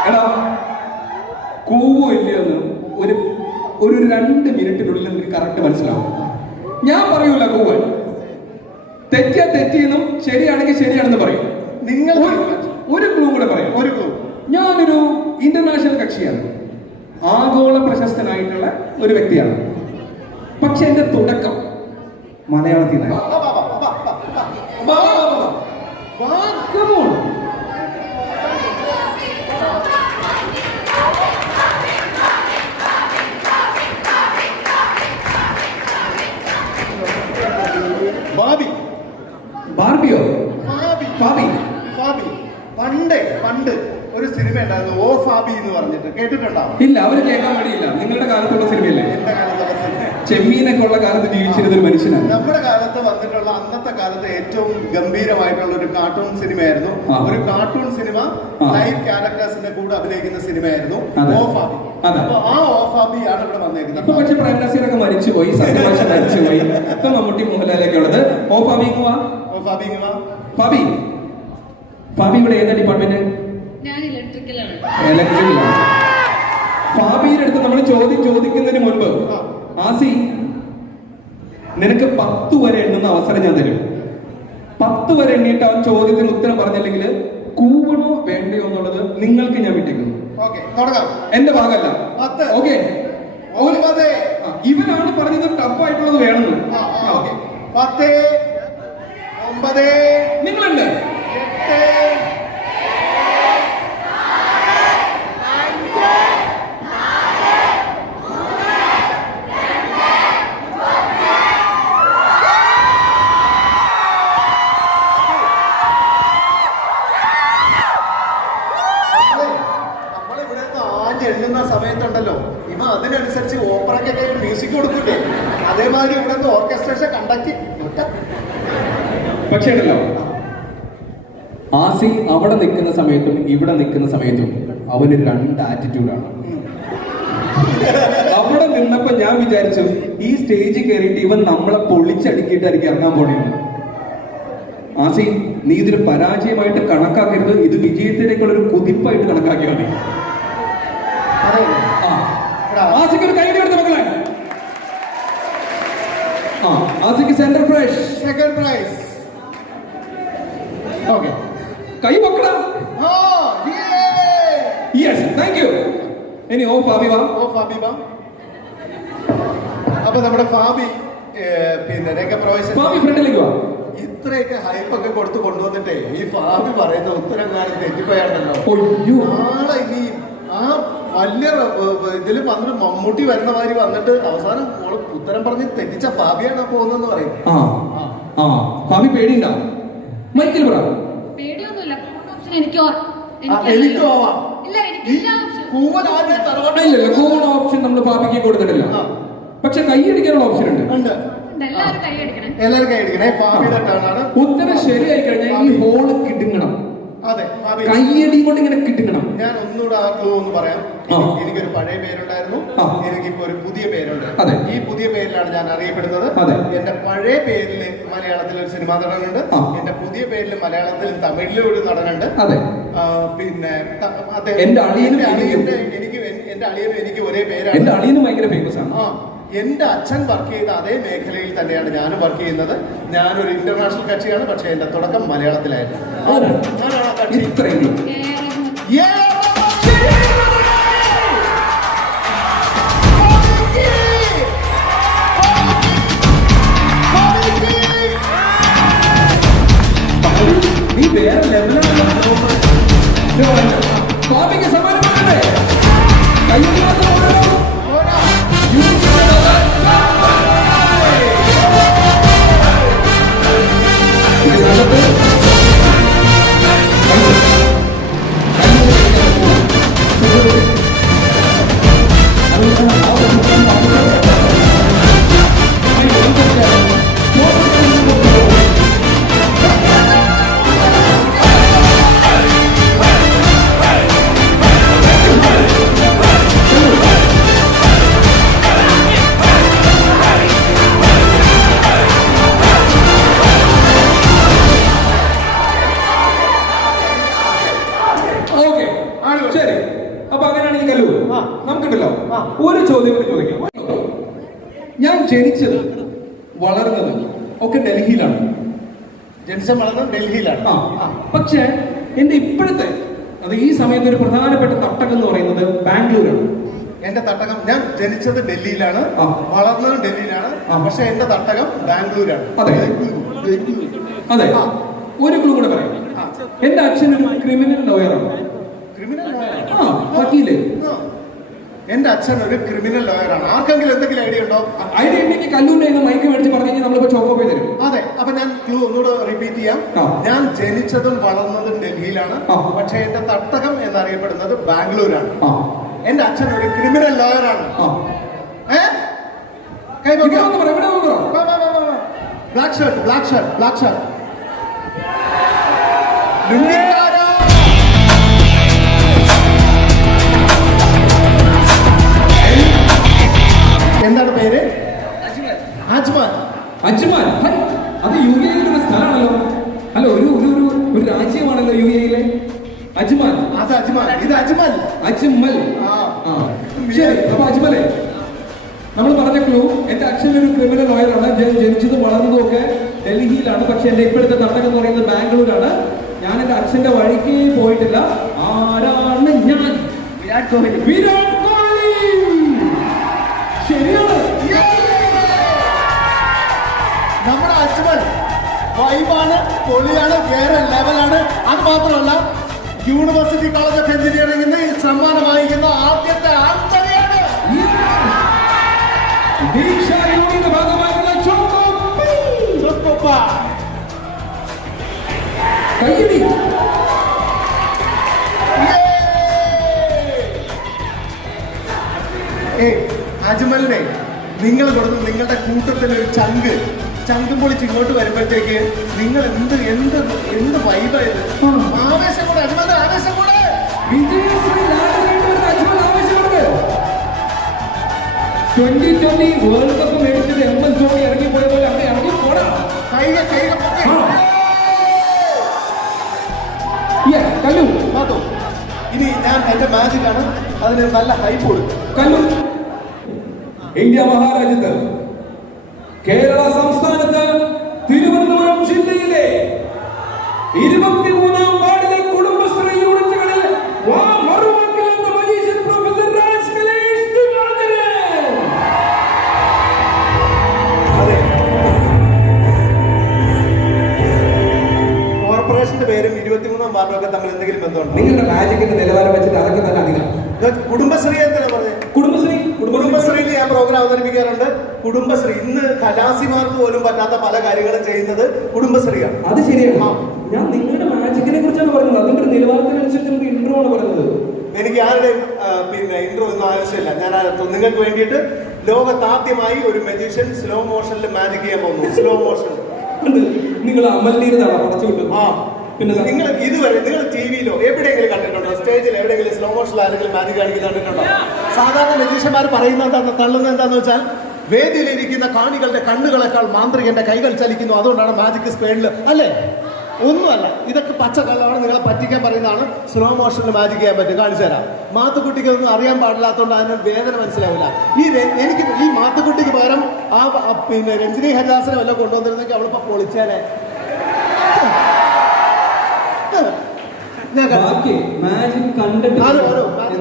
എടാ, കൂവോ ഇല്ലയോന്ന് ഒരു 2 മിനിറ്റിനുള്ളിൽ നിങ്ങൾക്ക് കറക്റ്റ് മനസ്സിലാവും. ഞാൻ പറയൂല കൂവൻ. തെറ്റിയാ തെറ്റിയെന്നും ശരിയാണെങ്കിൽ ശരിയാണെന്ന് പറയും. നിങ്ങൾ ഒരു ക്ലൂ കൂടെ പറയാം. ഒരു ക്ലൂ. ഞാനൊരു ഇന്റർനാഷണൽ കക്ഷിയാണ്, ആഗോള പ്രശസ്തനായിട്ടുള്ള ഒരു വ്യക്തിയാണ്. പക്ഷെ എന്റെ തുടക്കം മലയാളത്തിൽ നിന്നാണ്. ബാർബിയോ? ഫാബി. പണ്ട് ഒരു സിനിമ ഉണ്ടായിരുന്നു, ഓ ഫാബി എന്ന് പറഞ്ഞിട്ട്, കേട്ടിട്ടുണ്ടോ? ഇല്ല, അവര് കേൾക്കാൻ വേണ്ടിയില്ല. നിങ്ങളുടെ കാലത്തുള്ള സിനിമയല്ലേ? എന്റെ കാലത്തുള്ള സിനിമ. ചെമ്മീനൊക്കെ ഉള്ള കാലത്ത് ജീവിച്ചിരുന്ന ഒരു മനുഷ്യനാണ്. നമ്മുടെ കാലത്ത് വന്നിട്ടുള്ള അന്നത്തെ കാലത്ത് ഏറ്റവും ഗംഭീരമായിട്ടുള്ള ഒരു കാർട്ടൂൺ സിനിമയായിരുന്നു. ഒരു കാർട്ടൂൺ സിനിമ, ലൈവ് ക്യാരക്ടേഴ്സിന്റെ കൂടെ അഭിനയിക്കുന്ന സിനിമയായിരുന്നു ഓ ഫാബി. അപ്പൊ ആ ഓ ഫാബിയാണ് ഇവിടെ വന്നേക്കുന്നത്. ഇപ്പൊ പക്ഷെ പ്രേംനസീറൊക്കെ മരിച്ചുപോയി, സത്യഭാഷ മരിച്ചുപോയി. ഇപ്പൊ മമ്മൂട്ടി മോഹൻലാലൊക്കെ ഉള്ളത്. ഓ ഫാബി ഫാബി ഫാബി ഇവിടെ ഏതാ ഡിപ്പാർട്ട്മെന്റ്? ഇലക്ട്രിക്കലാണ്. ഫാബിയുടെ അടുത്ത് നമ്മൾ ചോദ്യം ചോദിക്കുന്നതിന് മുൻപ്, ആസി, നിനക്ക് 10 വരെ എണ്ണുന്ന അവസരം ഞാൻ തരും. 10 വരെ എണ്ണിയിട്ട് അവൻ ചോദ്യത്തിന് ഉത്തരം പറഞ്ഞില്ലെങ്കിൽ കൂവണോ വേണ്ടയോ എന്നുള്ളത് നിങ്ങൾക്ക് ഞാൻ വിട്ടേക്കുന്നു. എന്റെ ഭാഗമല്ല. ഓക്കെ, ഇവനാണ് പറഞ്ഞത് ടഫ് ആയിട്ടുള്ളത് വേണമെന്ന്. 10, 9, നിങ്ങളുണ്ട്. 8, കൊടുക്കൂലേ, അതേമാതിരി ഇവിടെ നിന്ന് ഓർക്കസ്ട്രേഷൻ കണ്ടക്ട്. പക്ഷേ ഉണ്ടല്ലോ, ആസി അവിടെ നിൽക്കുന്ന സമയത്തും ഇവിടെ നിൽക്കുന്ന സമയത്തും അവന് രണ്ട് ആറ്റിറ്റ്യൂഡാണ്. അവിടെ നിന്നപ്പോ ഞാൻ വിചാരിച്ചു ഈ സ്റ്റേജിൽ കയറിയിട്ട് ഇവൻ നമ്മളെ പൊളിച്ചടുക്കിയിട്ടായിരിക്കും ഇറങ്ങാൻ പോണേന്ന്. ആസി, നീ ഇതൊരു പരാജയമായിട്ട് കണക്കാക്കരുത്, ഇത് വിജയത്തിലേക്കുള്ള ഒരു കുതിപ്പായിട്ട് കണക്കാക്കിയാൽ മതി. ആസിക്ക് ഒരു കൈയ്യടി കൊടുത്ത മക്കളെ. ആസിക്ക് center fresh second prize. Okay, കൈ പൊക്കടാ. Yes, thank you. ഇനി ഓ ഫാബി വാ. അപ്പൊ നമ്മുടെ ഫാബി പിന്നെ രംഗപ്രവേശം ഫാബി ഫ്രണ്ടിലേക്ക് വാ. ഇത്രയൊക്കെ ഹൈപ്പൊക്കെ കൊടുത്ത് കൊണ്ടുവന്നിട്ടേ ഈ ഫാബി പറയുന്ന ഉത്തരങ്ങാനും തെറ്റിപ്പോയാണ്ടല്ലോ. നാളെ ഇനി ആ വലിയ ഇതിൽ വന്നിട്ട് മമ്മൂട്ടി വരുന്ന മാതിരി വന്നിട്ട് അവസാനം ഉത്തരം പറഞ്ഞ് തെറ്റിച്ച ഫാബിയാണ് പോകുന്നതെന്ന് പറയും. ഫാബി പേടിയുണ്ടോ? മൈക്കിൽ പറ. പേടിയൊന്നുമില്ല. എനിക്ക് പോവാം. കൂവൺ ഓപ്ഷൻ നമ്മൾ ഫാബിക്ക് കൊടുത്തിട്ടില്ല, പക്ഷെ കൈയടിക്കാനുള്ള ഓപ്ഷൻ ഉണ്ട്. എല്ലാവരും കൈയടിക്കണേ. ഫാബിയുടെ ടേണാണ്. ഉത്തരം ശരിയായി കഴിഞ്ഞാൽ ഈ ഹോള് കിടുങ്ങണം. അതെ, കൈയടി കൊണ്ട് ഇങ്ങനെ കിട്ടുക്കണം. ഞാൻ ഒന്നുകൂടെ ആ ക്ലൂ ഒന്ന് പറയാം. എനിക്കൊരു പഴയ പേരുണ്ടായിരുന്നു, എനിക്കിപ്പോ ഒരു പുതിയ പേരുണ്ട്. ഈ പുതിയ പേരിലാണ് ഞാൻ അറിയപ്പെടുന്നത്. എന്റെ പഴയ പേരില് മലയാളത്തിൽ ഒരു സിനിമാ നടനുണ്ട്, എന്റെ പുതിയ പേരിൽ മലയാളത്തിലും തമിഴിലും ഒരു നടനുണ്ട്. പിന്നെ എന്റെ അളിയനും എനിക്ക് ഒരേ പേരാണ്. എന്റെ അളിയനും ഭയങ്കര ഫേമസ് ആണ്. എന്റെ അച്ഛൻ വർക്ക് ചെയ്ത അതേ മേഖലയിൽ തന്നെയാണ് ഞാനും വർക്ക് ചെയ്യുന്നത്. ഞാനൊരു ഇന്റർനാഷണൽ കക്ഷിയാണ്, പക്ഷെ എന്റെ തുടക്കം മലയാളത്തിലായിരുന്നു. നീ വേറെ ലെവലാണ്. ഫാബിക്ക് സമ്മാനമാകട്ടെ. കയ്യിൽ മാത്രം നമുക്കുണ്ടല്ലോ ഒരു ചോദ്യം കൂടി ചോദിക്കാം. ഞാൻ ജനിച്ചത് വളർന്നത് ഒക്കെ ഡൽഹിയിലാണ്. പക്ഷെ എന്റെ ഇപ്പോഴത്തെ ഈ സമയത്ത് ഒരു പ്രധാനപ്പെട്ട തട്ടകം എന്ന് പറയുന്നത് ബാംഗ്ലൂരാണ്. എന്റെ തട്ടകം, ഞാൻ ജനിച്ചത് ഡൽഹിയിലാണ്, വളർന്നത് ഡൽഹിയിലാണ്, പക്ഷെ എന്റെ തട്ടകം ബാംഗ്ലൂരാണ്. അതെ, ഒരു ക്ലൂ കൂടെ പറയാം. എന്റെ അച്ഛൻ ഒരു ക്രിമിനൽ ലോയറാണ്. വക്കീല്. എന്റെ അച്ഛൻ ഒരു ക്രിമിനൽ ലോയറാണ്. ആർക്കെങ്കിലും എന്തെങ്കിലും ഐഡിയ ഉണ്ടോ? ഐഡിയ ഉണ്ടെങ്കിൽ കല്ലൂരിന്റെ മൈക്ക് മേടിച്ച് പറഞ്ഞു കഴിഞ്ഞാൽ നമ്മളിപ്പോ ചോക്കോ പോയി തരും. അതെ, അപ്പൊ ഞാൻ ക്ലൂ ഒന്നുകൂടെ റിപ്പീറ്റ് ചെയ്യാം. ഞാൻ ജനിച്ചതും വളർന്നതും ഡൽഹിയിലാണ്, പക്ഷെ എന്റെ തട്ടകം എന്നറിയപ്പെടുന്നത് ബാംഗ്ലൂരാണ്. എന്റെ അച്ഛൻ ഒരു ക്രിമിനൽ ലോയറാണ്. Black shirt, black shirt, black shirt. എന്താണ് പേര്? അജ്മാൻ. അജ്മാൻ, അത് യു എയിലെ ഒരു സ്ഥലമാണല്ലോ. അല്ല, ഒരു രാജ്യമാണല്ലോ യു എയിലെ. അജ്മാൻ, അത് അജ്മാൻ, ഇത് അജ്മൽ. അജ്മൽ. ശരി, അപ്പൊ അജ്മലെ നമ്മൾ പറഞ്ഞ ക്ലൂ, എന്റെ അച്ഛൻ ഒരു ക്രിമിനൽ ലോയറാണ്. ജനിച്ചതും വളർന്നതും ഒക്കെ ഡൽഹിയിലാണ്, പക്ഷെ എന്റെ ഇപ്പോഴത്തെ തട്ടകം എന്ന് പറയുന്നത് ബാംഗ്ലൂരാണ്. ഞാൻ എന്റെ അച്ഛന്റെ വഴിക്ക് പോയിട്ടില്ല. ആരാണ് ഞാൻ? വിരാട് കോഹ്ലി. വിരാട് കോഹ്ലി, ശരിയാണ്. നമ്മുടെ അജ്മൽ വൈബാണ്, പൊളിയാണ്, വേറെ ലെവലാണ്. അത് മാത്രമല്ല, യൂണിവേഴ്സിറ്റി കോളേജ് ഓഫ് എഞ്ചിനീയറിംഗിന് സമ്മാനം വാങ്ങിക്കുന്ന ആദ്യത്തെ ആൺതലയാണ്. അജ്മലിനെ നിങ്ങൾ കൊടുത്ത് നിങ്ങളുടെ കൂട്ടത്തിൽ ഒരു ചങ്കും പൊളിച്ച് ഇങ്ങോട്ട് വരുമ്പോഴത്തേക്ക് നിങ്ങൾ എന്ത് വൈബായത്. ആവേശം കൂടെ, അജ്മൽ ആവേശം കൂടെ. വിജയശ്രീ ലാലേട്ടൻ അജ്മൽ ആവേശം കൊടുക്ക്. 2020 വേൾഡ് കപ്പ് മേടിച്ചത് MS ധോണി ഇറങ്ങിപ്പോയ പോലെ അവിടെ ഇറങ്ങി പോടാ. കല്ലു മാത്തോ, ഇനി ഞാൻ എന്റെ മാജിക്കാണ്, അതിന് നല്ല ഹൈപ്പ് കൊടുക്കും. കല്ലു ഇന്ത്യ മഹാരാജ്യത്ത് കേരള സംസ്ഥാനത്ത് തിരുവനന്തപുരം ജില്ലയിലെ 23-ാം വാർഡിലെ കുടുംബശ്രീ യൂണിറ്റുകളിൽ മറുവാക്കിലെന്ന മജീഷ്യൻ പ്രൊഫസർ രാജ് കലേഷ് ദിവാകരൻ. അതെ, കോർപ്പറേഷന്റെ പേരും 23-ാം വാർഡും ഒക്കെ തമ്മിൽ എന്തെങ്കിലും ബന്ധമുണ്ടോ? നിങ്ങളുടെ മാജിക്കിന്റെ നിലവാരം വെച്ചിട്ട് അതൊക്കെ തന്നെ അധികം. കുടുംബശ്രീ എന്താണ് പറഞ്ഞത്? കുടുംബശ്രീയിൽ ഞാൻ പ്രോഗ്രാം അവതരിപ്പിക്കാറുണ്ട്. കുടുംബശ്രീ ഇന്ന് കലാസിമാർക്ക് പോലും പറ്റാത്ത പല കാര്യങ്ങളും ചെയ്യുന്നത് കുടുംബശ്രീയാണ്. അത് ശരിയാണ്. ഞാൻ നിങ്ങളുടെ മാജിക്കിനെ കുറിച്ചാണ് പറഞ്ഞത്. അതിന്റെ നിലവാരത്തിനനുസരിച്ച് നമുക്ക് ഇൻട്രോ ആണ് പറഞ്ഞത്. എനിക്ക് ആരുടെയും ഇൻട്രോ ഒന്നും ആവശ്യമില്ല. ഞാൻ നിങ്ങൾക്ക് വേണ്ടിയിട്ട് ലോകത്താദ്യമായി ഒരു മജീഷ്യൻ സ്ലോ മോഷനിൽ മാജിക് ചെയ്യാൻ പോകുന്നു. സ്ലോ മോഷൻ നിങ്ങൾ അമലിനാണ് പടച്ചു വിട്ടത്. പിന്നെ നിങ്ങൾ ഇതുവരെ നിങ്ങൾ ടിവിയിലോ എവിടെയെങ്കിലും കണ്ടിട്ടുണ്ടോ? സ്റ്റേജിൽ എവിടെയെങ്കിലും സ്ലോ മോഷനിൽ ആരെങ്കിലും മാജിക് കാണിക്കുന്നത് കണ്ടിട്ടുണ്ടോ? സാധാരണ മജീഷ്യന്മാർ പറയുന്നത് തള്ളുന്നത് എന്താണെന്ന് വെച്ചാൽ, വേദിയിലിരിക്കുന്ന കാണികളുടെ കണ്ണുകളെക്കാൾ മാന്ത്രികന്റെ കൈകൾ ചലിക്കുന്നു, അതുകൊണ്ടാണ് മാജിക് സ്പീഡിൽ. അല്ലേ? ഒന്നുമല്ല, ഇതൊക്കെ പച്ചക്കള്ളമാണ്. നിങ്ങളെ പറ്റിക്കാൻ പറയുന്നതാണ്. സ്ലോ മോഷനിൽ മാജിക് ചെയ്യാൻ പറ്റും. കാണിച്ചു തരാം. മാത്തുക്കുട്ടിക്ക് ഒന്നും അറിയാൻ പാടില്ലാത്തതുകൊണ്ട് അതിന് വേദന മനസ്സിലാവില്ല. എനിക്ക് ഈ മാത്തുക്കുട്ടിക്ക് പകരം രഞ്ജിനി ഹജാസിനെ വല്ല കൊണ്ടുവന്നിരുന്നെങ്കിൽ അവളിപ്പോ പൊളിച്ചേനെ. മാജിക്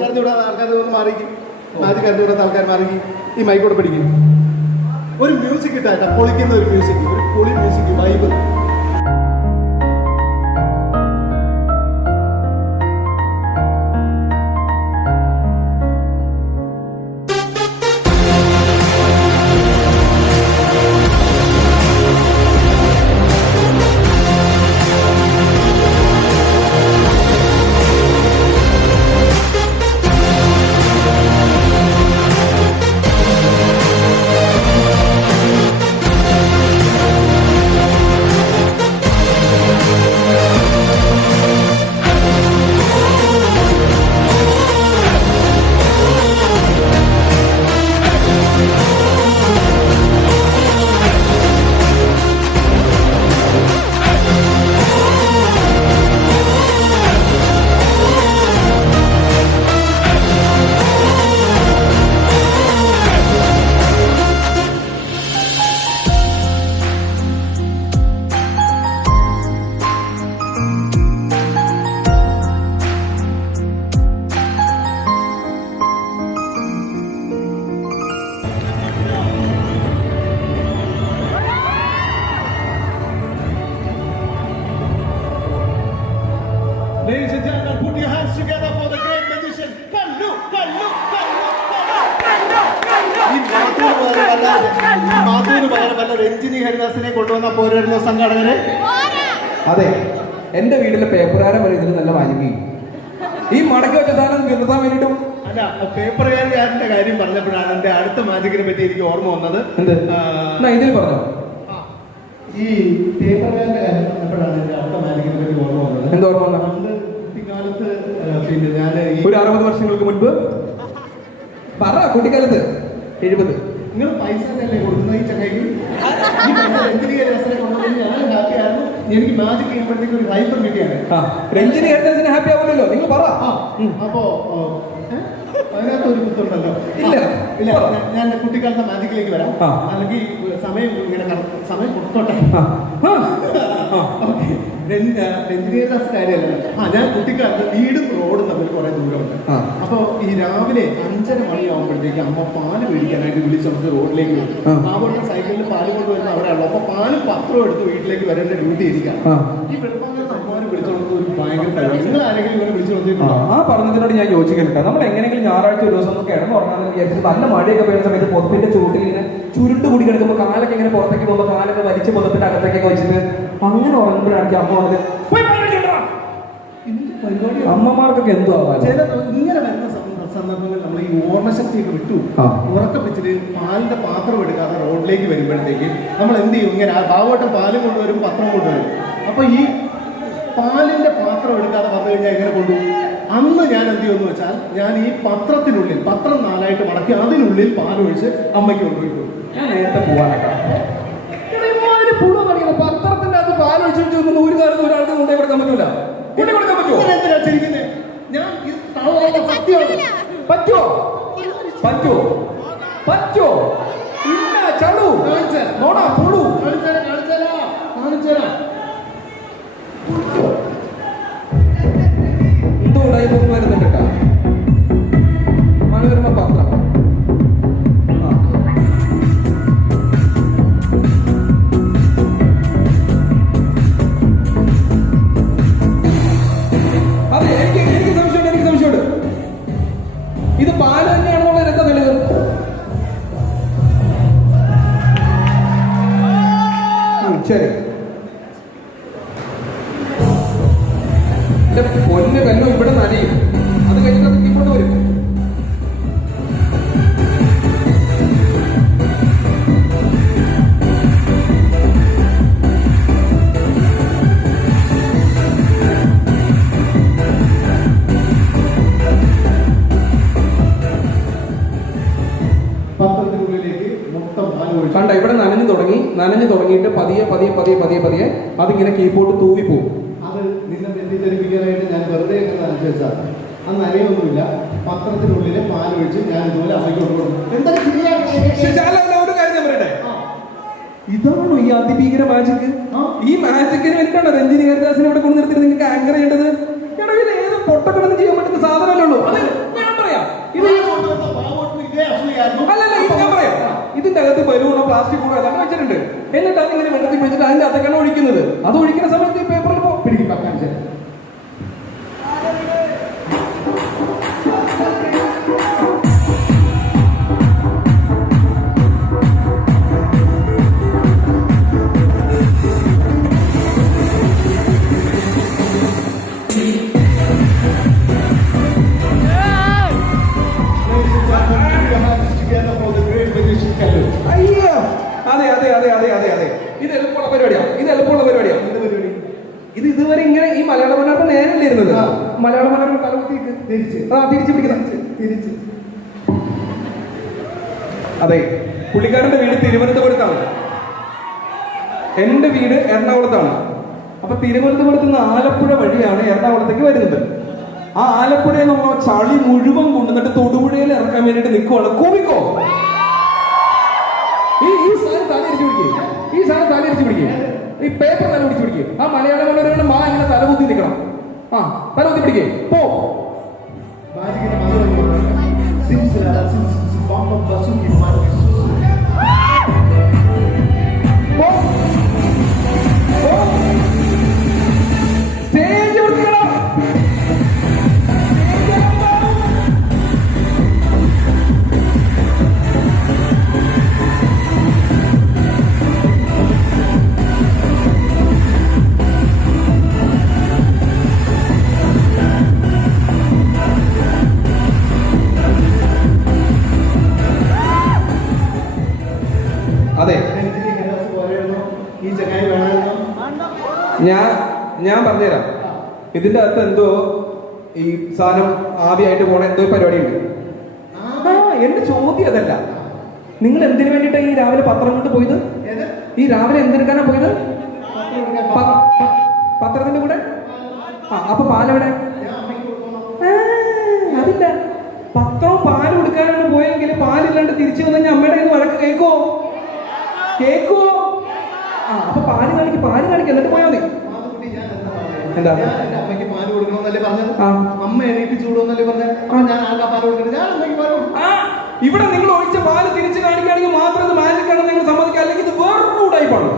അറിഞ്ഞുകൂടാത്ത ആൾക്കാർ മാറിക്കും. മാജിക് അറിഞ്ഞുകൂടാത്ത ആൾക്കാർ മാറിക്കും. ഈ മൈക്കോടെ പിടിക്കും. ഒരു മ്യൂസിക് ഇട്ടാ പൊളിക്കുന്ന ഒരു മ്യൂസിക്, ഒരു പൊളി music vibe. Ladies and gentlemen, put your hands together for the great magician. Kallu. ഈ മാധുവിന് പകരം വല്ല രഞ്ജിനി ഹരിദാസിനെ കൊണ്ടുവന്ന പോരായിരുന്നു സംഘാടകരെ. അതെ, എന്റെ വീട്ടിലെ പേപ്പറുകാരൻ വരെ ഇതിന് നല്ല വാങ്ങിക്കും. ഈ മടക്കി വെച്ച സാധനം നിർത്താൻ വേണ്ടിയിട്ടും. അല്ല, പേപ്പറുകാരന്റെ കാര്യം പറഞ്ഞപ്പോഴാണ് എന്റെ അടുത്ത മാജിക്കിനെ പറ്റി എനിക്ക് ഓർമ്മ വന്നത്. എന്ത് ഇതിൽ പറഞ്ഞോ? ഈ പേപ്പറുകാരന്റെ കാര്യം പറഞ്ഞപ്പോഴാണ് എന്റെ അടുത്ത മാജിക്കിനെ പറ്റി ഓർമ്മ വന്നത്. എന്താ ഓർമ്മ വന്നത്? കുട്ടിക്കാലത്ത് പിന്നെ ഞാൻ ഒരു 60 വർഷങ്ങൾക്ക് മുൻപ് പറ. കുട്ടിക്കാലത്ത് 70. നിങ്ങൾ പൈസ തന്നെ കൊടുക്കുന്ന ഈ ചങ്ങയ്ക്ക് രഞ്ജിനി ഹരിദാസിനെ കൊണ്ടുവന്ന് ഞാൻ ഹാപ്പിയായിരുന്നു. എനിക്ക് മാജിക് ചെയ്യുമ്പോഴത്തേക്ക് ഒരു ഹൈപ്പർ കിട്ടിയാണ്. രഞ്ജിനി ഹരിദാസിനെ ഹാപ്പി ആവുമല്ലോ, നിങ്ങൾ പറ. അപ്പോ അതിനകത്ത് ഒരു കുത്തുണ്ടല്ലോ. ഇല്ല, ഞാൻ കുട്ടിക്കാലത്തെ മാജിക്കിലേക്ക് വരാം. അല്ലെങ്കിൽ സമയം കൊടുത്തോട്ടെ. രഞ്ജിനി ഹരിദാസ് കാര്യമല്ല. ഞാൻ കുട്ടിക്കാലത്ത് വീടും റോഡും തമ്മിൽ കുറെ ദൂരമുണ്ട്. അപ്പൊ ഈ രാവിലെ 5:30 മണിയാവുമ്പോഴത്തേക്ക് അമ്മ പാല് മേടിക്കാനായിട്ട് വിളിച്ചോണ്ട് റോഡിലേക്ക് വരും. അവിടെ സൈക്കിളിൽ പാല് കൊണ്ടുവരുന്ന അവിടെയുള്ളൂ. അപ്പൊ പാലും പത്രവും എടുത്ത് വീട്ടിലേക്ക് വരേണ്ട ഡ്യൂട്ടി ഇരിക്കാം. ഈ വെളുപ്പാങ്ങത്തെ അമ്മമാര് വിളിച്ചോണ്ട് ഒരു ഭയങ്കര പരിപാടി. നിങ്ങൾ ആരെങ്കിലും ഇവരെ വിളിച്ചു കൊടുത്തിട്ടുണ്ടോ? ആ പറഞ്ഞതിനോട് ഞാൻ യോജിക്കുന്നുണ്ട്. നമ്മൾ എങ്ങനെയെങ്കിലും ഞായറാഴ്ച ഒരു ദിവസം ഒന്ന് കിടന്നു ഉറങ്ങാന്ന് വിചാരിച്ചിട്ട് നല്ല മഴയൊക്കെ പെയ്യുന്ന സമയത്ത് പൊതുപ്പിന്റെ ചൂട്ടിൽ ഇങ്ങനെ ചുരുണ്ട് കൂടി കിടക്കുമ്പോൾ കാലൊക്കെ ഇങ്ങനെ പുറത്തേക്ക് പോകുമ്പോൾ കാലൊക്കെ വലിച്ച് പൊതുപ്പിന്റെ അകത്തേക്കൊക്കെ വെച്ചിട്ട് അങ്ങനെ ഉറങ്ങുമ്പോഴാണ് അമ്മ വന്നിട്ട് അമ്മമാർക്കൊക്കെ എന്തോ ചില ഇങ്ങനെ വരുന്ന സന്ദർഭങ്ങളിൽ നമ്മൾ ഈ ഓർമ്മശക്തിയൊക്കെ വിട്ടു ഉറക്കം വെച്ചിട്ട് പാലിന്റെ പാത്രം എടുക്കാതെ റോഡിലേക്ക് വരുമ്പോഴത്തേക്ക് നമ്മൾ എന്ത് ചെയ്യും? ഇങ്ങനെ ഭാഗവട്ടം പാലും കൊണ്ടുവരും, പത്രം കൊണ്ടുവരും. അപ്പൊ ഈ പാലിന്റെ പാത്രം എടുക്കാതെ വന്നു കഴിഞ്ഞാൽ എങ്ങനെ കൊണ്ടുപോകും? അന്ന് ഞാൻ എന്ത് ചെയ്യുമെന്ന് വെച്ചാൽ ഞാൻ ഈ പത്രത്തിനുള്ളിൽ പത്രം 4ആയിട്ട് മടക്കി അതിനുള്ളിൽ പാലൊഴിച്ച് അമ്മയ്ക്ക് കൊണ്ടുപോയി. ഞാൻ നേരത്തെ പോവാനൊക്കെ പത്രത്തിന്റെ അകത്ത് പാലൊഴിച്ചിട്ട് ഒരു കാലത്ത് ഒരാൾക്ക് കൊണ്ടേ കൊടുക്കാൻ പറ്റൂല. കൊണ്ടേ കൊടുക്കാൻ പറ്റുമോ? ഞാൻ സത്യമാണ്. പറ്റുമോ? പറ്റുമോ? പറ്റുമോ? ഇല്ല ചളു നോടാ പുളു എന്തുകൊണ്ടായി വരുന്നുണ്ട് കേട്ടോ. മനോരമ പത്രം അതെ, എനിക്ക് സംശയമുണ്ട്. ഇത് പാല് തന്നെയാണെന്നുള്ള എന്താ തെളിവ്? ശരി, എന്റെ പൊന്ന് വെള്ളം ഇവിടെ നനയും. അത് കഴിഞ്ഞിട്ട് ഇങ്ങോട്ട് വരും. കണ്ട ഇവിടെ നനഞ്ഞു തുടങ്ങിയിട്ട് പതിയെ അതിങ്ങനെ കീബോർഡ് തൂവി പോകും. അത് നിന്നെ തെറ്റിദ്ധരിപ്പിക്കാനായിട്ട് ഞാൻ വെറുതെ നനച്ചു വെച്ചാൽ അത് നനയൊന്നുമില്ല. പത്രത്തിനുള്ളിൽ പാലൊഴിച്ച് ഞാൻ ഇതുപോലെ അമ്മയ്ക്ക് കൊടുക്കും. ഒരു കാര്യം ഞാൻ പറയട്ടെ, ഇതാണോ ഈ അതിഭീകര മാജിക്? ഈ മാജിക്കിന് വേണ്ടിയിട്ടാണ് രഞ്ജിനി ഹരിദാസിനെ ഇവിടെ കൊണ്ടു നിർത്തിയിട്ട് നിങ്ങൾക്ക് ആങ്കർ ചെയ്യേണ്ടത്? ഇത് ഏത് പൊട്ടക്കിടന്ന് ചെയ്യാൻ പറ്റുന്ന സാധനമല്ലേ ഉള്ളൂ. അത് ഞാൻ പറയാം, ഇത് അല്ലല്ല, ഇത് ഞാൻ പറയാം. ഇതിന്റെ അകത്ത് ബലൂണോ പ്ലാസ്റ്റിക് കൂടോ അതൊക്കെ വെച്ചിട്ടുണ്ട്. എന്നിട്ട് അതിങ്ങനെ വെള്ളത്തിൽ പിടിച്ചിട്ട് അതിന്റെ അകത്തൊക്കെയാണ് ഒഴിക്കുന്നത്. അത് ഒഴിക്കുന്ന സമയത്ത് ഈ പേപ്പറിൽ പിടിക്കും. അതെ, ഇത് എളുപ്പമുള്ള പരിപാടിയാണ്. ഇത് ഇതുവരെ ഇങ്ങനെ ഈ മലയാള മനോരമ നേരല്ലേ ഇരുന്നത്? മലയാള മനോരമ തലകുത്തിയിട്ട് തിരിച്ചു പിടിക്കണം. അതെ, പുള്ളിക്കാരന്റെ വീട് തിരുവനന്തപുരത്താണ്, എന്റെ വീട് എറണാകുളത്താണ്. അപ്പൊ തിരുവനന്തപുരത്ത് നിന്ന് ആലപ്പുഴ വഴിയാണ് എറണാകുളത്തേക്ക് വരുന്നത്. ആ ആലപ്പുഴയിൽ നമ്മൾ ചളി മുഴുവൻ കൊണ്ടുവന്നിട്ട് തൊടുപുഴയിൽ ഇറക്കാൻ വേണ്ടിയിട്ട് നിൽക്കുവാണ്. കൂവിക്കോ, ഈ സാധനം തലയിരിച്ചു പിടിക്കുക, ഈ പേപ്പർ തല പിടിച്ചു പിടിക്കുക. ആ മലയാള മനോരമയുടെ മാ ഇങ്ങനെ തലകുത്തി നിൽക്കണം. ആ തലകുത്തി പിടിക്കേ പോ. സ്റ്റേജ് കൊടുക്കണം. അതെ, ഞാൻ പറഞ്ഞുതരാം. ഇതിന്റെ അകത്ത് എന്തോ ഈ സാധനം ആദ്യമായിട്ട് പോണ എന്തോ പരിപാടി ഉണ്ട്. എന്റെ ചോദ്യം അതല്ല, നിങ്ങൾ എന്തിനു വേണ്ടിയിട്ടാണ് ഈ രാവിലെ പത്രം കൊണ്ട് പോയത്? ഈ രാവിലെ എന്തെടുക്കാനാ പോയത്? പത്രത്തിന്റെ കൂടെ. അപ്പൊ പാലെവിടെ? അതില്ല, പത്രവും പാലും എടുക്കാനാണ് പോയെങ്കിൽ പാലില്ലാണ്ട് തിരിച്ചു വന്നു കഴിഞ്ഞാൽ അമ്മയുടെ കയ്യിൽ വഴക്ക് കേൾക്കുമോ? അപ്പൊ പാല് കാണിക്കും എന്നിട്ട് പോയാൽ മതി. എന്താ അമ്മയ്ക്ക് പാല് കൊടുക്കണമെന്നല്ലേ പറഞ്ഞത്? അമ്മ എണീപ്പിച്ചു വിടുമെന്നല്ലേ പറഞ്ഞത്? ഞാൻ ആൾക്കാ പാല് കൊടുക്കുന്നത്, ഞാൻ അമ്മയ്ക്ക് പാല് കൊടുക്കും. ഇവിടെ നിങ്ങൾ ഒഴിച്ച പാല് തിരിച്ചു കാണിക്കുകയാണെങ്കിൽ മാത്രം ഇത് മാജിക് ആണെന്ന് നിങ്ങൾ സമ്മതിക്കുക, അല്ലെങ്കിൽ ഇത് വേറൊരു മൂടായിപ്പാണ്.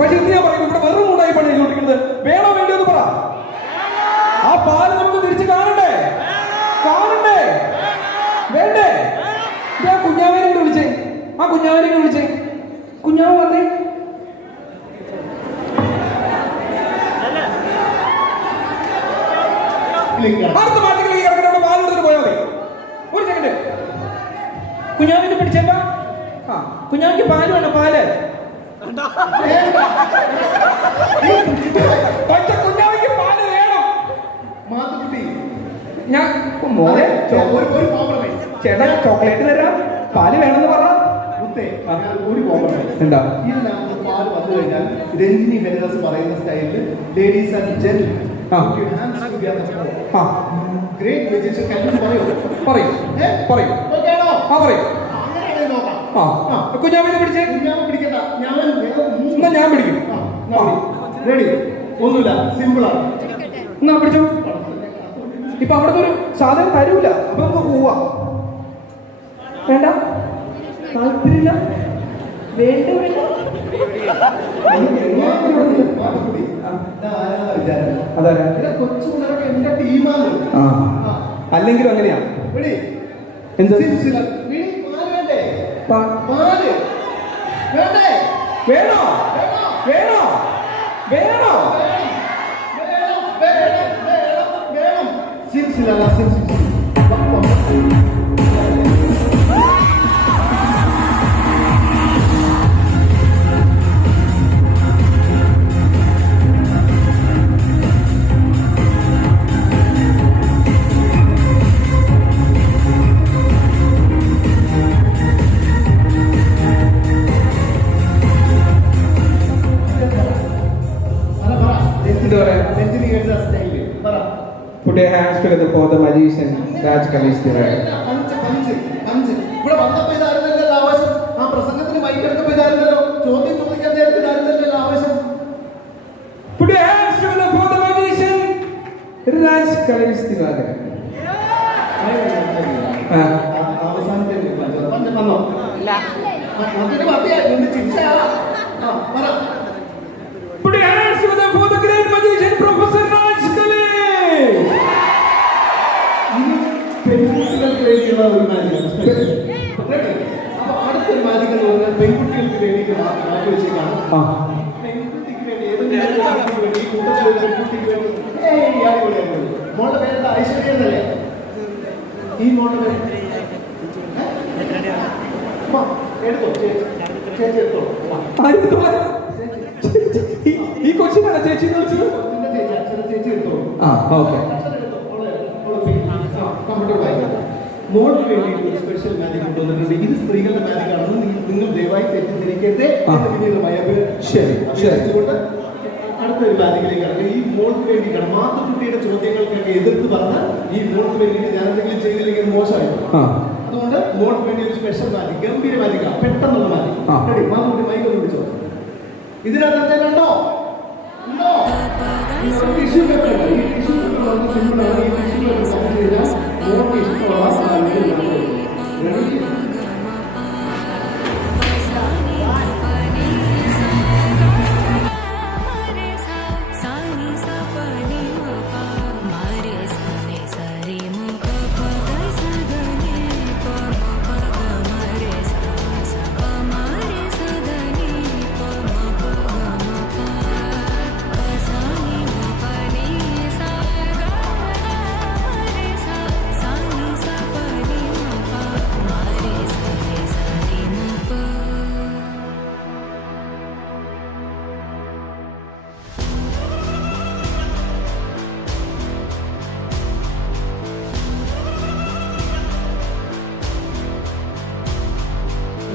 പക്ഷെ ഇത് ഞാൻ പറയും, ഇവിടെ വെറും മൂടായിപ്പാണ് ചോദിക്കുന്നത്. വേണോ വേണ്ടിയെന്ന് പറ. ആ പാല് നമുക്ക് തിരിച്ച് കാണണ്ടേ? വേണ്ടേ? ഞാൻ കുഞ്ഞാവേനെ വിളിച്ചേ, കുഞ്ഞാവ് വന്നേ. അടുത്ത പാട്ടിലേക്ക് പാലെടുത്ത് പിടിച്ചേപ്പാ. ആ കുഞ്ഞാമിക്ക് പാല് വേണം, പാല്. കുഞ്ഞാമിക്ക് പാല് വേണം. മാത്തുക്കുട്ടി, ഞാൻ മോനെ ഒരു കോംപ്രമൈസ്. ചേട്ടാ ചോക്ലേറ്റ് തരാം, പാല് വേണമെന്ന് പറ. ഒരു കോംപ്രമൈസ് എന്താ? ഇതിനകത്ത് പാല് വന്നു കഴിഞ്ഞാൽ രഞ്ജിനി ഹരിദാസ് പറയുന്ന സ്റ്റൈലിൽ ladies and gentlemen great magician പറയൂ. പറയും പറയും. ഓക്കെയാണോ? ആ പറയും. അങ്ങനെയാണെങ്കിൽ നോക്കാം. കുഞ്ഞാമിനെ പിടിച്ചേ. കുഞ്ഞാമ പിടിക്കണ്ട, എന്നാ ഞാൻ പിടിക്കും. റെഡി? ഒന്നുമില്ല, സിമ്പിളാണ്. എന്നാ പിടിച്ചോ. ഇപ്പൊ അവിടുത്തെ ഒരു സാധനം തരൂല, അപ്പൊ നമുക്ക് പോവാ. വേണ്ട, താല്പര്യമില്ല, വേണ്ട വേണ്ട. അതാരാ? കൊച്ചുപിള്ളേരൊക്കെ എന്റെ ടീമാണ്. അല്ലെങ്കിലും അങ്ങനെയാ. എന്ത് വേണോ വേണോ വേണോ? Put your hands together for the magician Raj Kalish Tiraya. ഇവിടെ വന്നപ്പോ ഇതായിരുന്നല്ലോ ആവശ്യം. ആ പ്രസംഗത്തിന് മൈക്കെടുക്കപ്പോ ഇതായിരുന്നല്ലോ, ചോദ്യം ചോദിക്കാൻ നേരത്തെ ഇതായിരുന്നല്ലോ ആവശ്യം. Put your hands together for the magician Raj Kalish Tiraya. അവസാനത്തെ വന്നോ? മറ്റൊരു മതിയായിരുന്നു ചിരിച്ചാ. പറ. Put your hands together for the great magician Professor Raj Kalish. പെൺകുട്ടികൾക്ക് വേണ്ടിയുള്ള ഒരു മാജിക്കാണ്. അപ്പൊ അടുത്തൊരു മാജിക് എന്ന് പറഞ്ഞാൽ പെൺകുട്ടികൾക്ക് വേണ്ടിയിട്ട് മാറ്റി വെച്ചേക്കാണ്. പെൺകുട്ടിക്ക് വേണ്ടി ഏതെങ്കിലും വേണ്ടി കൂട്ടത്തിലുള്ള പെൺകുട്ടിക്ക് വേണ്ടി മോളുടെ പേരെന്താ? ഐശ്വര്യ എന്നല്ലേ? ഈ മോളുടെ പേര് എടുത്തോ, ചേച്ചി എടുത്തോ. ഈ കൊച്ചിനാണ് ചേച്ചി ചേച്ചി എടുത്തോ. മോൾക്ക് വേണ്ടി ഒരു സ്പെഷ്യൽ മാജിക് കൊണ്ടുവന്നിട്ടുണ്ട്. ഇത് സ്ത്രീകളുടെ മാജിക് ആണെന്ന് നിങ്ങൾ ദയവായി തെറ്റിദ്ധരിക്കരുത്. കൊണ്ട് അടുത്തൊരു മാജിക്കിലേക്ക് കിടക്കുക. ഈ മോൾക്ക് വേണ്ടിയിട്ടാണ്. മാത്തുക്കുട്ടിയുടെ ചോദ്യങ്ങൾക്കൊക്കെ എതിർത്ത് പറഞ്ഞ് ഈ മോൾക്ക് വേണ്ടിയിട്ട് ഞാൻ എന്തെങ്കിലും ചെയ്തില്ലെങ്കിൽ മോശമായി. അതുകൊണ്ട് മോൾക്ക് വേണ്ടി ഒരു സ്പെഷ്യൽ മാജിക്, ഗംഭീര മാജിക്കാണ്, പെട്ടെന്നുള്ള മാജിക്. മാത്തുക്കുട്ടി മൈക്കൊന്ന് പിടിച്ചോ. ഇതിനകത്ത് കണ്ടോ? ടിഷ്യൂ പേപ്പർ ഉണ്ട്. ഈ ടിഷ്യൂ പേപ്പർ സിമ്പിളാണ്. ഈ ടിഷ്യൂ പേപ്പർ ചെയ്താൽ മോൾക്ക് ഇഷ്ടമുള്ള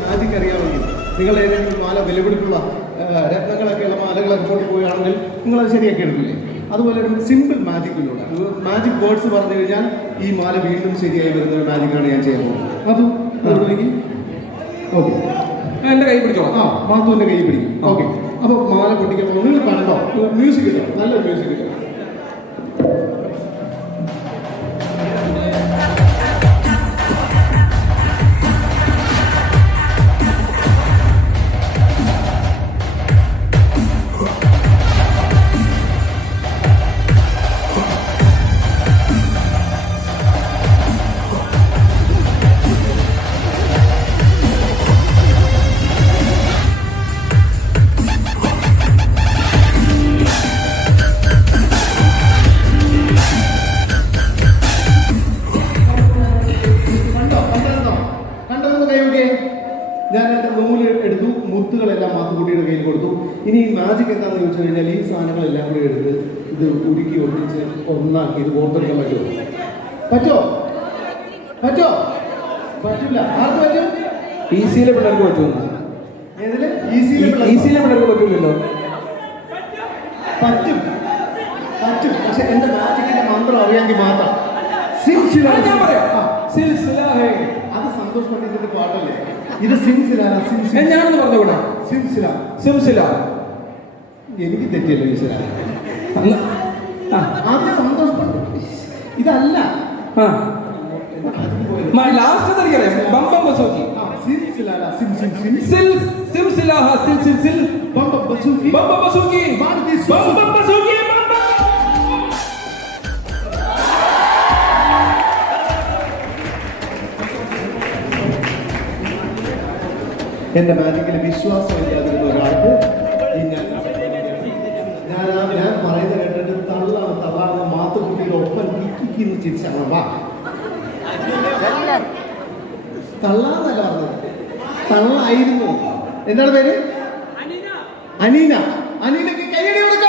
മാജിക് അറിയാമെങ്കിൽ നിങ്ങൾ ഏതെങ്കിലും മാല വിലപിടിപ്പുള്ള രത്നങ്ങളൊക്കെയുള്ള മാലകളൊക്കെ കൊണ്ട് പോവുകയാണെങ്കിൽ നിങ്ങളത് ശരിയാക്കി എടുക്കില്ലേ? അതുപോലെ ഒരു സിമ്പിൾ മാജിക്കിലൂടെ മാജിക് വേർഡ്സ് പറഞ്ഞു കഴിഞ്ഞാൽ ഈ മാല വീണ്ടും ശരിയായി വരുന്ന ഒരു മാജിക്കാണ് ഞാൻ ചെയ്യാൻ പോകുന്നത്. അതും ഓക്കെ, എന്റെ കൈ പിടിച്ചോ. മാത്തുവിന്റെ കൈ പിടിക്കും. ഓക്കെ, അപ്പൊ മാല പൊട്ടിക്കാൻ നിങ്ങൾ കണ്ടോ? മ്യൂസിക് ഇട്ടോ, നല്ല മ്യൂസിക് ഇട്ടോ. നൂല് എടുത്തു, മുത്തുകളെല്ലാം മാത്തുക്കുട്ടിയുടെ കയ്യിൽ കൊടുത്തു. ഇനി ഈ മാജിക് എന്താണെന്ന് ചോദിച്ചു കഴിഞ്ഞാൽ ഈ സാധനങ്ങളെല്ലാം കൂടി എടുത്ത് ഇത് ഉരുക്കി ഒട്ടിച്ച് ഒന്നാക്കി ഇത് ഓർത്തെടുക്കാൻ പറ്റുമോ? പറ്റോ? പറ്റോ? പറ്റില്ല. ആർക്ക് പറ്റും? ഈസിയിലെ പിള്ളേർക്ക് പറ്റുമോ? ഏതില്? ഈസിയിലെ പിള്ളേർക്ക് പറ്റൂലല്ലോ. പറ്റും, പറ്റും. പക്ഷെ എന്റെ മാജിക്കിന്റെ മന്ത്രം അറിയാമെങ്കിൽ മാത്രം. അത് സന്തോഷ് പണ്ഡിറ്റിന്റെ പാട്ടല്ലേ? ഇത് സിംസിലാണ്. ഞാനൊന്ന് പറഞ്ഞുകൂടാ. സിംസില എനിക്ക് തെറ്റിയല്ലോ ഈശ്വര. അത് സന്തോഷ് പണ്ഡിറ്റ്. ഇതല്ല. ലാസ്റ്റ് അറിയാം. ബമ്പം ബസൂക്കി. എന്റെ മാജിക്കിൽ വിശ്വാസമില്ലാതിരുന്ന ഒരാൾക്ക് ഞാൻ പറയുന്നത് കേട്ടിട്ട് തള്ളാണ് മാത്തുക്കുട്ടിയുടെ ഒപ്പം കിക്കിന്ന് ചിരിച്ചാണ്. വാ, തള്ളാന്നല്ല പറഞ്ഞത്, തള്ളായിരുന്നു. എന്താണ് പേര്? അനീന. അനീനക്ക് കൈയടി കൊടുക്ക.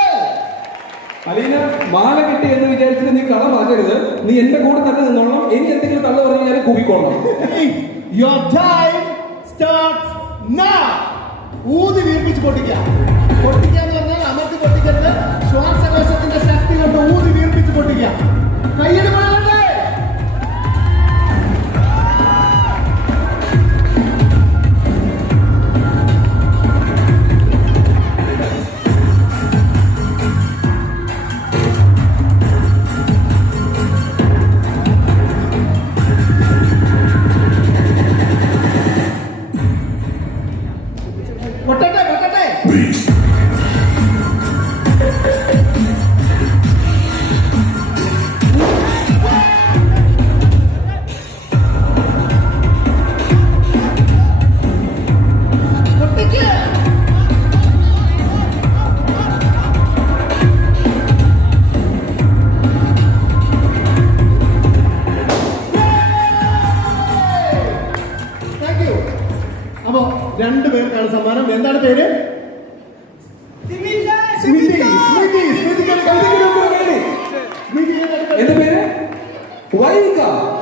അലീന, മാല കിട്ടി എന്ന് വിചാരിച്ചിട്ട് നീ കളം മാറ്റരുത്. നീ എന്റെ കൂടെ തന്നെ നിന്നോളണം. എനിക്ക് എന്തെങ്കിലും തള്ളു പറഞ്ഞാൽ ഞാൻ കൂപ്പിക്കോളണം. Your time starts now. ഊതി വീർപ്പിച്ച് പൊട്ടിക്കുക. പൊട്ടിക്കുക എന്ന് പറഞ്ഞാൽ അമർത്തി പൊട്ടിക്കരുത്. ശ്വാസകോശത്തിന്റെ ശക്തി കൊണ്ട് ഊതി വീർപ്പിച്ച് പൊട്ടിക്കുക. കൈയ്യടി മാറട്ടെ. രണ്ടുപേർക്കാണ് സമ്മാനം. എന്താണ് പേര്?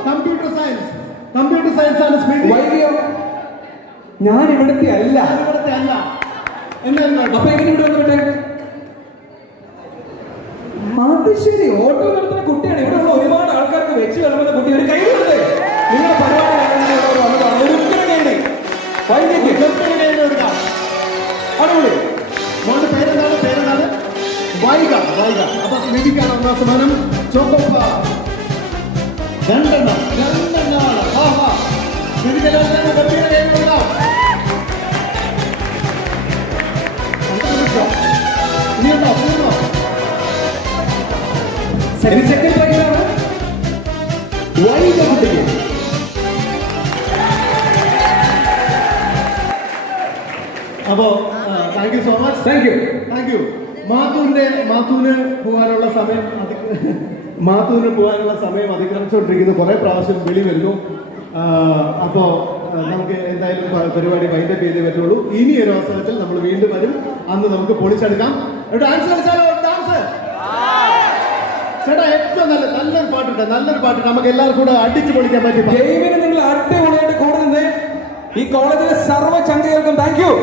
Computer science. കമ്പ്യൂട്ടർ സയൻസ് ആണ് സ്മൃതി. ഞാൻ ഇവിടുത്തെ അല്ല. അപ്പൊ എങ്ങനെ ഇവിടെ വന്നിട്ടെ? അത് ശരി, ഹോട്ടൽ നടത്തുന്ന കുട്ടിയാണ്. ഇവിടെ ഉള്ള ഒരുപാട് ആൾക്കാർക്ക് വെച്ച് കിടക്കുന്ന കുട്ടി. ഒരു കൈ കൊടുത്തേ. നിങ്ങളുടെ പരിപാടി പേരെന്താണ്? വൈഗ. അപ്പൊ സ്മൃതിക്കാണ് ഒന്നാം സമ്മാനം. ചോക്കോപ്പ രണ്ടെണ്ണം. സെക്കൻഡ് പ്രൈസാണ് വൈഗ കുട്ടിക്ക്. അപ്പോ thank you so much. Thank you. മാത്തൂന് പോകാനുള്ള സമയം അതിക്രമിച്ചുകൊണ്ടിരിക്കുന്നു. കുറെ പ്രാവശ്യം വിളി വരുന്നു. അപ്പോ നമുക്ക് എന്തായാലും പരിപാടി വൈൻഡപ്പ് ചെയ്തേ പറ്റുള്ളൂ. ഇനി ഒരു അവസരത്തിൽ നമ്മൾ വീണ്ടും വരും. അന്ന് നമുക്ക് പൊളിച്ചെടുക്കാം. ഡാൻസ് കളിച്ചാലോ? ഡാൻസ് ചേട്ടാ, ഏറ്റവും നല്ലൊരു പാട്ടുണ്ട്. നമുക്ക് എല്ലാവർക്കും കൂടെ അടിച്ചു പൊളിക്കാൻ പറ്റും. നിങ്ങൾ അടിപൊളിയായിട്ട് കൂടെ നിന്ന് ഈ കോളേജിലെ സർവ്വ ചങ്കുകൾക്കും താങ്ക് യു.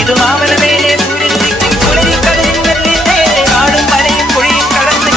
ഇത് മാമല മേലെ സൂര്യൻ കാടും മലയും പൊഴിയും കടന്ന്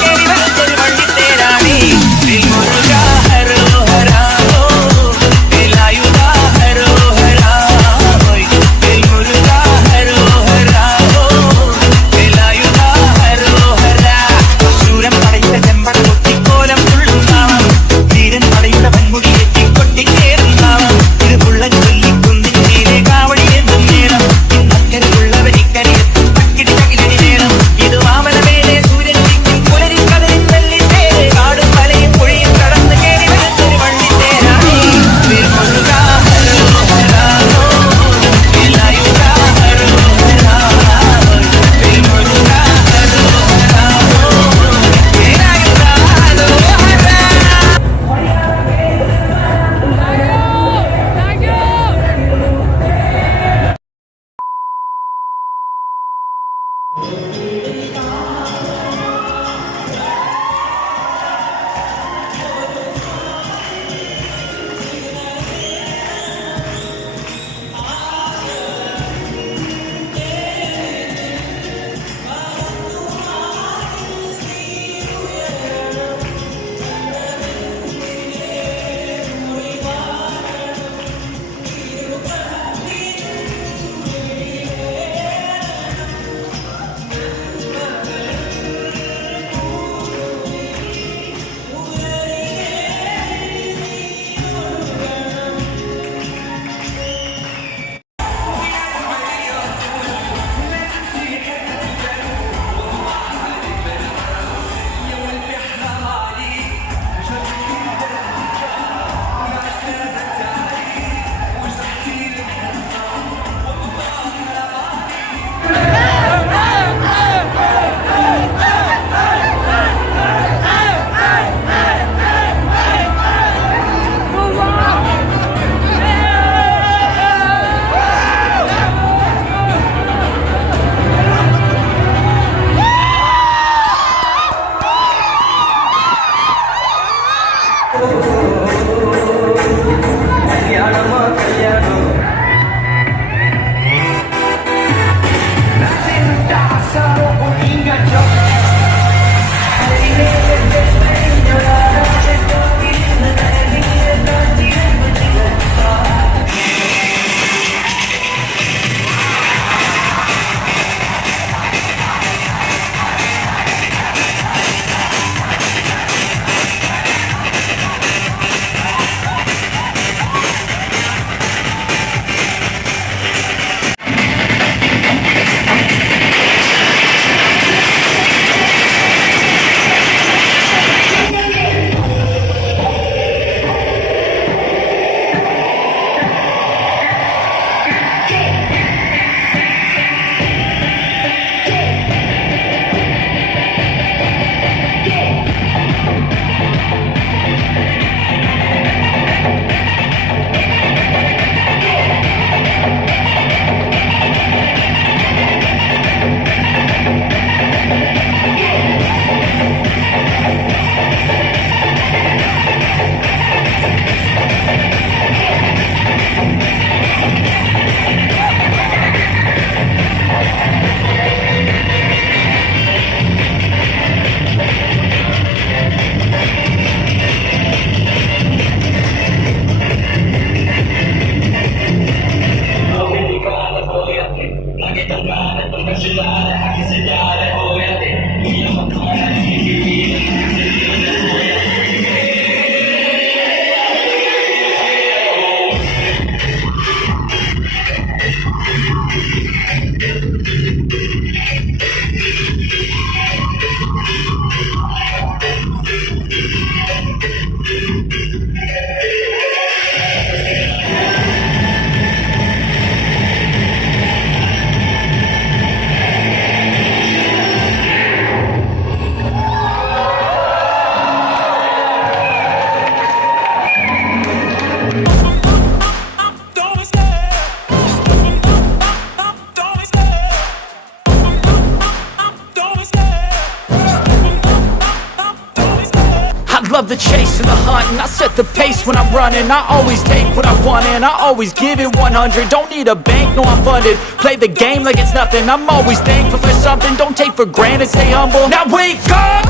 love the chase and the hunt, and I set the pace when I'm running. I always take what I want and I always give it 100. Don't need a bank, no I'm funded. Play the game like it's nothing. I'm always thankful for something. Don't take for granted, stay humble. Now wake up,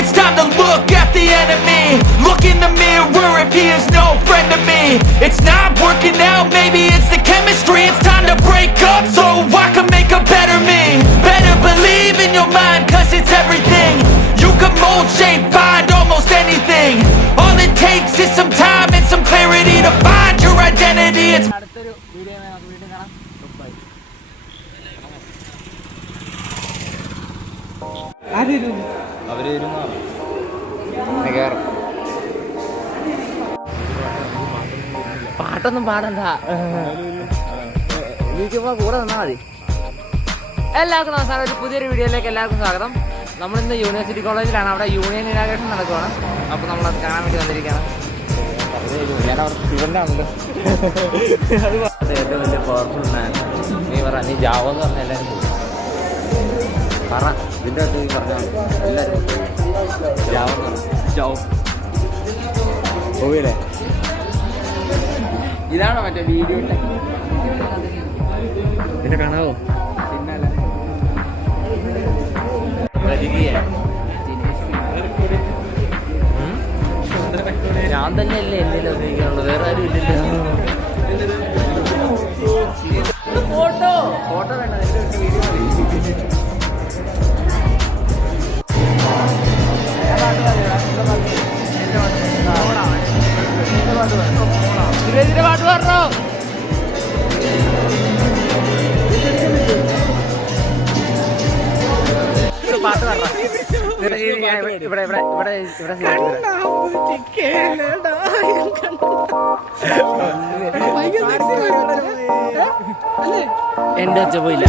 it's time to look at the enemy. Look in the mirror if he is no friend to me. It's not working out, maybe it's the chemistry. It's time to break up so I can make a better me. Better believe in your mind, cause it's everything. You can mold, shape, find almost anything. All it takes is some time and some clarity to find your identity. It's അടുത്തൊരു video നമുക്ക് വീണ്ടും കാണാം. By. പാട്ടൊന്നും പാടണ്ട, യൂട്യൂബിൽ കൂടെ നിന്നാൽ മതി. എല്ലാവർക്കും നമസ്കാരം. ഒരു പുതിയൊരു വീഡിയോയിലേക്ക് എല്ലാവർക്കും സ്വാഗതം. നമ്മളിന്ന് യൂണിവേഴ്സിറ്റി കോളേജിലാണ്. അവിടെ യൂണിയൻ ഇനാഗ്രേഷൻ നടക്കുവാണ്. അപ്പോൾ നമ്മളത് കാണാൻ വേണ്ടി വന്നിരിക്കുകയാണ്. ഞാൻ അവിടെ സ്റ്റുഡൻ്റാണല്ലോ. ഏറ്റവും വലിയ പവർഫുൾ മാൻ നീ പറ. നീ ജാവോ എന്ന് പറഞ്ഞാൽ എല്ലാവരും പോകും. പറ, ഇതിൻ്റെ അടുത്ത് നീ പറഞ്ഞാൽ എല്ലാവരും ജാവോ എന്ന് പറഞ്ഞു. ജാവോ പോയില്ലേ? ഇതാണോ മറ്റേ വീഡിയോ ഇതിനെ കാണാവോ? ഞാൻ തന്നെയല്ലേ എന്തെങ്കിലും ഉപയോഗിക്കാനുള്ളൂ, വേറെ ആരും ഇല്ലല്ലോ. ഫോട്ടോ ഫോട്ടോ വേണ്ട, വീഡിയോ പാട്ട് പറഞ്ഞോ. പാട്ട് പറഞ്ഞ ഇവിടെ ഇവിടെ ഇവിടെ ഇവിടെ എന്റെ ഒച്ച പോയില്ല.